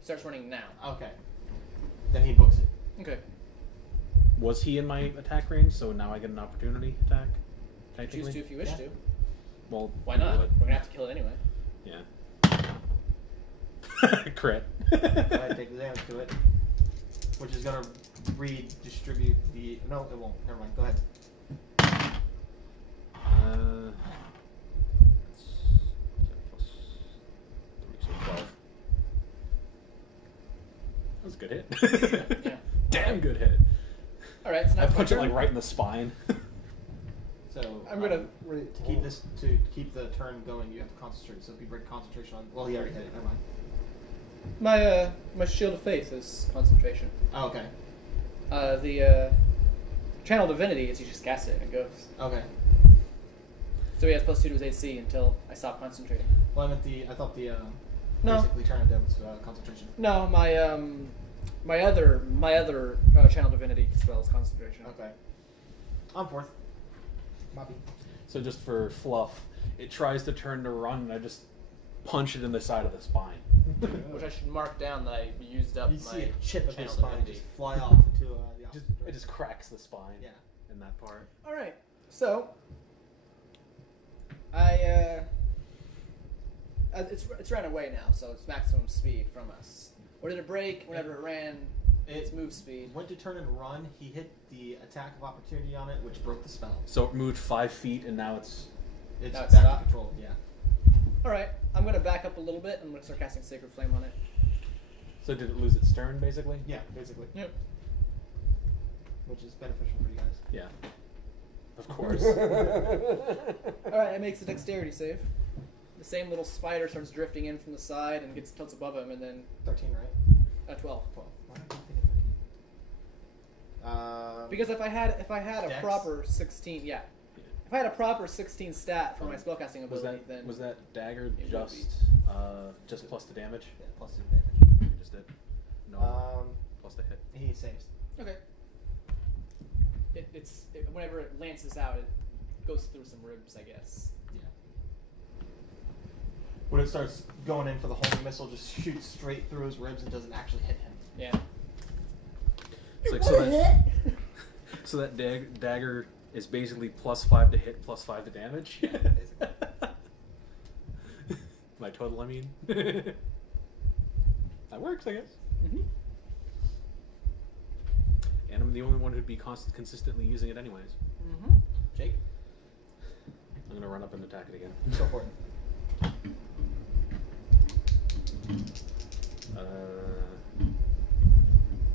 He starts running now. Okay. Then he books it. Okay. Was he in my attack range? So now I get an opportunity attack. Choose Technically. to if you wish Yeah. to. Well, Why you not? would. We're gonna have to kill it anyway. Yeah. Crit. Go ahead, take the damage to it. Which is gonna redistribute the. No, it won't. Never mind. Go ahead. Plus 3, so 12. That was a good hit. Yeah. Damn good hit. All right. So now I it's my punch it turn. like right in the spine. So I'm gonna. Wait, To keep this to keep the turn going, you have to concentrate. So if you break concentration on, well, he already hit it. Never mind. My shield of faith is concentration. Oh, okay. The channel divinity is you just cast it and it goes. Okay. So he has +2 to his AC until I stop concentrating. Well, I thought the No. basically turn down was concentration. No, my other channel divinity spell is concentration. Okay. On fourth. Moppy. So just for fluff, it tries to turn to run, and I just punch it in the side of the spine. Which I should mark down that I used up You my see a chip of channel his spine divinity. just fly off into the opposite It direction. just cracks the spine. Yeah. In that part. All right. So it's ran away now, so it's maximum speed from us. Where did it break? Whenever it ran, its move speed. Went to turn and run. He hit the attack of opportunity on it, which broke the spell. So it moved 5 feet, and now it's It's Now back it's to stopped? control. Yeah. All right. I'm gonna back up a little bit. I'm gonna start casting Sacred Flame on it. so did it lose its turn basically? Yeah, basically. Yep. Which is beneficial for you guys. Yeah. Of course. All right. It makes a Dexterity save. The same little spider starts drifting in from the side and gets tilts above him, and then 13, right? 12. 12. Why did I think of 13? Because if I had a Dex? proper 16, yeah. If I had a proper 16 stat for my spellcasting was ability, that then was that dagger it would just plus the damage? Yeah, plus 2 damage. You just did. No. Plus the hit. He saves. okay. Whenever it lances out, it goes through some ribs, I guess. Yeah. When it starts going in for the homing missile, just shoots straight through his ribs and doesn't actually hit him. Yeah. It's like, so that dagger is basically +5 to hit, +5 to damage. Basically. My total, I mean. That works, I guess. Mm-hmm. And I'm the only one who'd be consistently using it anyways. Mm-hmm. Jake, I'm gonna run up and attack it again. go for it.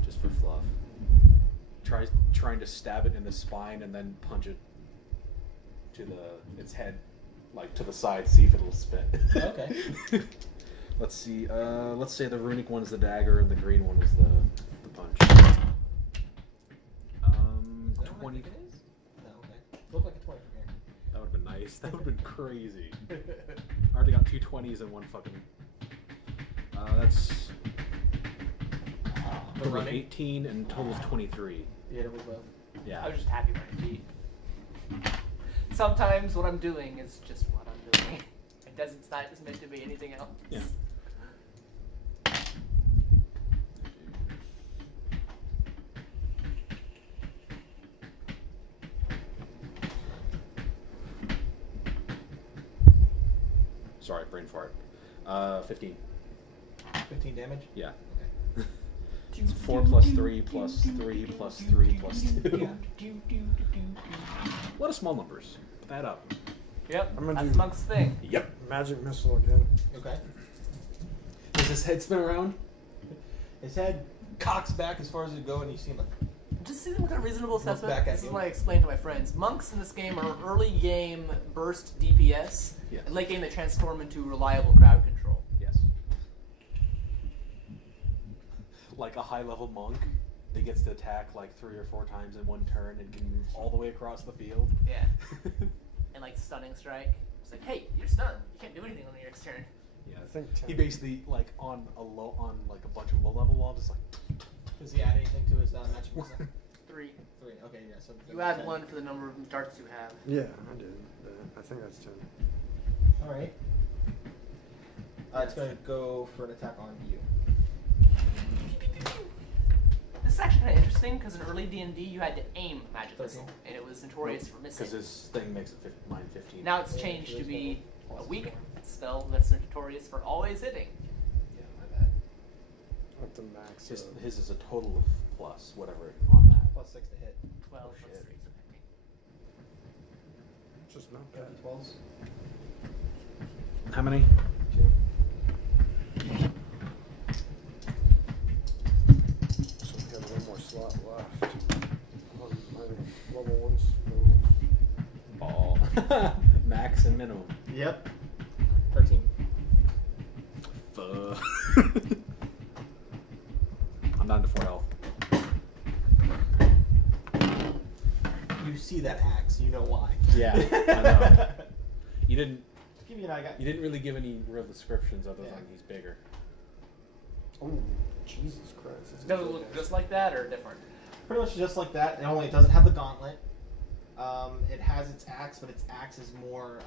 Just for fluff. Trying to stab it in the spine and then punch it to its head, like to the side, see if it'll spit. Okay. Let's see. Let's say the runic one's the dagger and the green one is the punch. 20. It is? No, okay. Look like a 20 from here. That would have been nice. That would have been crazy. I already got 2 20s and one fucking. That's total of running? 18 and total of 23. You hit it with both. Yeah. I was just happy with my feet. Sometimes what I'm doing is just what I'm doing. It's not meant to be anything else. Yeah. Sorry, brain fart. 15. 15 damage? Yeah. Okay. It's 4 plus 3 plus 3 plus 3 plus 2. A lot of small numbers. Put that up. Yep, I'm gonna that's do- Monk's thing. Yep. Magic missile again. Okay. Does his head spin around? His head cocks back as far as it go, and you see him like, Just seem like a reasonable Look assessment. back at This is you. what I explained to my friends. Monks in this game are early game burst DPS, Yeah. and late game they transform into reliable crowd control. Yes. Like a high level monk that gets to attack like 3 or 4 times in one turn and can move all the way across the field. Yeah. And like stunning strike. It's like, hey, you're stunned. You can't do anything on your next turn. Yeah. I think He 10. basically like on like a bunch of low level walls, just like does he add anything to his magic missile? 3. 3. Okay, yeah. So You add 10. 1 for the number of darts you have. Yeah, I did. I think that's 10. All right. It's going to go for an attack on you. This is actually kind of interesting because in early D&D you had to aim magic 13. missile, and it was notorious for missing. because his thing makes it mine 15. Now it's changed to be a weak spell that's notorious for always hitting. Yeah, my bad. Up to max. His is a total of plus whatever on that. Plus 6 to hit. 12 Oh, plus shit. 3, so 15. Just not bad. 12s. How many? 2. So we have one more slot left on my level 1 spells. Ball. Max and minimum. Yep. 13. Fuck. I'm down to 4 health. You see that axe, you know why. Yeah, I know. You didn't. To give you an idea. You didn't really give any real descriptions other Yeah. than he's bigger. Oh, Jesus Christ. It's Does it look just like that or different? Pretty much just like that. Only it doesn't have the gauntlet. It has its axe, but its axe is more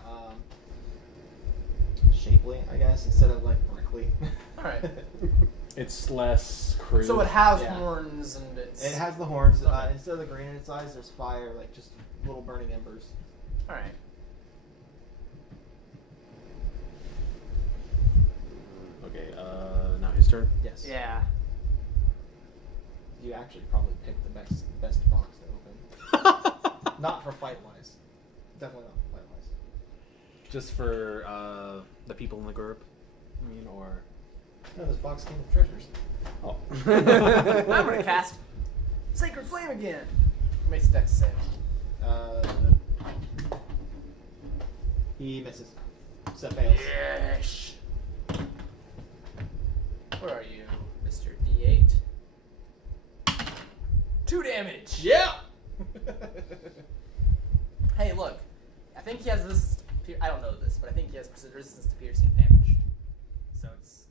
shapely, I guess, instead of like brickly. Alright. It's less crude. So it has Yeah. horns and it's... It has the horns. Okay. Instead of the green in its eyes, there's fire, like just little burning embers. Alright. Okay, now his turn. Yes. Yeah. You actually probably picked the best box to open. Not for fight wise. Definitely not for fight wise. Just for the people in the group, I mean, or... No, this box came with treasures. Oh. I'm gonna cast Sacred Flame again. Makes dex save. He misses. So fails. Yes. Where are you, Mr. D8? 2 damage. Yeah! Hey, look. I think he has resistance to I don't know this, but I think he has resistance to piercing damage. So it's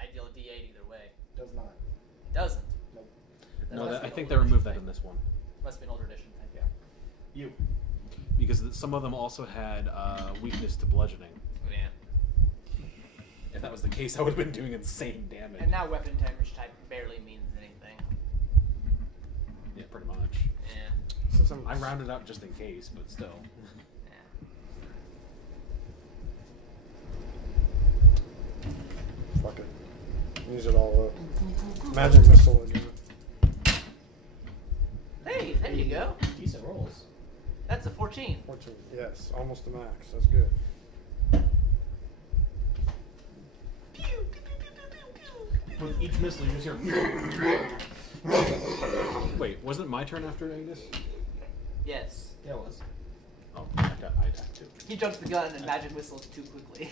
ideal D8 either way. Does not. It doesn't. Nope. That No, must that, be I an think older they removed that edition in this one. thing. Must be an older edition thing. Yeah. You. Because some of them also had weakness to bludgeoning. Yeah. If that was the case, I would have been doing insane damage. And now weapon damage type barely means anything. Yeah, pretty much. Yeah. Since I'm I rounded up just in case, but still. Fuck it. Use it all up. Magic missile again. Hey, there you go. Decent rolls. That's a 14. 14. Yes, almost the max. That's good. With each missile, you just hear. Wait, wasn't it my turn after Agnes? Yes. Yeah, it was. Oh, I attacked too. He jumped the gun and magic whistled too quickly.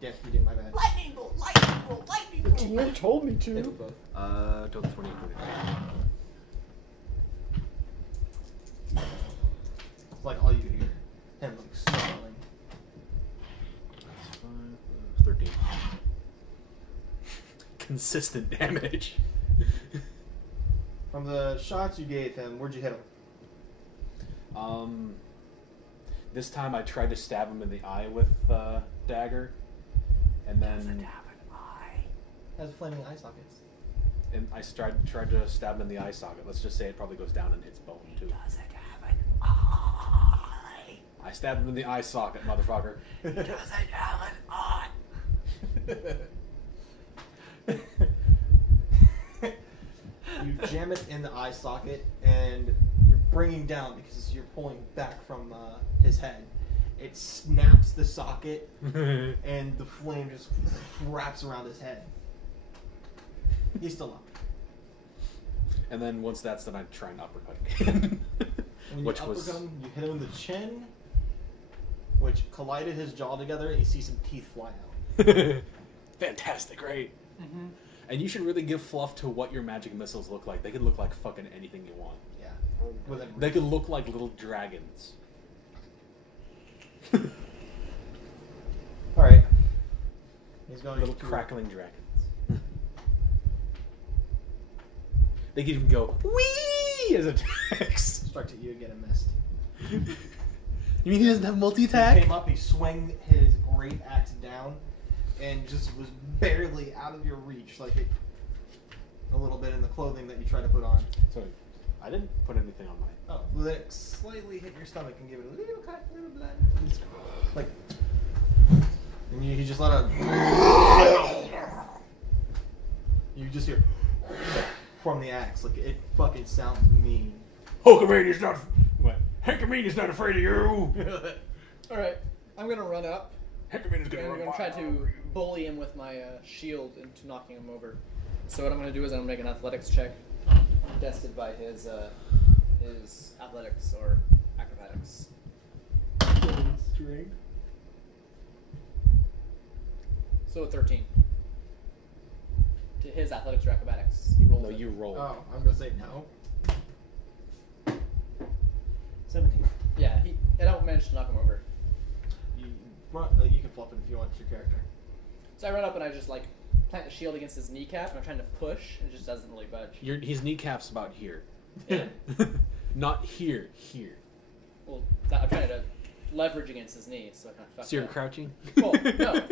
Yeah, you did. My bad. Lightning bolt! Lightning bolt! Lightning bolt! You told me Hit to. with both. Total 28, 23. It's like all you could hear. Him like snarling. 13. Consistent damage. From the shots you gave him, where'd you hit him? This time I tried to stab him in the eye with dagger, and then Has flaming eye sockets. I tried to stab him in the eye socket. Let's just say it probably goes down and hits bone too. Does it have an eye? I stabbed him in the eye socket, motherfucker. Does it have an eye? You jam it in the eye socket, and you're bringing down because you're pulling back from his head. It snaps the socket, and the flame just wraps around his head. He's still up. And then once that's done, I try and uppercut again. When Which you was uppercut him, you hit him in the chin, which collided his jaw together, and you see some teeth fly out. fantastic, right? Mm-hmm. And you should really give fluff to what your magic missiles look like. They can look like fucking anything you want. Yeah. With every- They can look like little dragons. Alright. He's going Little to crackling dragons. They can even go wee as attacks. Strikes at you again and missed. You mean he doesn't have He multi-attack? came up, he swung his great axe down, and just was barely out of your reach, like it a little bit in the clothing that you tried to put on. Sorry, I didn't put anything on my. Oh, well, then it slightly hit your stomach and give it a little cut, a little blood. Like, and you just let out. You just hear from the axe, like it fucking sounds mean. Hulkamania's not. What? Hulkamania's not afraid of you. Alright, I'm gonna run up. Hulkamania's And gonna I'm run gonna by. try to bully him with my shield into knocking him over. So what I'm gonna do is I'm gonna make an athletics check, tested by his athletics or acrobatics. Strength. So a 13. To his athletics or acrobatics. He rolls No, it. you roll. Oh, I'm gonna say no. 17. Yeah, I don't manage to knock him over. You can flip it if you want your character. So I run up and I just like plant the shield against his kneecap and I'm trying to push and it just doesn't really budge. His kneecap's about here. Yeah. Not here. Here. Well, I'm trying to leverage against his knee, so I kind of fuck So you're up. crouching? Well, no.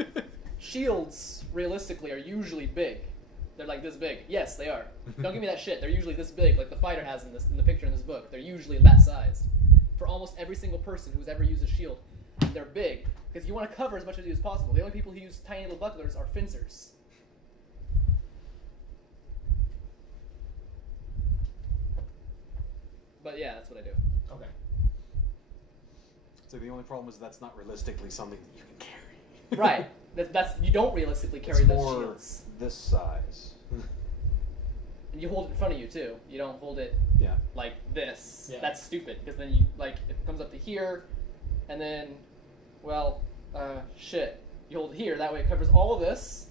Shields, realistically, are usually big. They're like this big. Yes, they are. Don't give me that shit. They're usually this big, like the fighter has in the picture in this book. They're usually that size. For almost every single person who's ever used a shield, they're big. Because you want to cover as much of you as possible. The only people who use tiny little bucklers are fencers. But yeah, that's what I do. Okay. So the only problem is that's not realistically something that you can carry. Right. That's you don't realistically carry It's those more shields. this size. And you hold it in front of you too. You don't hold it Yeah. like this. Yeah. That's stupid because then you like it comes up to here, and then, well, shit. You hold it here. That way it covers all of this,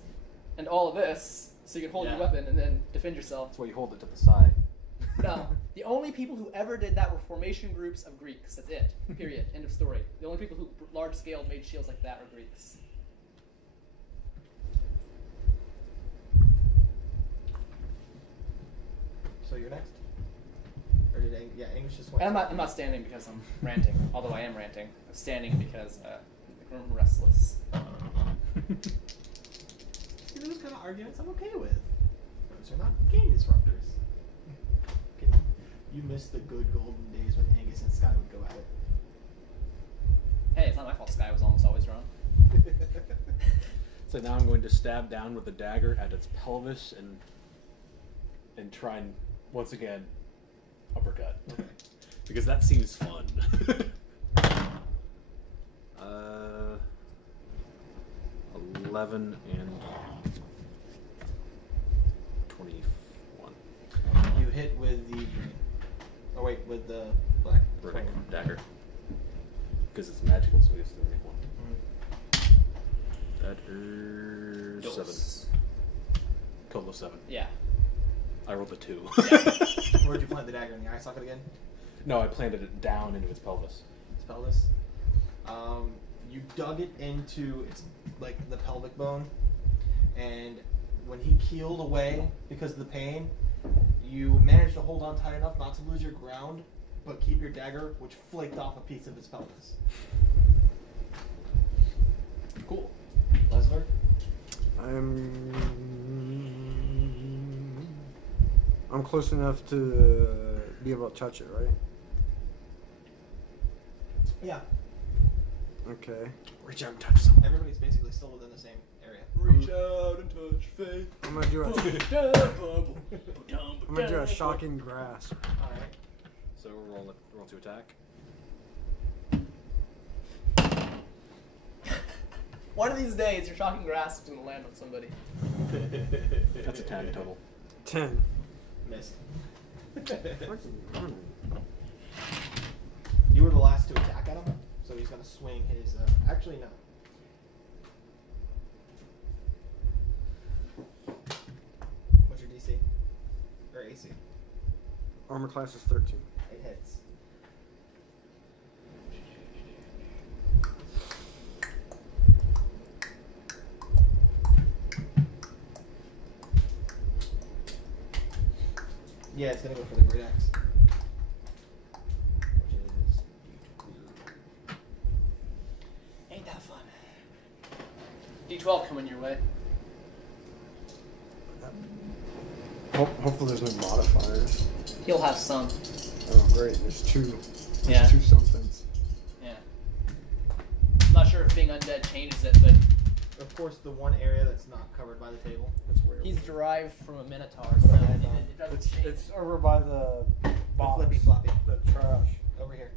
and all of this, so you can hold Yeah. your weapon and then defend yourself. That's why you hold it to the side. No, the only people who ever did that were formation groups of Greeks. That's it. Period. End of story. The only people who large scale made shields like that were Greeks. So you're next. Or did English just went? And I'm not standing because I'm ranting, although I am ranting. I'm standing because I'm restless. See, those kind of arguments I'm okay with. Those are not game disruptors. You missed the good golden days when Angus and Sky would go at it. Hey, it's not my fault. Sky was almost always wrong. So now I'm going to stab down with the dagger at its pelvis and try and once again uppercut. Because that seems fun. 11 and 21. You hit with the green. Oh wait, with the black. Runic dagger. Because it's magical, so we have to make one. That is 7. Total of 7. Yeah. I rolled a 2. Where'd you plant the dagger in the eye socket again? No, I planted it down into its pelvis. Its pelvis. You dug it into its like the pelvic bone, and when he keeled away because of the pain, you managed to hold on tight enough not to lose your ground, but keep your dagger, which flaked off a piece of its pelvis. Cool. Lesnar? I'm close enough to be able to touch it, right? Yeah. Okay. Reach out and touch something. Everybody's basically still within the same area. Reach out and touch faith. I'm gonna do a shocking grasp. All right. So roll to attack. One of these days, your shocking grasp is going to land on somebody. That's a 10 total. 10. Missed. Fucking running. You were the last to attack at him, so he's gonna swing his. Actually, no. What's your DC? Or AC? Armor class is 13. It hits. Yeah, it's gonna go for the great axe. Which is Ain't that fun. D12 coming your way. Hopefully there's no modifiers. He'll have some. Oh, great. There's two. There's Yeah. 2 somethings. Yeah. I'm not sure if being undead changes it, but of course the one area that's not covered by the table. That's weird. he's derived from a minotaur, so it doesn't change. It's over by the box. flippy floppy. The trash. Over here.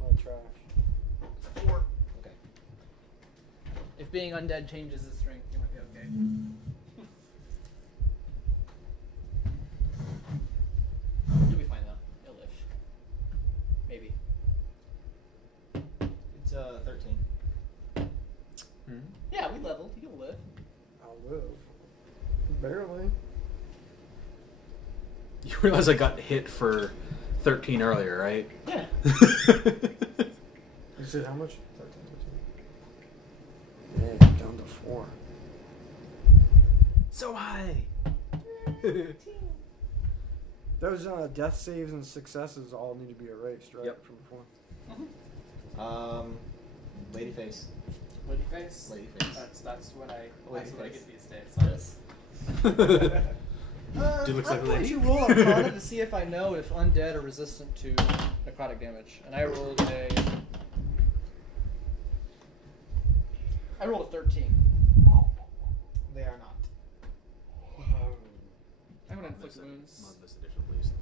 No trash. 4. Okay. If being undead changes his strength, you might be okay. You'll be fine though. You'll live. Maybe. Barely. You realize I got hit for 13 earlier, right? Yeah. You said how much? 13. Yeah, down to 4. So high. Those death saves and successes all need to be erased, right? Yep. From before. Lady face. Lady face. Lady face. That's what I. Lady That's what I face. get these days. Yes. Do you look like a I'm going lady? to roll Arcana to see if I know if undead are resistant to necrotic damage, and I rolled a 13. They are not. I'm gonna inflict wounds. Not this edition, at least.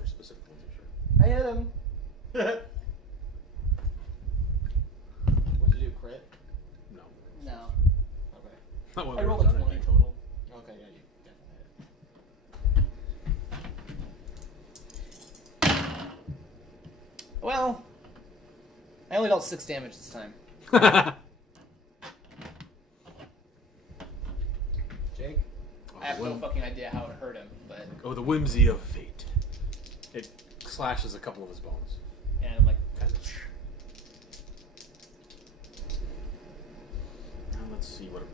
For specific ones, I'm sure. I hit him. What'd you do? Crit? No. No. Okay. Not what I we've rolled a done 20 anything. total. Okay, yeah, you definitely hit. Well, I only dealt 6 damage this time. Jake? I have no fucking idea how it hurt him, but Oh, the whimsy of fate. It slashes a couple of his bones. and I'm like, Kind of. Now let's see what I'm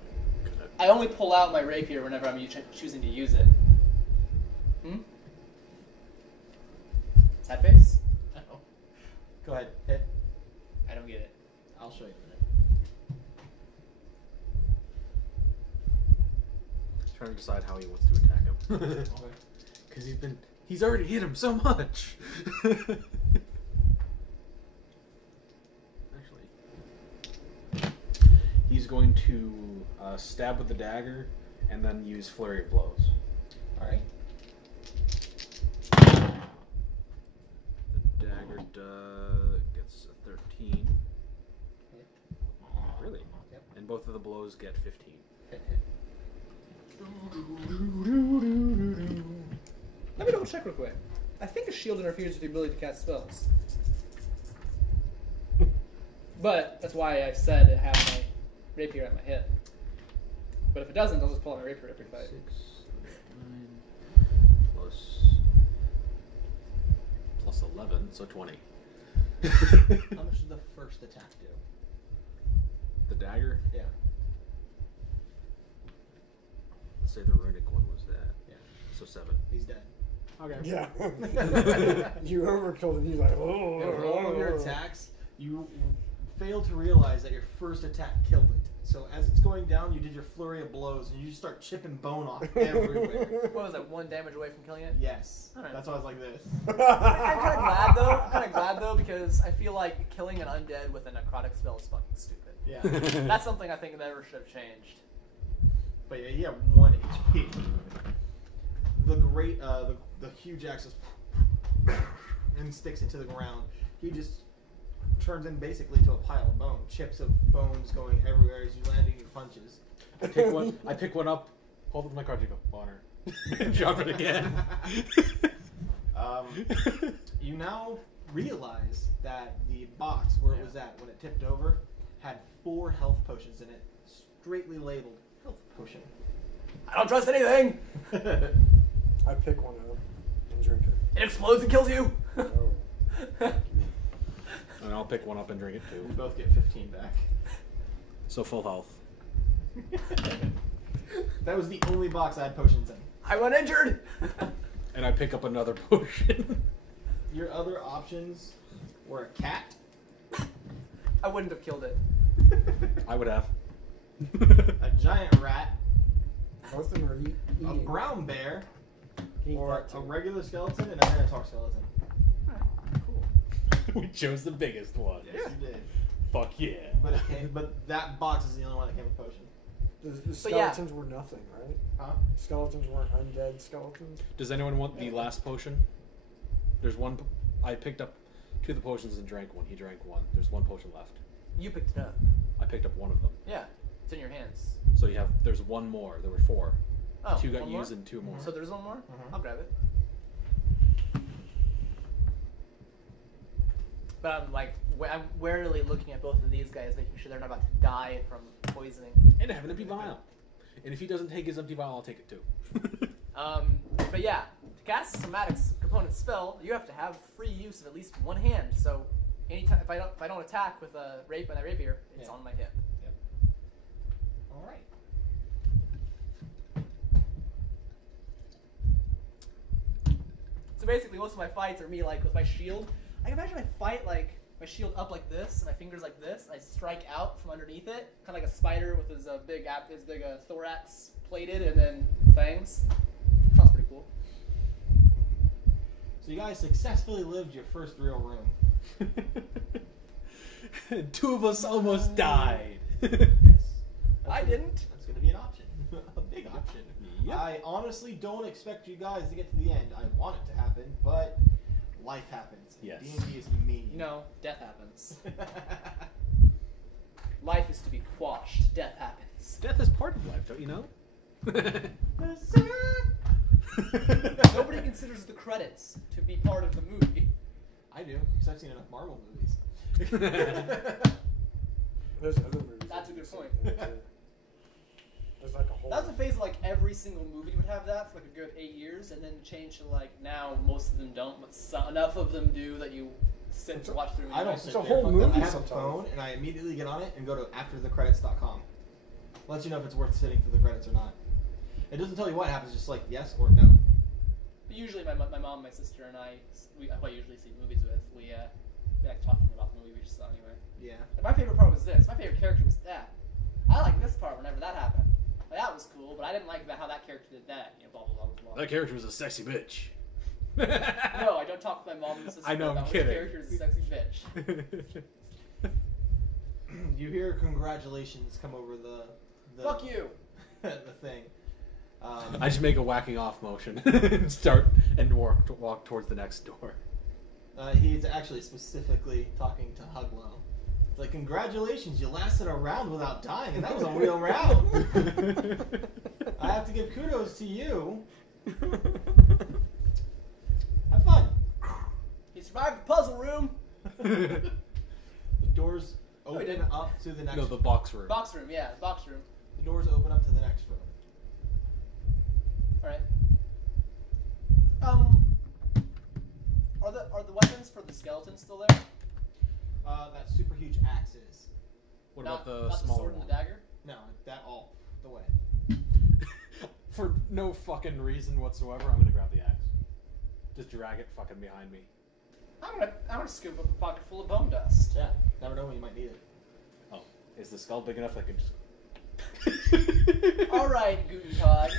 good at. I only pull out my rapier whenever I'm choosing to use it. Sad face? No. Go ahead, hit. I don't get it. I'll show you in a minute. Trying to decide how he wants to attack him. Okay. Because he's already hit him so much. Actually, he's going to stab with the dagger and then use flurry of blows. Alright. The dagger gets a 13. Really? Yep. And both of the blows get 15. Hit. Let me double check real quick. I think a shield interferes with the ability to cast spells. But that's why I said it had my rapier at my hip. But if it doesn't, I'll just pull out my rapier every fight. 6, 9, plus 11, so 20. How much did the first attack do? The dagger? Yeah. Let's say the runic one was that. Yeah. So 7. He's dead. Okay. Yeah. You overkilled and he's like, oh. In all of your attacks, you failed to realize that your first attack killed it. So as it's going down, you did your flurry of blows, and you just start chipping bone off everywhere. What was that? 1 damage away from killing it? Yes. Alright. That's why I was like this. I'm kind of glad though. I'm kind of glad though because I feel like killing an undead with a necrotic spell is fucking stupid. Yeah. That's something I think never should have changed. But yeah, he had 1 HP. The great, the huge axe just and sticks it to the ground. He just turns in basically to a pile of bone, chips of bones going everywhere as you landing your punches. I pick one up, hold it with my card, and go, Bonner. And drop it again. You now realize that the box where it was at when it tipped over had 4 health potions in it, straightly labeled health potion. I don't trust anything. I pick one up and drink it. It explodes and kills you. Oh. And I'll pick one up and drink it You too. both get 15 back. So full health. That was the only box I had potions in. I went injured. And I pick up another potion. Your other options were a cat, I wouldn't have killed it. I would have. a giant rat, Both of them are eating. a brown bear, Eat or that a too. regular skeleton and a minotaur skeleton. Cool. We chose the biggest one. Yes, you did. Fuck yeah. But that box is the only one that came with potion. The But yeah. skeletons were nothing, right? Huh? Skeletons weren't undead skeletons. Does anyone want the last potion? There's one. I picked up 2 of the potions and drank one. He drank one. There's 1 potion left. You picked it up. I picked up one of them. Yeah. It's in your hands. So there's 1 more. There were 4. Oh, 2 got one used more? and 2 more. So there's 1 more? Mhm. I'll grab it. But I'm like, I'm warily looking at both of these guys, making sure they're not about to die from poisoning. And having it be vile. And if he doesn't take his empty vial, I'll take it too. But yeah, to cast a somatic component spell, you have to have free use of at least one hand. So, anytime if I don't attack with a rapier, it's on my hip. Yep. All right. So basically, most of my fights are me like with my shield. I can imagine I fight like my shield up like this, and my fingers like this. And I strike out from underneath it, kind of like a spider with his big thorax plated and then fangs. Sounds pretty cool. So you guys successfully lived your first real room. Two of us almost died. Yes. I didn't. That's going to be an option. A big option. Yep. I honestly don't expect you guys to get to the end. I want it to happen, but life happens. Yes. D&D is mean. No, death happens. Life is to be quashed. Death happens. Death is part of life, don't you know? Nobody considers the credits to be part of the movie. I do, because I've seen enough Marvel movies. There's other movies. That's a good point. There's like a whole. That was a phase of like every single movie would have that for like a good 8 years, and then change to like now most of them don't, but enough of them do that you sit to watch through. I don't It's sit a there, whole fuck movie that. I have a sometimes. phone, and I immediately get on it and go to afterthecredits.com. Lets you know if it's worth sitting through the credits or not. It doesn't tell you what happens, just like yes or no. But usually my mom, my sister, and I, who I usually see movies with, we like talking about the movie we just saw anyway. Yeah. And my favorite part was this. My favorite character was that. I like this part whenever that happened. Like, that was cool, but I didn't like how that character did that. You know, blah blah blah blah. That character was a sexy bitch. No, I don't talk to my mom and sister I know, I'm about which kidding. character is a sexy bitch. You hear congratulations come over the Fuck you. the thing. I just make a whacking off motion and start and walk towards the next door. He's actually specifically talking to Huglo. It's like, congratulations, you lasted a round without dying, and that was a real round. I have to give kudos to you. Have fun. He survived the puzzle room. The doors he open didn't. up to the next No, the box room. Box room, yeah, box room. The doors open up to the next room. Alright. Are the weapons for the skeleton still there? That super huge axe is. What Not about the not small the sword one? and the dagger? No, that all the way. For no fucking reason whatsoever, I'm gonna grab the axe. Just drag it fucking behind me. I'm gonna scoop up a pocket full of bone dust. Yeah, never know when you might need it. Oh, is the skull big enough that I can just... Alright, Guten Tag.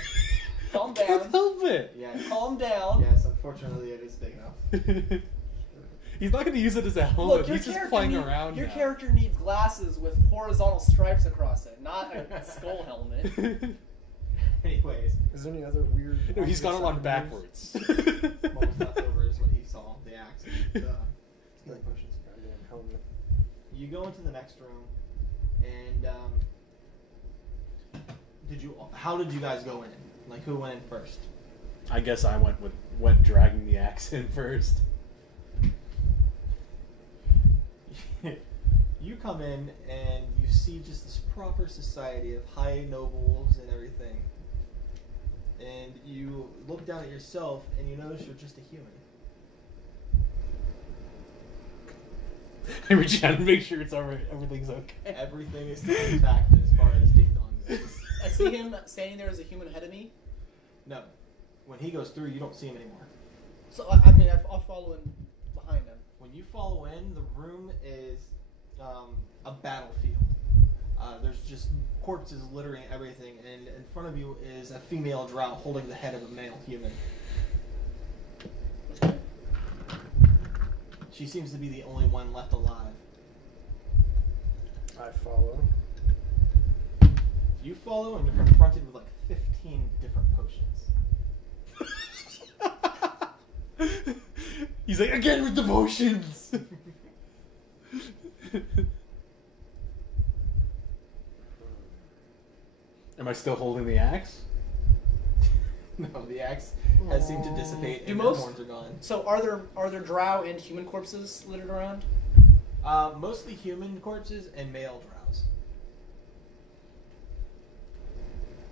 Calm Can't down. help it! Yes. Calm down. Yes, unfortunately it is big enough. He's not gonna use it as a helmet. Look, your He's just character playing need- around Your now. character needs glasses with horizontal stripes across it, not a skull helmet. Anyways, Is there any other weird? No, he's got it on objects backwards. most leftover is what he saw. The axe and the healing potions. Goddamn helmet. You go into the next room, and how did you guys go in? Like, who went in first? I guess I went dragging the axe in first. You come in and you see just this proper society of high nobles and everything. And you look down at yourself and you notice you're just a human. I reach out and make sure it's alright. Everything's okay. Everything is still intact as far as Ding Dong goes. I see him standing there as a human ahead of me. No. When he goes through, you don't see him anymore. So, I mean, I'll follow in behind him. When you follow in, the room is a battlefield. There's just corpses littering everything, and in front of you is a female drow holding the head of a male human. She seems to be the only one left alive. I follow. You follow, and you're confronted with like 15 different potions. He's like, again with the potions! Am I still holding the axe? No, the axe has seemed to dissipate, Do and the most- horns are gone. So, are there drow and human corpses littered around? Mostly human corpses and male drows.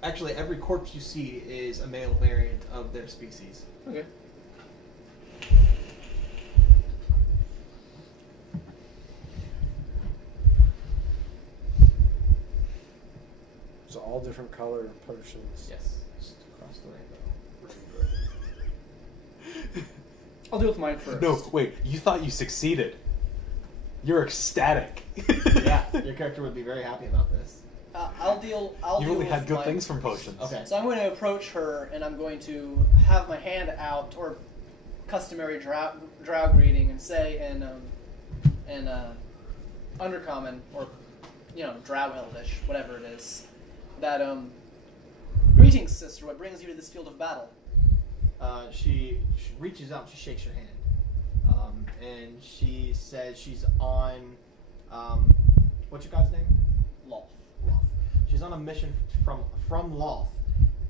Actually, every corpse you see is a male variant of their species. Okay. So all different color potions. Yes. Just across the rainbow. I'll deal with mine first. No, wait. You thought you succeeded. You're ecstatic. Yeah, your character would be very happy about this. I'll deal. You deal only with had good mine. things from potions. Okay. So I'm going to approach her, and I'm going to have my hand out, or customary drow greeting, and say in undercommon, or drow elvish, whatever it is, that greetings, sister. What brings you to this field of battle? She reaches out, she shakes your hand, and she says she's on, what's your guy's name? Loth. Loth. She's on a mission from Loth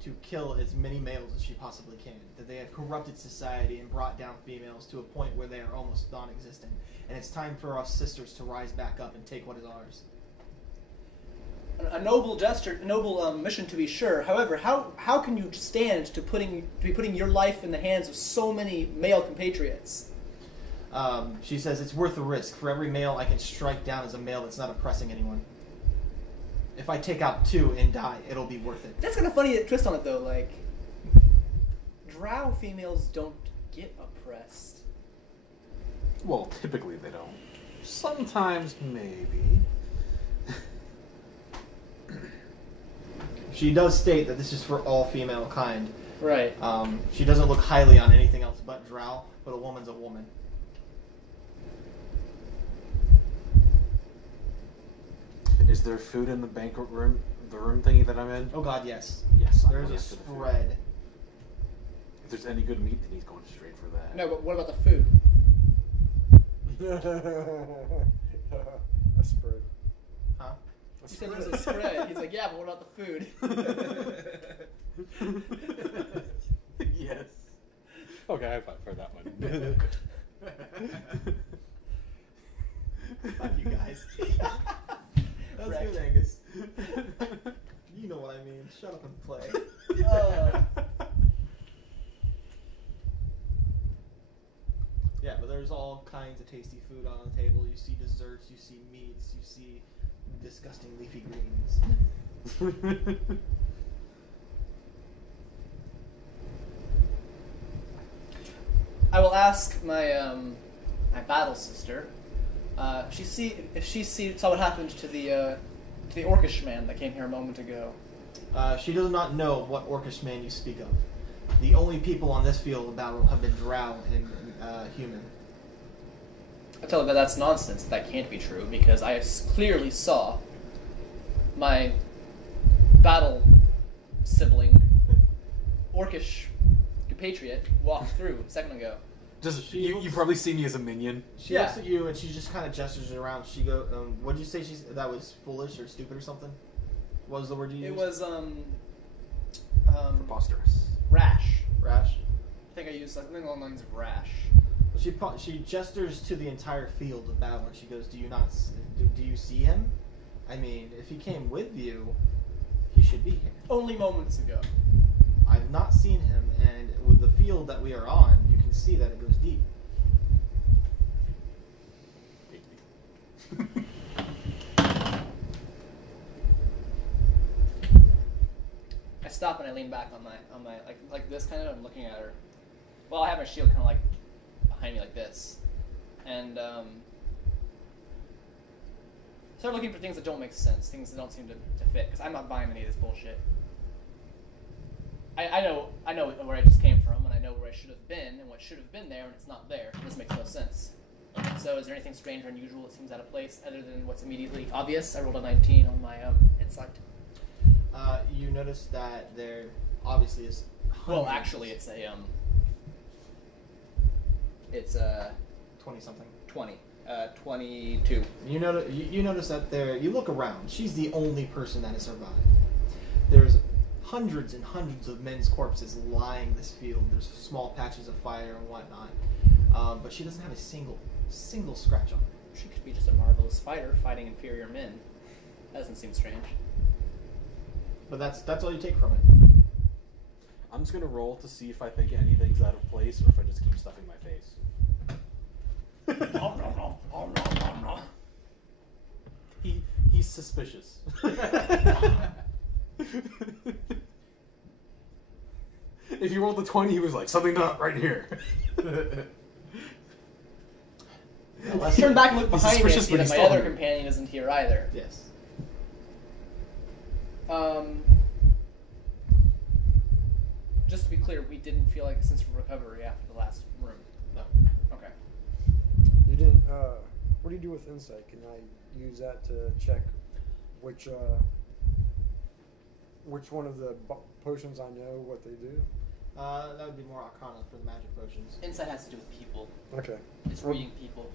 to kill as many males as she possibly can. That they have corrupted society and brought down females to a point where they are almost non-existent. And it's time for us sisters to rise back up and take what is ours. A noble gesture, a noble mission to be sure. However, how can you stand to be putting your life in the hands of so many male compatriots? She says it's worth the risk. For every male I can strike down as a male that's not oppressing anyone. If I take out 2 and die, it'll be worth it. That's kind of funny twist on it though. Like, drow females don't get oppressed. Well, typically they don't. Sometimes maybe. She does state that this is for all female kind. Right. She doesn't look highly on anything else but drow, but a woman's a woman. Is there food in the banquet room, the room thingy that I'm in? Oh god, yes. Yes. I'm There's going a after the food. spread. If there's any good meat, then he's going straight for that. No, but what about the food? A spread. Huh? You said there was a spread. He's like, yeah, but what about the food? Yes. Okay, I fought for that one. Fuck you guys. That's Wrecked. good, Angus. You know what I mean. Shut up and play. Yeah, but there's all kinds of tasty food on the table. You see desserts, you see meats, you see disgusting leafy greens. I will ask my my battle sister. If she saw what happened to the orcish man that came here a moment ago. She does not know what orcish man you speak of. The only people on this field of battle have been drow and human. I tell her that that's nonsense. That can't be true because I clearly saw my battle sibling, orcish compatriot, walk through a second ago. Just you probably see me as a minion. She Yeah. looks at you and she just kind of gestures around. She go, what did you say? That was foolish or stupid or something? What was the word you used? It was Preposterous. rash. Rash. I think I used something along the lines of rash. She gestures to the entire field of battle and she goes, do you see him? I mean, if he came with you, he should be here. Only moments ago. I've not seen him, and with the field that we are on, you can see that it goes deep. I stop and I lean back on my like this kind of. I'm looking at her. Well, I have my shield kind of like behind me like this, and start looking for things that don't make sense, things that don't seem to fit, because I'm not buying any of this bullshit. I know where I just came from, and I know where I should have been, and what should have been there, and it's not there. This makes no sense. So, is there anything strange or unusual that seems out of place, other than what's immediately obvious? I rolled a 19 on my insight. You notice that there obviously is. Well, actually, it's a 20 something. 20. 22. You notice that there. You look around. She's the only person that has survived. There's hundreds and hundreds of men's corpses lying this field. There's small patches of fire and whatnot, but she doesn't have a single scratch on her. She could be just a marvelous fighter fighting inferior men. That doesn't seem strange. But that's all you take from it. I'm just gonna roll to see if I think anything's out of place or if I just keep stuffing my face. He's suspicious. If you rolled a 20, he was like, something not right here. Turn back and look He's behind me and suspicious, see but that he's my still other hungry. companion isn't here either. Yes. Just to be clear, we didn't feel like a sense of recovery after the last room. No. Okay. You didn't. What do you do with insight? Can I use that to check which one of the potions I know what they do? That would be more Arcana for the magic potions. Insight has to do with people. Okay. It's reading people.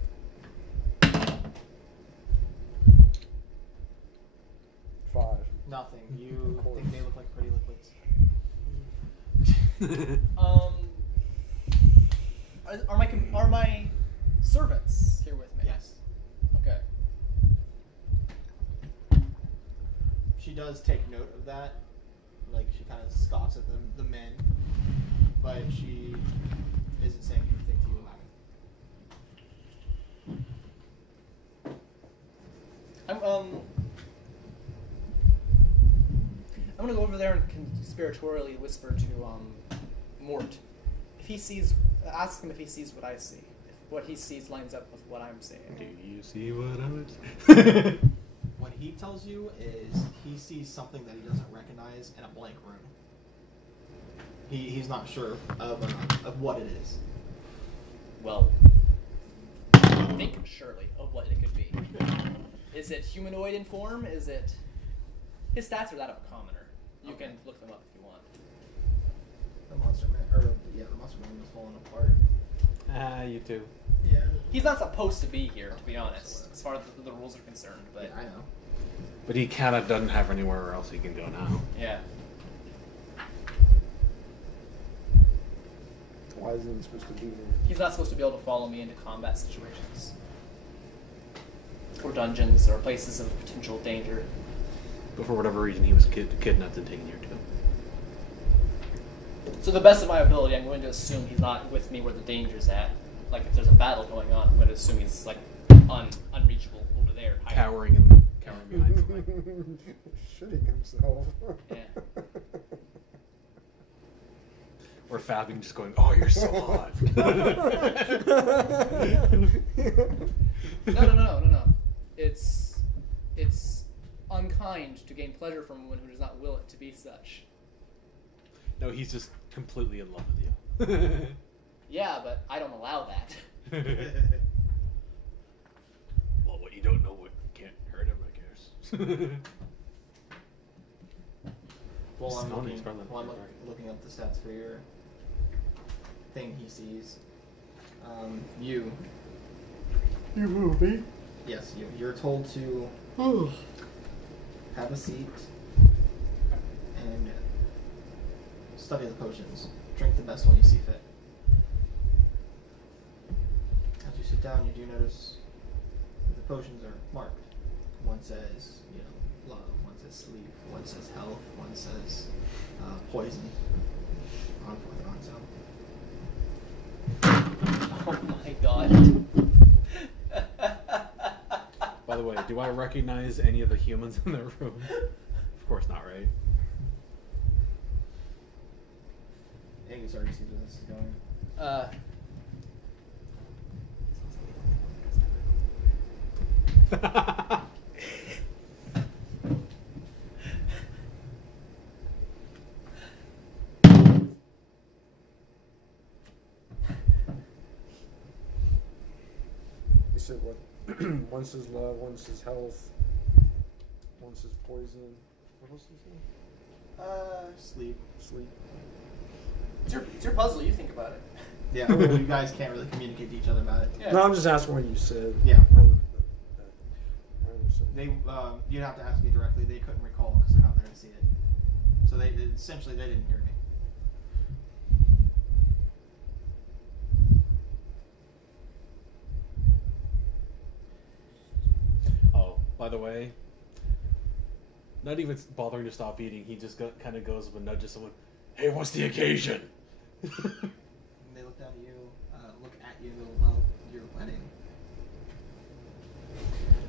5. Nothing. You Of course. think they look like pretty liquids. Are my servants here with me? Yes. Okay. She does take note of that. Like, she kind of scoffs at the men. But she isn't saying anything to you about it. I'm gonna go over there and conspiratorially whisper to Mort. If he sees, ask him if he sees what I see. If what he sees lines up with what I'm seeing. Do you see what I'm What he tells you is he sees something that he doesn't recognize in a blank room. He's not sure of what it is. Well, think surely of what it could be. Is it humanoid in form? Is it? His stats are that of a commoner. You Okay. can look them up if you want. The monster man, the monster man was falling apart. you too. Yeah. He's not supposed to be here, to be honest, as far as the rules are concerned. But Yeah, I know. But he kind of doesn't have anywhere else he can go now. yeah. Why isn't he supposed to be here? He's not supposed to be able to follow me into combat situations. Or dungeons, or places of potential danger. But for whatever reason, he was kidnapped and taken here too. So the best of my ability, I'm going to assume he's not with me where the danger's at. Like, if there's a battle going on, I'm going to assume he's, like, unreachable over there. hiding. Cowering behind something. Shitting himself. Yeah. Or Fabian just going, oh, you're so hot. No. It's unkind to gain pleasure from a woman who does not will it to be such. No, he's just completely in love with you. Yeah, but I don't allow that. Well, what you don't know can't hurt him, I guess. While I'm Stunning, looking, Scarlet. while I'm looking up the stats for your thing he sees, you. You will be. Yes, you're told to have a seat and study the potions. Drink the best one you see fit. As you sit down, you do notice that the potions are marked. One says, love. One says sleep. One says health. One says poison. On forth and on. So. Oh my god. By the way, do I recognize any of the humans in the room? Of course not, right? Angus already sees where this is going. You said what? One says love, one says health, one says poison. What else is there? Sleep. Sleep. It's your puzzle, you think about it. Yeah, well, you guys can't really communicate to each other about it. Yeah. No, I'm just asking what you said. Yeah. I understand. They, you'd have to ask me directly. They couldn't recall because they're not there to see it. So they essentially they didn't hear me. Oh, by the way, Not even bothering to stop eating. He just kind of goes and nudges someone. Hey, what's the occasion? And they look down at you, and go, well, your wedding.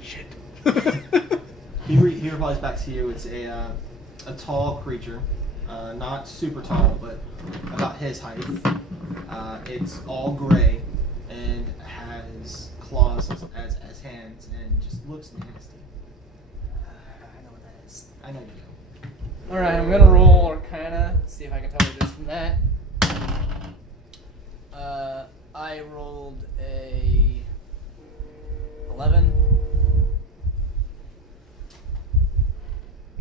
Shit. He replies back to you. It's a tall creature, not super tall, but about his height. It's all gray and has claws as hands and just looks nasty. I know what that is. I know you do. Alright, I'm gonna roll Arcana, see if I can tell you this from that. I rolled a 11.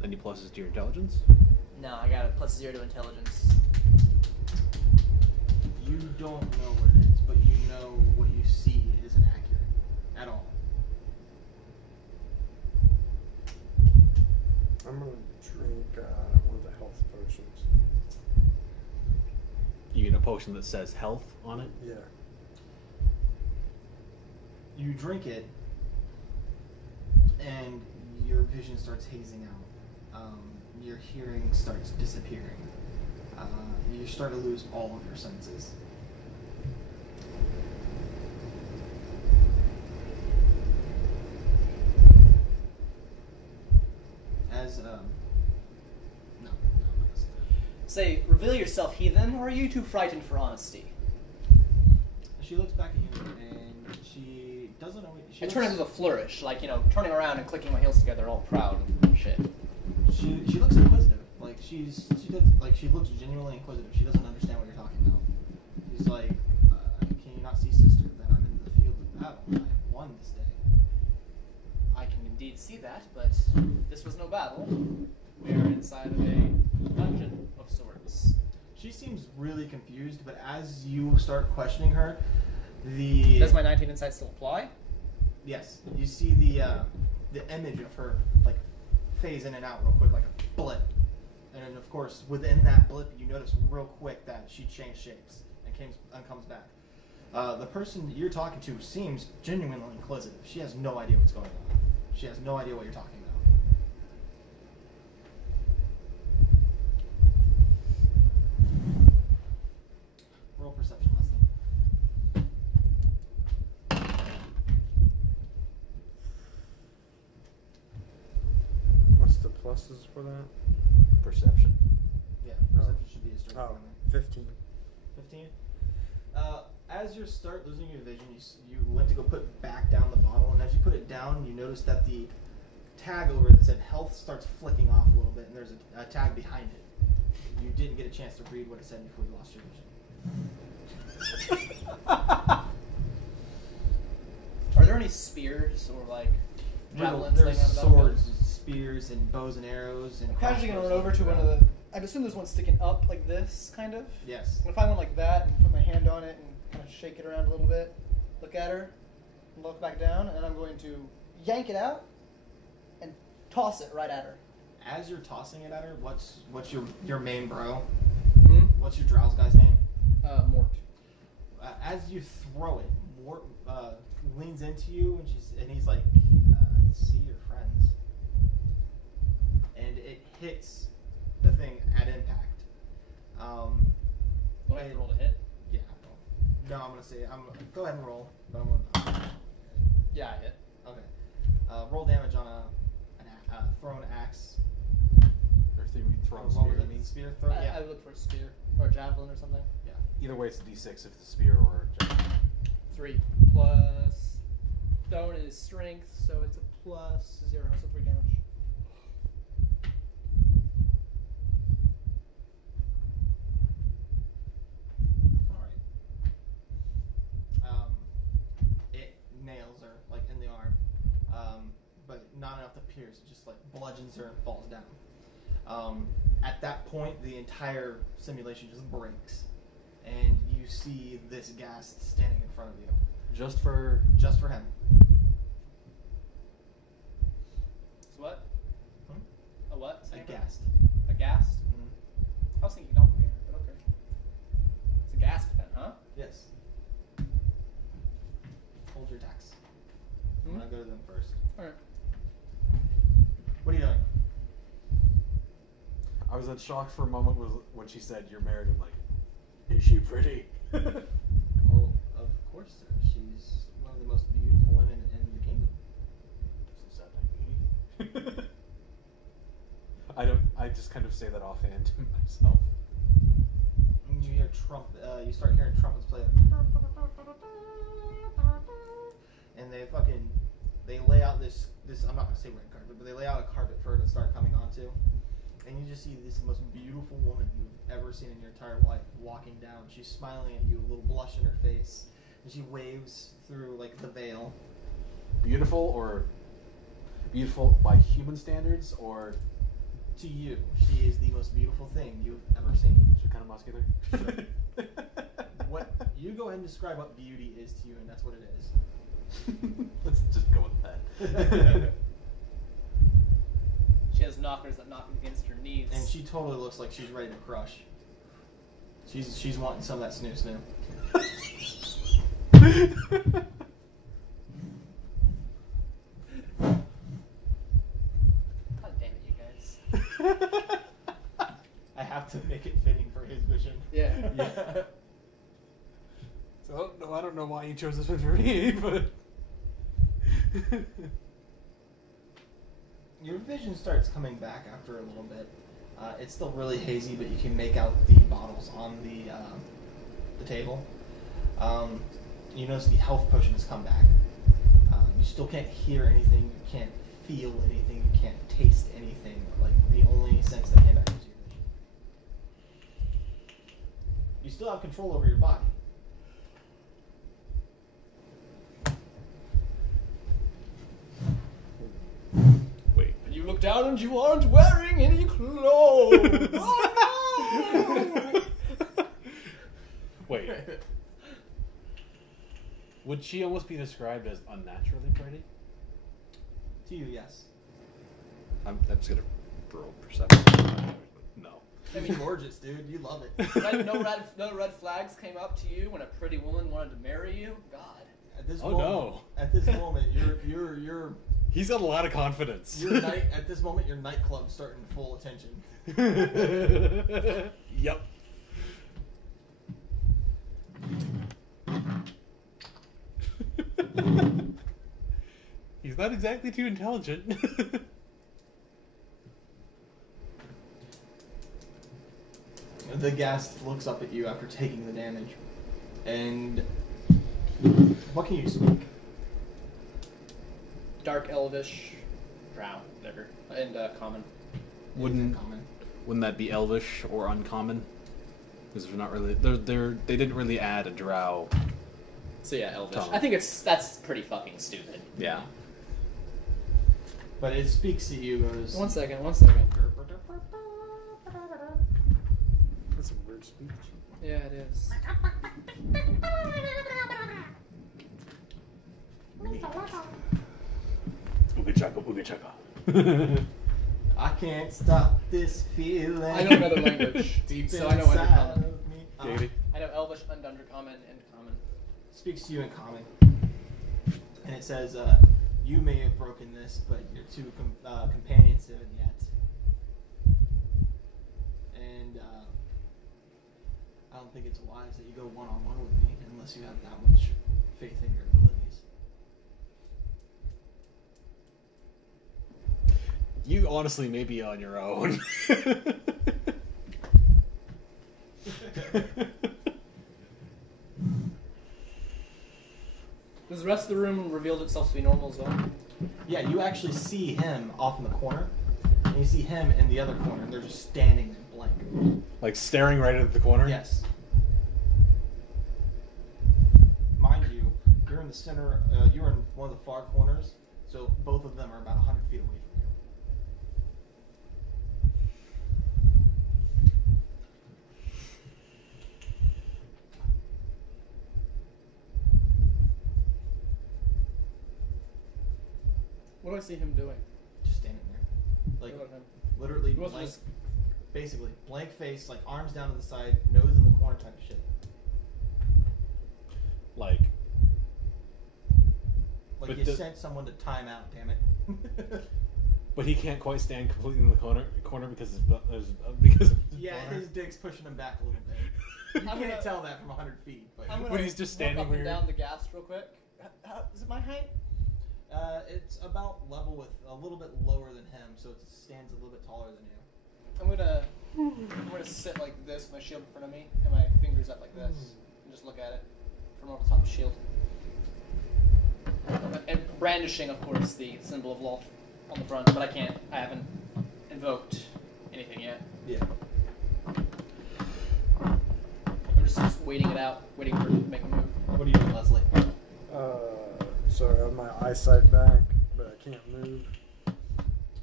Any pluses to your intelligence? No, I got a +0 to intelligence. You don't know what it is, but you know what you see isn't accurate at all. I'm gonna drink one of the health potions. You mean a potion that says health on it? Yeah. You drink it, and your vision starts hazing out. Your hearing starts disappearing. You start to lose all of your senses. As no. Say, reveal yourself, heathen, or are you too frightened for honesty? She looks back at you, and she doesn't know. I turn into a flourish, like, turning around and clicking my heels together, all proud and shit. She looks inquisitive. Like she looks genuinely inquisitive. She doesn't understand what you're talking about. She's like, can you not see, sister, that I'm in the field of battle? I have won this day. I can indeed see that, but this was no battle. We are inside of a dungeon of sorts. She seems really confused, but as you start questioning her, the Does my 19 insight still apply? yes, you see the image of her like phase in and out real quick, like a blip. And then, of course, within that blip, you notice real quick that she changed shapes and comes back. The person that you're talking to seems genuinely inquisitive. She has no idea what's going on. She has no idea what you're talking about. Roll perception lesson. What's the pluses for that? Perception. Yeah, perception should be a straight Oh, number. 15. 15. As you start losing your vision, you went to go put back down the bottle, and as you put it down, you notice that the tag over it that said health starts flicking off a little bit, and there's a tag behind it. You didn't get a chance to read what it said before you lost your vision. Are there any spears or, like, javelins laying There's on the battlefield? swords, spears, and bows and arrows, and I'm casually gonna run crossbows over to and one of the. I'd assume there's one sticking up like this, kind of. Yes. I'm gonna find one like that and put my hand on it and kind of shake it around a little bit. Look at her, and look back down, and then I'm going to yank it out and toss it right at her. As you're tossing it at her, what's your main bro? Hmm? What's your drowse guy's name? Mort. As you throw it, Mort leans into you, and he's like, "I see your friends," and it hits the thing at impact. Do I have to roll to hit? Yeah. No, I'm gonna say go ahead and roll, but I'm gonna. Yeah, I hit. Okay. Roll damage on a thrown axe. Or if you throw a What spear, was you it? mean? Spear throw. I Yeah. would look for a spear or a javelin or something. Yeah. Either way, it's a d6 if it's a spear or a javelin. 3 plus stone is strength, so it's a plus 0, so 3 damage. All right. It nails her like in the arm, but not enough to pierce. It just like bludgeons her and falls down. At that point, the entire simulation just breaks, and you see this ghast standing in front of you, Just for... just for him. So what? Hmm? A what? A Second? ghast. A ghast? Mhm. I was thinking doppelganger, but okay. It's a ghast then, huh? Yes. Hold your attacks. I'm Hmm? gonna go to them first. Alright. What are you doing? was shocked for a moment was when she said you're married. I'm like, is she pretty? Well, of course, sir. She's one of the most beautiful women in the kingdom. Doesn't sound like me. I just kind of say that offhand to myself. And you hear you start hearing trumpets play. And they lay out this. I'm not gonna say red carpet, but they lay out a carpet for her to start coming onto. And you just see this most beautiful woman you've ever seen in your entire life walking down. She's smiling at you, a little blush in her face, and she waves through like the veil. Beautiful by human standards, or To you, she is the most beautiful thing you've ever seen. she kind of muscular? What you go ahead and describe what beauty is to you, and that's what it is. Let's just go with that. She has knockers that knock against her knees. And she totally looks like she's ready to crush. She's wanting some of that snoo snoo. God damn it, you guys. I have to make it fitting for his vision. Yeah. Yeah. So I don't know why you chose this one for me, but Your vision starts coming back after a little bit. It's still really hazy, but you can make out the bottles on the table. You notice the health potion has come back. You still can't hear anything. You can't feel anything. You can't taste anything. Like the only sense that came back was your vision. You still have control over your body. wait. And you look down and you aren't wearing any clothes. Oh no! Wait. Would she almost be described as unnaturally pretty? To you, yes. I'm just gonna roll perception. No. I mean, gorgeous, dude. You love it. No red flags came up to you when a pretty woman wanted to marry you? God. At this Oh, moment, no. At this moment, you're He's got a lot of confidence. at this moment, your nightclub's starting full attention. Yep. He's not exactly too intelligent. The guest looks up at you after taking the damage, and what can you speak? Dark Elvish, Drow, whatever, and Common. Wouldn't Common. wouldn't that be Elvish or uncommon? Because they're not really they didn't really add a drow. So yeah, Elvish. Tongue. I think that's pretty fucking stupid. Yeah. But it speaks to you. Goes. One second. That's some weird speech. Yeah, it is. Ooga chaka. I can't stop this feeling. I know another language, Deep so I know inside Undercommon. of me. Katie. I know Elvish and Undercommon and Common. Speaks to you in common, and it says, "You may have broken this, but your two companions haven't yet." And I don't think it's wise that you go one-on-one with me unless you have that much faith in your abilities. You honestly may be on your own. Does the rest of the room revealed itself to be normal as well? Yeah, you actually see him off in the corner, and you see him in the other corner, and they're just standing there blank. Like staring right at the corner? Yes. Mind you, you're in the center, you're in one of the far corners, so both of them are about 100 feet away from you. What do I see him doing? Just standing there. Like, What about him? literally, He wasn't blank, just- basically, blank face, like arms down to the side, nose in the corner type of shit. Like, Like But you the- sent someone to time out, damn it. but he can't quite stand completely in the corner because because of his Yeah, boner. his dick's pushing him back a little bit. You I'm can't gonna- tell that from 100 feet. But I'm When gonna he's just look standing up where and you're- down the gas real quick. Is it my height? It's about level with a little bit lower than him, so it stands a little bit taller than you. I'm gonna sit like this with my shield in front of me and my fingers up like this and just look at it from over the top of the shield. And brandishing, of course, the symbol of law on the front, but I haven't invoked anything yet. Yeah. I'm just waiting it out, waiting for it to make a move. What are you doing, Leslie? So I have my eyesight back, but I can't move.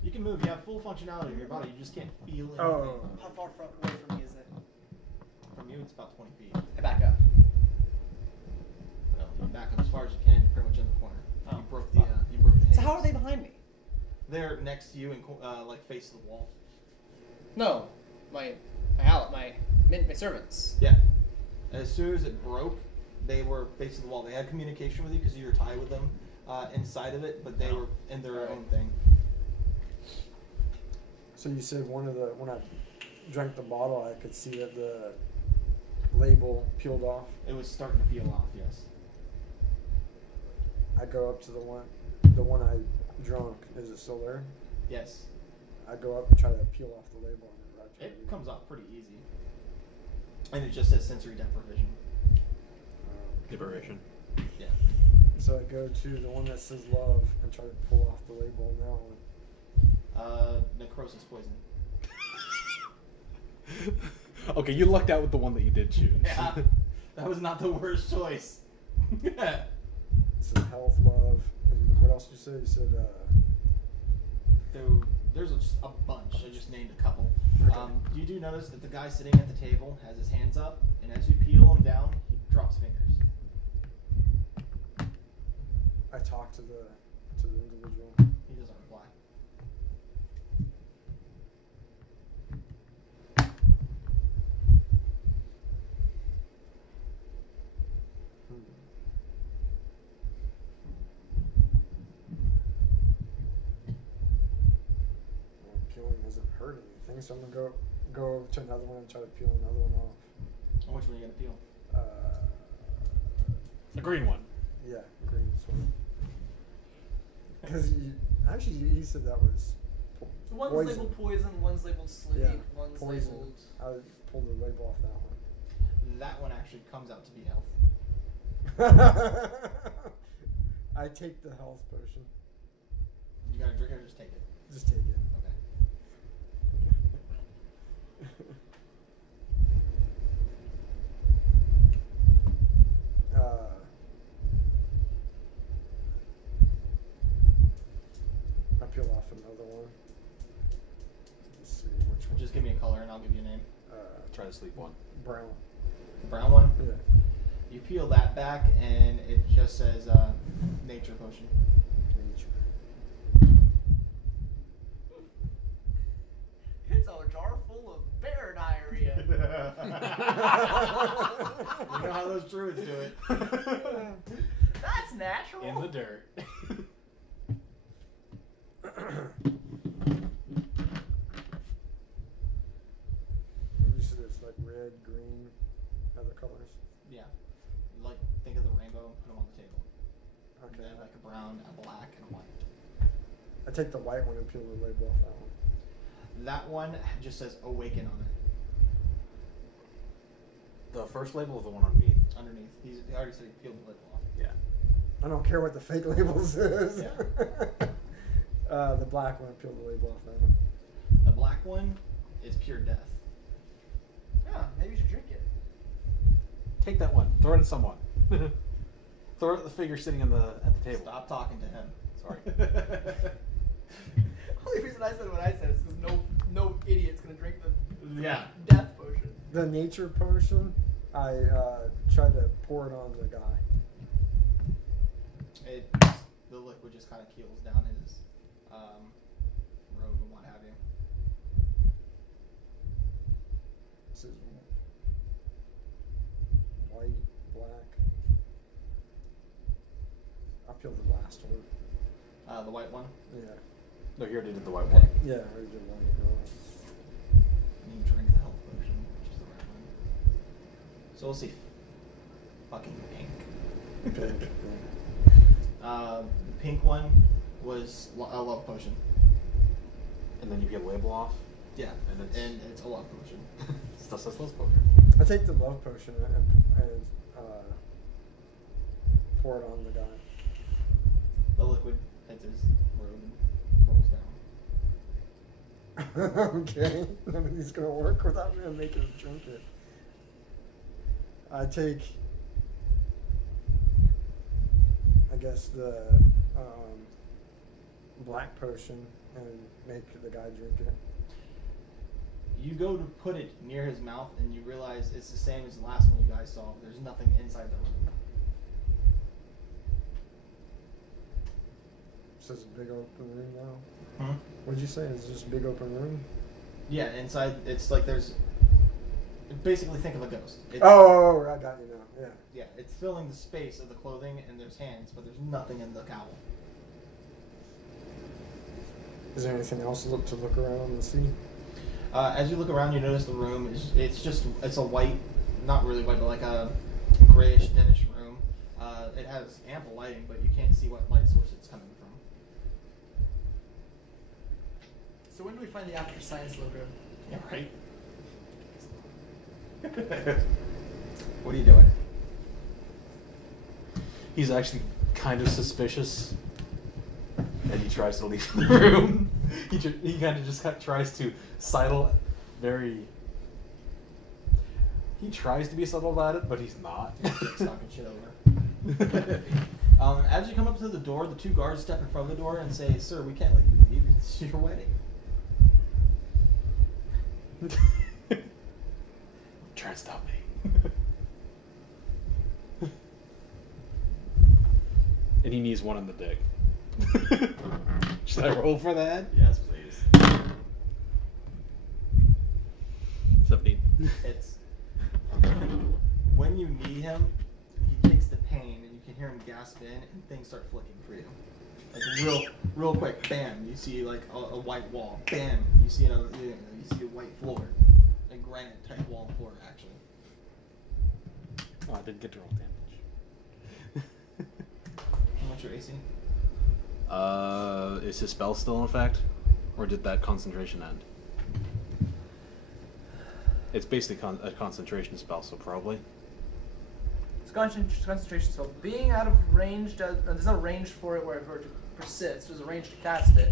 You can move. You have full functionality of your body. You just can't feel anything. Oh. How far away from me is it? From you, it's about 20 feet. I back up. No, you back up as far as you can. You're pretty much in the corner. Oh. You broke the. You broke the. So haze. how are they behind me? They're next to you and like face the wall. No, my servants. Yeah. As soon as it broke, they were facing the wall. They had communication with you because you were tied with them inside of it, but they were in their own thing. So you said when I drank the bottle, I could see that the label peeled off. It was starting to peel off. Yes. I go up to the one I drunk. Is it still there? Yes. I go up and try to peel off the label. And I try It to- comes off pretty easy, and it just says sensory deprivation. Liberation. Yeah. So I go to the one that says love and try to pull off the label on that one. Necrosis poison. Okay, you lucked out with the one that you did choose. Yeah. That was not the worst choice. It says health, love, and what else did you say? You said There's a bunch. I just named a couple. Okay. You do notice that the guy sitting at the table has his hands up, and as you peel him down, he drops fingers. I talk to the individual. He doesn't reply. Well, peeling doesn't hurt anything, so I'm gonna go over to another one and try to peel another one off. Which one are you gonna peel? The green one. Yeah, green one. Because you said that was One's poison. labeled poison, one's labeled sleep, Yeah, one's poison. labeled. I pulled the label off that That one actually comes out to be health. one. I take the health potion. You gotta drink it or just take it. Just take it. Okay. I peel off another one. Let's see which one. Just give me a color and I'll give you a name. Try to sleep one. Brown. The brown one. Yeah. You peel that back and it just says nature potion. Nature. It's a jar full of bear diarrhea. You know how those druids do it. That's natural. In the dirt. You said it's like red, green, other colors. Yeah. Like, think of the rainbow and put them on the table. Okay. And like a brown, a black, and a white. I take the white one and peel the label off that one. That one just says awaken on it. The first label is the one underneath. Underneath. He already said he peeled the label off. Yeah. I don't care what the fake label says. Yeah. The black one, I peeled the label off that one. The black one is pure death. Yeah, maybe you should drink it. Take that one. Throw it at someone. Throw it at the figure sitting at the table. Stop talking to him. Sorry. The only reason I said what I said is because no idiot's gonna drink the Yeah. death potion. The nature potion, I tried to pour it on the guy. The liquid just kind of keels down his robe and what have you. This is white, black. I peeled the last one. The white one. Yeah. No, you already did the white Okay. one. Yeah, I already did one earlier. And you drink the health potion, which is the right one. So we'll see. Fucking pink. Okay. The pink one was a love potion. And then you get label off. Yeah, And it's a love potion. Still says love potion. I take the love potion and pour it on the guy. The liquid hits his robe and rolls down. Okay. None of these gonna work without me making him drink it. I take, I guess, the black potion and make the guy drink it. You go to put it near his mouth and you realize it's the same as the last one you guys saw. There's nothing inside the room. So it's a big open room now? Hmm? What'd you say? It's just a big open room? Yeah, inside it's like there's. Basically, think of a ghost. It's, Oh, I got you now. Yeah. Yeah, it's filling the space of the clothing and there's hands, but there's nothing in the cowl. Is there anything else to look around and see? As you look around, you notice the room is it's a white, not really white, but like a grayish, dennish room. It has ample lighting, but you can't see what light source it's coming from. So when do we find the after science logo? Yeah, right. What are you doing? He's actually kind of suspicious, and he tries to leave the room. He kind of just tries to sidle very. He tries to be subtle about it, but he's not. Just knocking shit over. As you come up to the door, the two guards step in front of the door and say, "Sir, we can't let you leave. It's your wedding." Try and stop me. And he needs one on the dick. Should I roll for that? Yes, please. 17. It's when you need him, he takes the pain, and you can hear him gasp in, and things start flicking for you. Like real quick. Bam! You see like a white wall. Bam! You see you see a white floor, a granite type wall floor actually. Oh, I didn't get to roll damage. What's your AC? Is his spell still in effect? Or did that concentration end? It's basically a concentration spell, so probably. It's concentration spell. Being out of range, there's no range for it where it persists. There's a range to cast it.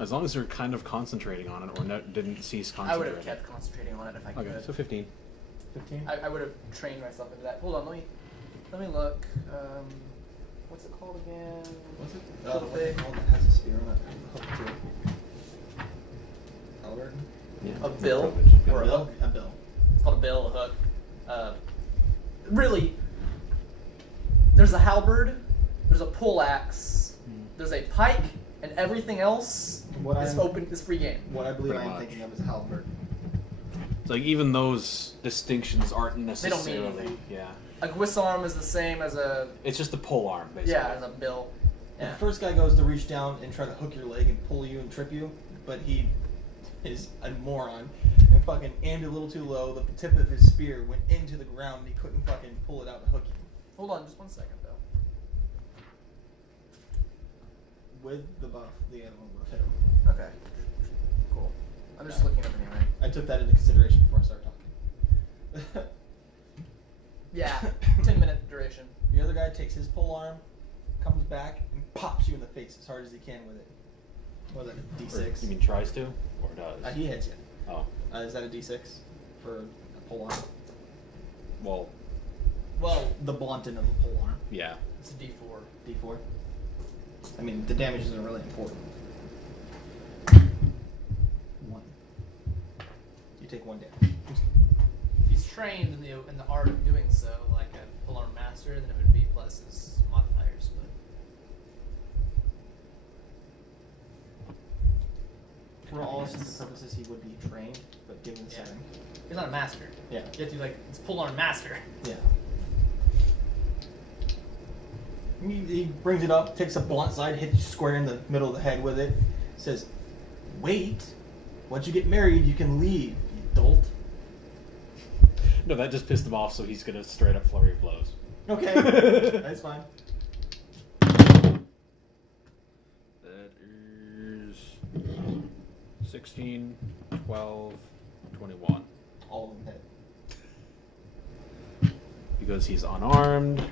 As long as you're kind of concentrating on it, or didn't cease I concentrating. would have kept concentrating on it if I could. Okay, so 15. 15. I would have trained myself into that. Hold on, let me look. What's it called again? What's it? Little What's it thing. called? It has a spear on it. Hook to it. Halberd? Yeah. A bill? Yeah. Or a hook? A bill. It's called a bill, a hook. Really, there's a halberd, there's a pole axe, there's a pike, and everything else is free game. What I believe Pretty I'm much. thinking of is a halberd. It's like even those distinctions aren't They don't mean necessarily. anything. Yeah. A guisarme is the same as a It's just a pole arm, basically. as a bill. And Yeah. the first guy goes to reach down and try to hook your leg and pull you and trip you, but he is a moron and fucking aimed a little too low. The tip of his spear went into the ground and he couldn't fucking pull it out to hook you. Hold on, just 1 second though. With the buff, the other one would have hit him. Okay. Cool. I'm just looking up anyway. I took that into consideration before I started talking. Yeah, 10-minute duration. The other guy takes his pole arm, comes back, and pops you in the face as hard as he can with it. What is that, a Or, D6? you mean tries to? Or does? He hits you. Oh. Is that a D6 for a pole arm? Well, Well, the blunting of a pole arm. yeah. It's a D4. D4. I mean, the damage isn't really important. 1. You take 1 damage. If he's trained in the art of doing so, like a polearm master, then it would be plus his modifiers. But For all intents and purposes, he would be trained, but given the Yeah. setting. he's not a master. Yeah. You have to be like, it's polearm master. Yeah. He brings it up, takes a blunt side, hits you square in the middle of the head with it. Says, "Wait. Once you get married, you can leave, you dolt." No, that just pissed him off, so he's gonna straight up flurry of blows. Okay, that's fine. That is 16, 12, 21. All of them hit. Because he's unarmed.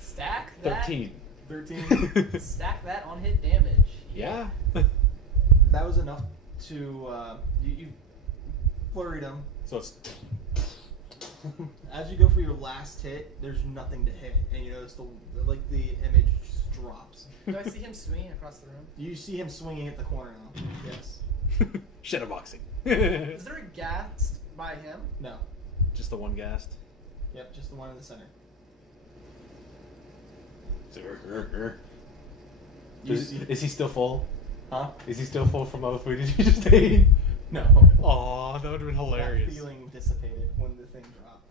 Stack that. 13. 13. Stack that on hit damage. Yeah. That was enough to you flurried him. So it's As you go for your last hit, there's nothing to hit, and you notice the image just drops. Do I see him swinging across the room? You see him swinging at the corner now. Yes. shadowboxing. Is there a ghast by him? No. Just the one ghast. Yep, just the one in the center. You Is, see- is he still full? Huh? Is he still full from all the food you just ate? No. Aw, that would have been hilarious. That feeling dissipated when the thing dropped.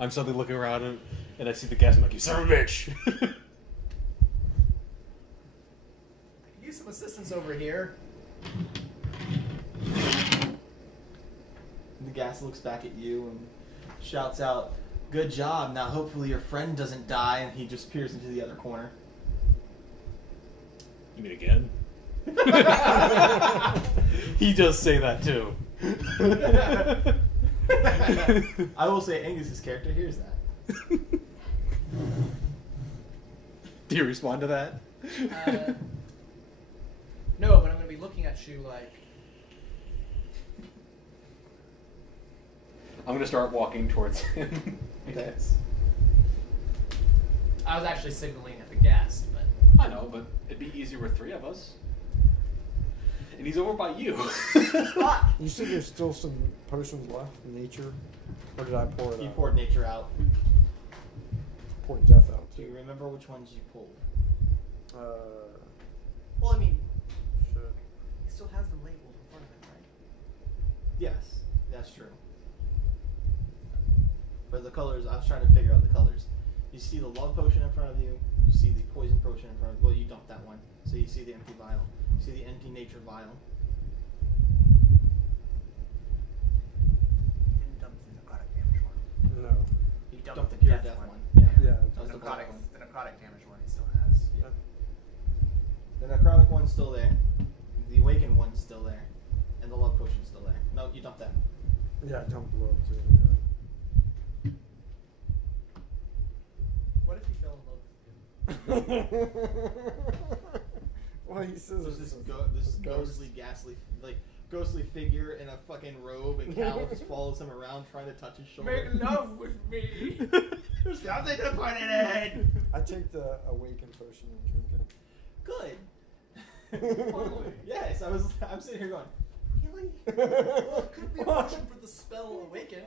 I'm suddenly looking around and I see the gas. I'm like, you son of a bitch! I could use some assistance over here. The gas looks back at you and shouts out, "Good job. Now hopefully your friend doesn't die," and he just peers into the other corner. You mean again? He does say that too. I will say Angus's character hears that. Do you respond to that? No, but I'm going to be looking at you like... I'm gonna start walking towards him. Okay. I was actually signaling at the ghast, but... I know, but it'd be easier with three of us. And he's over by you. Fuck! You said there's still some potions left in nature? Or did I pour it You out? poured nature out. Poured death out, Do you too. remember which ones you pulled? Well, I mean, Shit. he still has them labeled in front of him, right? Yes, that's true. But the colors, I was trying to figure out the colors. You see the love potion in front of you. You see the poison potion in front of you. Well, you dumped that one. So you see the empty vial. You see the empty nature vial. He didn't dump the necrotic damage one. No. You dumped dumped the the pure death death one. one. Yeah. Yeah. That was the black one. The necrotic damage one he still has. Yeah. The necrotic one's still there. The awakened one's still there. And the love potion's still there. No, you dumped that. Yeah, I dumped love, too. What if he fell in love with you? Well, he says There's it's this a ghost. ghostly, ghostly figure in a fucking robe, and Cal just follows him around trying to touch his shoulder. Make love with me! There's nothing to put it in! I take the awaken potion and drink Good. Finally. Yes, I'm sitting here going, really? Well, it could be a potion for the spell Awaken.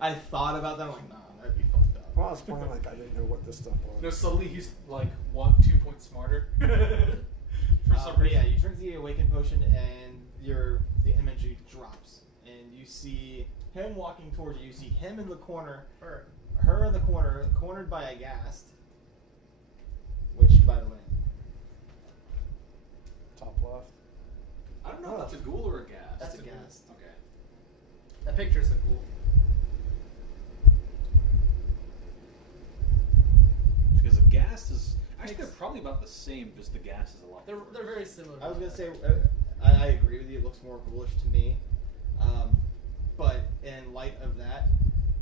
I thought about that, I'm like, nah, that'd be fucked up. Well, I was playing like I didn't know what this stuff was. No, suddenly he's like 2 points smarter. For some But reason. yeah, you drink the awakened potion and the imagery drops. And you see him walking towards you. You see him in the corner, her in the corner, cornered by a ghast. Which, by the way, Top left. I don't know if that's a ghoul or a ghast. that's a ghast. Okay. That picture's a ghoul. Because a ghast is actually they're probably about the same. Just the ghast is a lot. They're very similar. I was gonna say, I agree with you. It looks more ghoulish to me, but in light of that,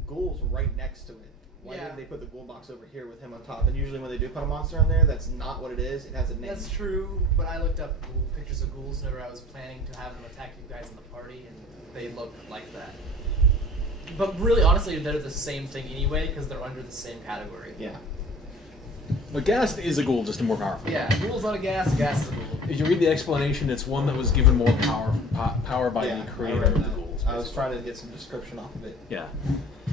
ghoul's right next to it. Why Yeah. did they put the ghoul box over here with him on top? And usually when they do put a monster on there, that's not what it is. It has a name. That's true, but I looked up pictures of ghouls whenever I was planning to have them attack you guys in the party, and they look like that. But really, honestly, they're the same thing anyway, because they're under the same category. Yeah. A ghast is a ghoul, just a more powerful. Yeah, ghoul's not a gas is a ghoul. If you read the explanation, it's one that was given more power by Yeah, the I creator read of the that. ghouls. I was trying to get some description off of it. Yeah.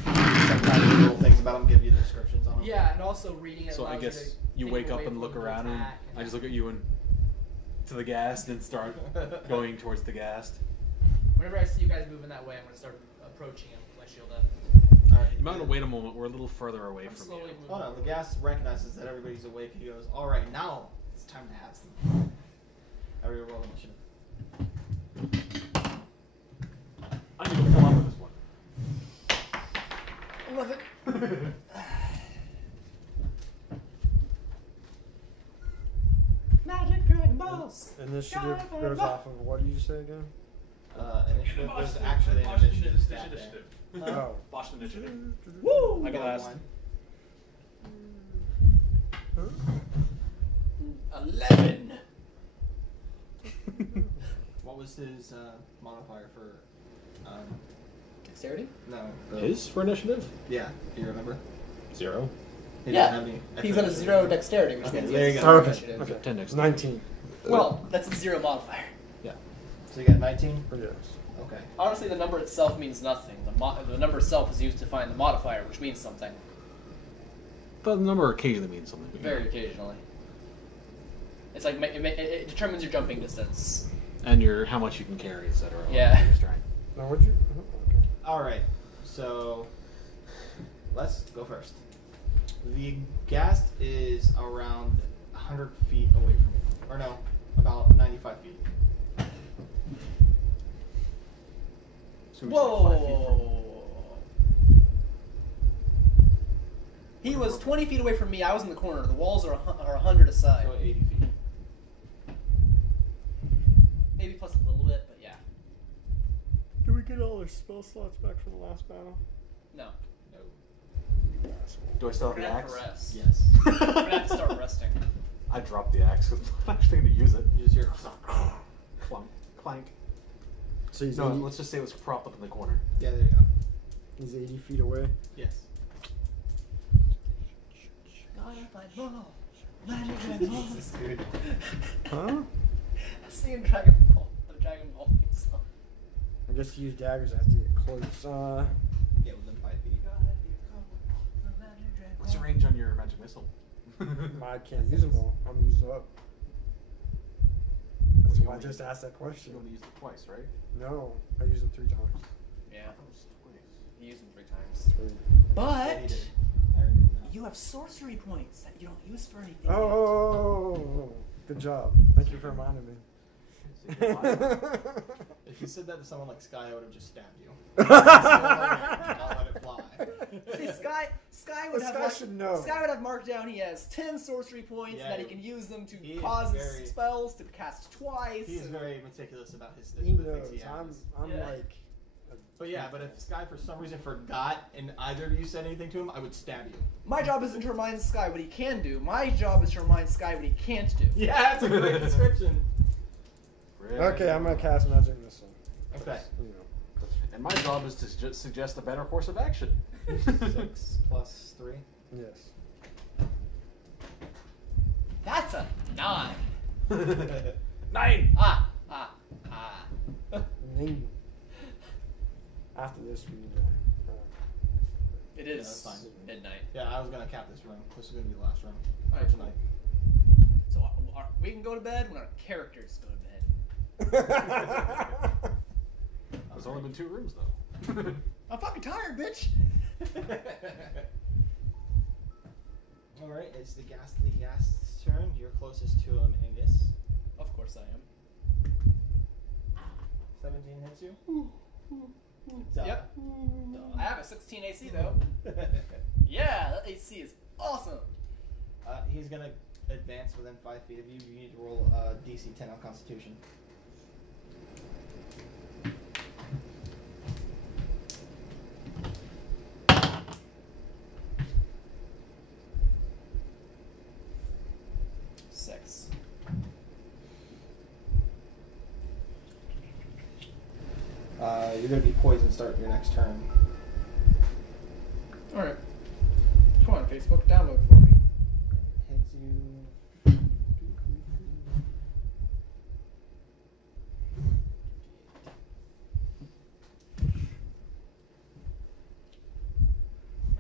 Sometimes the little things about them give you descriptions on Yeah, and also reading it. So I allows guess to you think wake up away and from look the around, and attack I just look at you and to the ghast and start going towards the ghast. Whenever I see you guys moving that way, I'm gonna start approaching him with my shield up. Alright. You might want to wait a moment. We're a little further away I'm from slowly you. moving. Oh no, the forward. gas recognizes that everybody's awake. He goes, alright, now it's time to have some fun. Everybody roll initiative. I need to pull up with this one. 11. Magic Dragon Balls. Initiative goes off of what did you say again? Initiative was actually an initiative stat there. Oh. Boston initiative. Woo! I go last. 11. What was his modifier for? Dexterity? No. His for initiative? Yeah. Do you remember? 0. He Yeah. didn't have any He's at a extra 0 dexterity, which Okay, means there he you has go. a Okay. 0 initiative. Okay. 10 next. 19. Well, that's a 0 modifier. So you got 19? Yes. Okay. Honestly, the number itself means nothing. The number itself is used to find the modifier, which means something. The number occasionally means something. but Very yeah. occasionally. It's like it determines your jumping distance. And your how much you can carry, etc. Yeah. Your strength. Now what'd you? Oh, okay. Alright. So let's go first. The ghast is around 100 feet away from you. Or no, about 95 feet. So it's like 5 feet from- Whoa! He was 20 feet away from me. I was in the corner. The walls are 100 aside. So 80 feet. Maybe plus a little bit, but yeah. Do we get all our spell slots back from the last battle? No. No. Do I still We're have the gonna have axe? to rest. Yes. We're gonna have to start resting. I dropped the axe because I'm not actually going to use it. You just hear Clunk. Clank. So he's No, 80, let's just say it was propped up in the corner. Yeah, there you go. he's 80 feet away. Yes. Dude. Huh? Seeing Dragon Ball, the Dragon Ball theme song. I guess to use daggers I have to get close. Yeah, within 5 feet. What's the range on your magic missile? I can't use them all. I'm used up. That's You why I only- just asked that question. You only used it twice, right? No, I used them 3 times. Yeah, I thought it was twice. he used them 3 times. 3. Yeah, he But did. I remember now. you have sorcery points that you don't use for anything. Oh, good job. Thank you for reminding me. If you said that to someone like Sky, I would have just stabbed you. I'll let it fly. See, Sky would have Sky should know. Sky would have marked down he has 10 sorcery points Yeah, that he can use them to he is cause very- spells to cast twice. He's and- very meticulous about his He the things knows. he has. I'm Yeah. like. But yeah, but if Sky for some reason forgot and either of you said anything to him, I would stab you. My job isn't to remind Sky what he can do. My job is to remind Sky what he can't do. Yeah, that's a great description. Okay, I'm gonna cast magic missile. Okay. You know, And my job is to just suggest a better course of action. 6 plus 3. yes. That's a 9. 9! Ah. Ning. After this, we need to. It Yeah, is that's fine. midnight. Yeah, I was gonna cap this room. This is gonna be the last room Alright, for tonight. So we can go to bed when our characters go to bed. There's only been 2 rooms, though. I'm fucking tired, bitch. Alright, it's the ghastly ghast's turn. You're closest to him, Angus. Of course I am. 17 hits you? Duh. Yep. I have a 16 AC though. Yeah, that AC is awesome. He's gonna advance within 5 feet of you. You need to roll DC 10 on Constitution. Six. You're gonna be poisoned starting your next turn. Alright. Come on, Facebook, download for me. Hits you.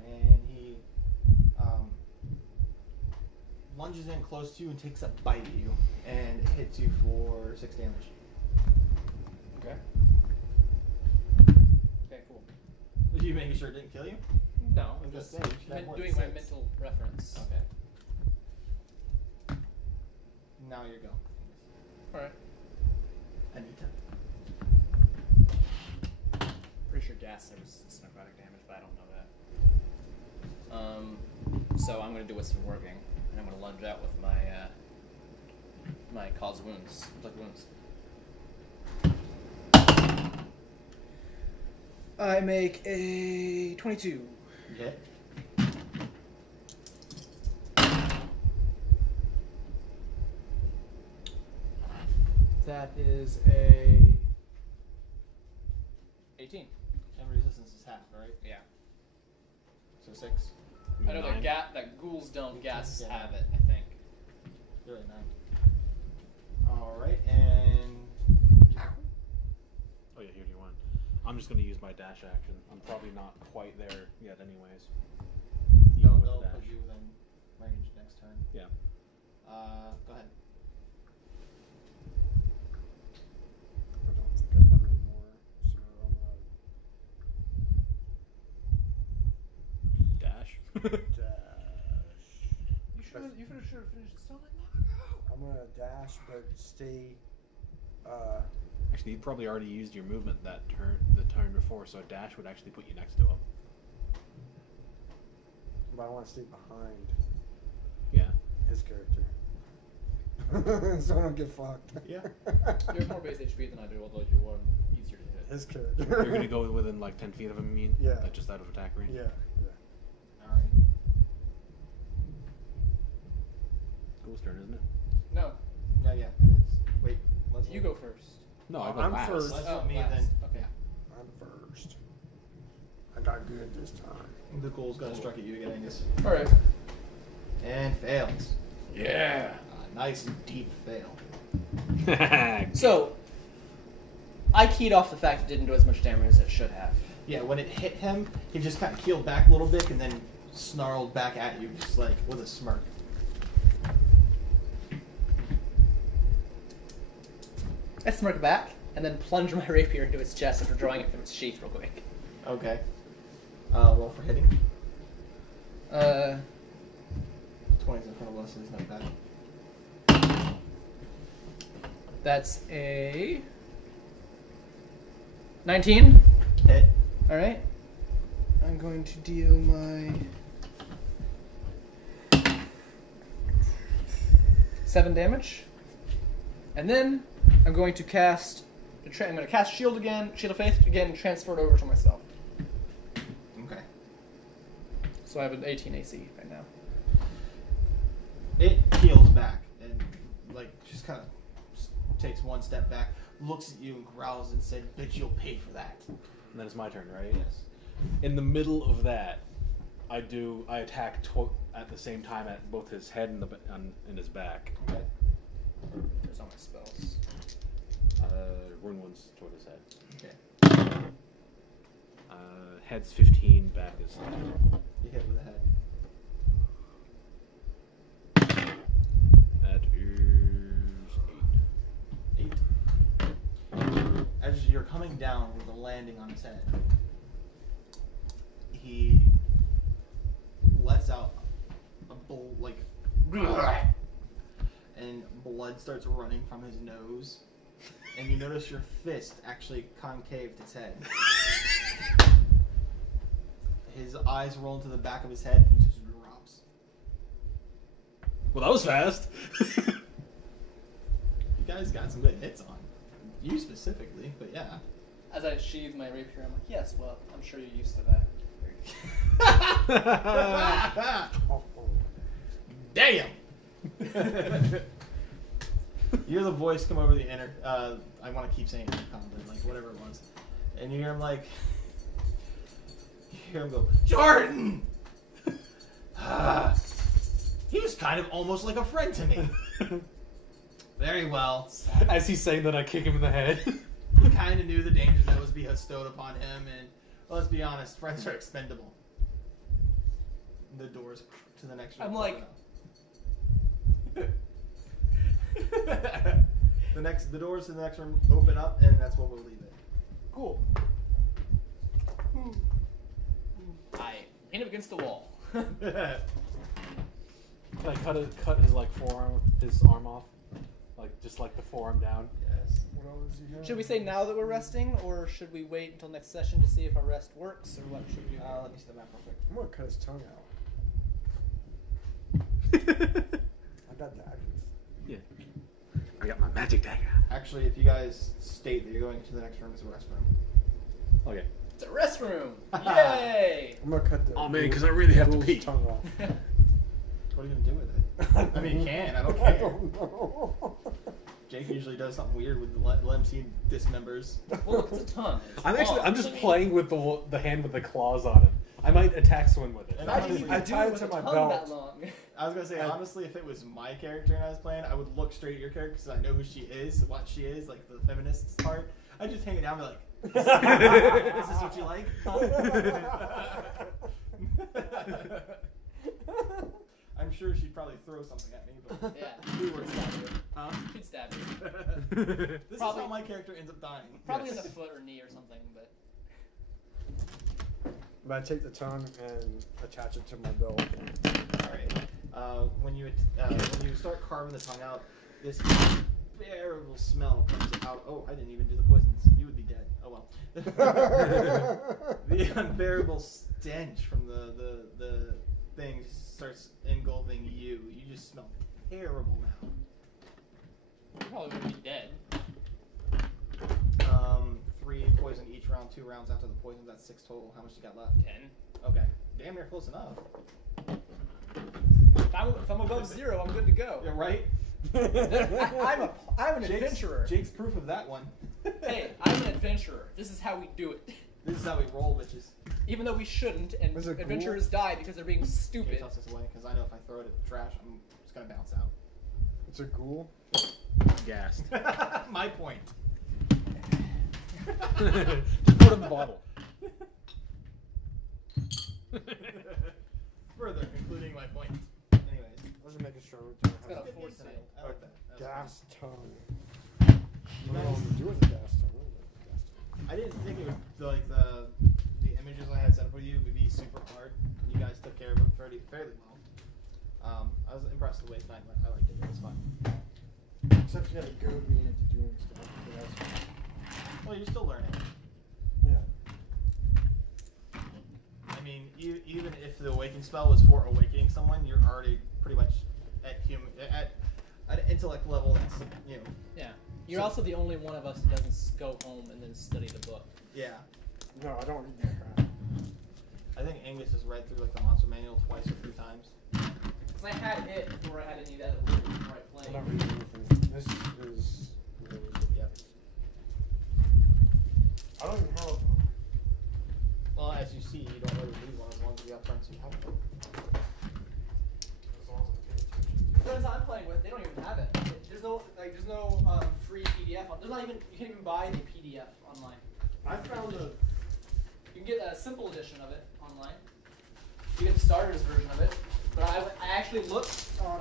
And he lunges in close to you and takes a bite at you, and it hits you for 6 damage. Okay. Okay, cool. Are you making sure it didn't kill you? No, I'm just just saying, you should have more than doing my 6. mental reference. Okay. Now you go. Alright. Anita. Pretty sure gas there was some necrotic damage, but I don't know that. So I'm gonna do what's been working, and I'm gonna lunge out with my my cause wounds, inflict wounds. I make a 22. You hit. That is a 18. And resistance is half, right? Yeah. So 6. I know Nine. that ghouls don't gas Yeah. have it, I think. You're at 9. Alright, and... Oh yeah, here you went. I'm just gonna use my dash action. I'm probably not quite there yet, anyways. Even with They'll the dash. put you within range next turn. Yeah. Go ahead. I don't think I have any more, so I'm Dash. gonna dash. You should have finished it so long ago. I'm gonna dash, but stay. Actually, you probably already used your movement the turn before, so a dash would actually put you next to him. But I want to stay behind Yeah. his character, so I don't get fucked. Yeah. You have more base HP than I do, although you are easier to hit. His character. You're gonna go within like 10 feet of him, you mean? Yeah. Like just out of attack range? Yeah. Alright. Ghoul's turn, isn't it? No, No, yeah, it is. Wait, Leslie? you go first. No, I go I'm last. first. Let's Oh, let me last. then. Okay. I'm first. I got good this time. The ghoul's gonna strike at you again, Angus. Alright. And fails. Yeah. Nice deep fail. So, I keyed off the fact it didn't do as much damage as it should have. Yeah, when it hit him, he just kind of keeled back a little bit and then snarled back at you, just like with a smirk. I smirk back, and then plunge my rapier into its chest after drawing it from its sheath real quick. Okay. Roll for hitting. 20's in front of Leslie's, not bad. That's a 19. Hit. Alright. I'm going to deal my 7 damage. And then I'm going to cast I'm going to cast Shield again, Shield of Faith again, and transfer it over to myself. Okay. So I have an 18 AC right now. It peels back and, like, just kind of takes one step back, looks at you and growls and said, "Bitch, you'll pay for that." And then it's my turn, right? Yes. In the middle of that, I attack at the same time at both his head and his back. Okay. There's all my spells. Rune one's toward his head. Okay. Head's 15, back is 10. You hit with the head. That is 8. 8. As you're coming down with a landing on his head, he lets out a and blood starts running from his nose, and you notice your fist actually concaved its head. His eyes roll into the back of his head, and he just drops. Well, that was fast. You guys got some good hits on. You specifically, but yeah. As I sheathe my rapier, I'm like, yes, well, I'm sure you're used to that. Damn! You hear the voice come over the I want to keep saying intercom, but like whatever it was. And you hear him like, you hear him go, "Jordan! He was kind of almost like a friend to me." Very well. As he's saying that, I kick him in the head. He kind of knew the dangers that was bestowed upon him, and let's be honest, friends are expendable. The doors to the next room. I'm like, The doors to the next room open up, and that's where we'll leave it. Cool. I hit him against the wall. Can I cut his like forearm, his arm off, like just like the forearm down? Yes. What else you got? Should we say now that we're resting, or should we wait until next session to see if our rest works, or what should we do? Let me see the map real quick. I'm gonna cut his tongue out. I got daggers. Yeah. I got my magic dagger. Actually, if you guys state that you're going to the next room, it's a restroom. Okay. It's a restroom! Yay! I'm gonna cut the. Oh, man, 'cause I really have to ghoul's pee. tongue off. What are you gonna do with it? I mean, you can. I don't I care. don't know. Jake usually does something weird with the limbs he dismembers. Well, look, it's a tongue. It's I'm long. just playing with the hand with the claws on it. I might attack someone with it. And Imagine you I could do tied it it with to a my tongue belt. that long. I was gonna say, honestly, if it was my character and I was playing, I would look straight at your character because I know who she is, what she is, like the feminist part. I'd just hang it down and be like, "This is what you like?" I'm sure she'd probably throw something at me, but Yeah. we were stab you. Huh? She'd stab you. This Probably- is how my character ends up dying. Probably in Yes. the foot or knee or something, but... But I take the tongue and attach it to my belt. Alright. When you start carving the tongue out, this unbearable smell comes out. Oh, I didn't even do the poisons. You would be dead. Oh well. The unbearable stench from the thing starts engulfing you. You just smell terrible now. You probably would be dead. 3 poison each round, 2 rounds after the poison. That's 6 total. How much you got left? 10. Okay. Damn near close enough. If I'm above 0, I'm good to go. Yeah, right? I'm an adventurer. Jake's proof of that one. Hey, I'm an adventurer. This is how we do it. This is how we roll, bitches. Even though we shouldn't, and Was it cool? adventurers die because they're being Jake stupid. toss this away, because I know if I throw it at the trash, I'm just going to bounce out. It's a ghoul. Gassed. My point. Just put it in the bottle. Further concluding my point. Anyways. I was just making sure. It's got a Good force news in tonight. it. I like that. That was Gas fun. tongue. I don't know what to do with the gas tongue. I didn't think it would, like, the images I had set up with you would be super hard. You guys took care of them fairly well. I was impressed with the way tonight went. I liked it. It was fun. Except you had to goad me into doing stuff. But that's fine. Well, you're still learning. Yeah. I mean, even if the awakening spell was for awakening someone, you're already pretty much at an intellect level that's, you know. Yeah. You're So- also the only one of us who doesn't go home and then study the book. Yeah. No, I don't read that crap. I think Angus has read through like the monster manual twice or 3 times. Because I had it before I had any of that before I I'm played. not reading anything. This is. Yep. I don't even have a. Well, as you see, you don't really need one as long as you have friends who have one. As long as I pay attention. The friends I'm playing with, they don't even have it. There's no free PDF. There's not even, you can't even buy the PDF online. I found a. You can get a simple edition of it online. You get the starter's version of it. But I actually looked on,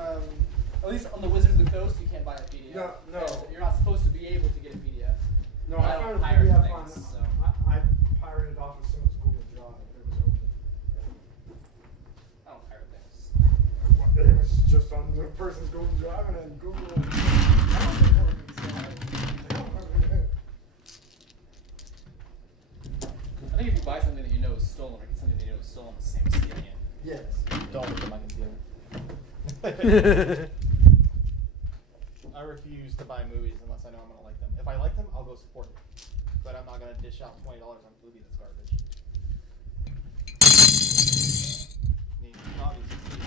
at least on the Wizards of the Coast, you can't buy a PDF. No. You're not supposed to be able to get a PDF. No, I I don't found a pirate PDF things, on. so. I pirated off of someone's Google Drive. It was open. I don't pirate things. It was just on the person's Google Drive and then Google. I don't think it was I think if you buy something that you know is stolen, or get something that you know is stolen, it's the same as stealing it. Yes. Don't look at my computer. I refuse to buy movies unless I know I'm going to like them. If I like them, I'll go support it. But I'm not going to dish out $20 on a movie that's garbage. I mean, obviously,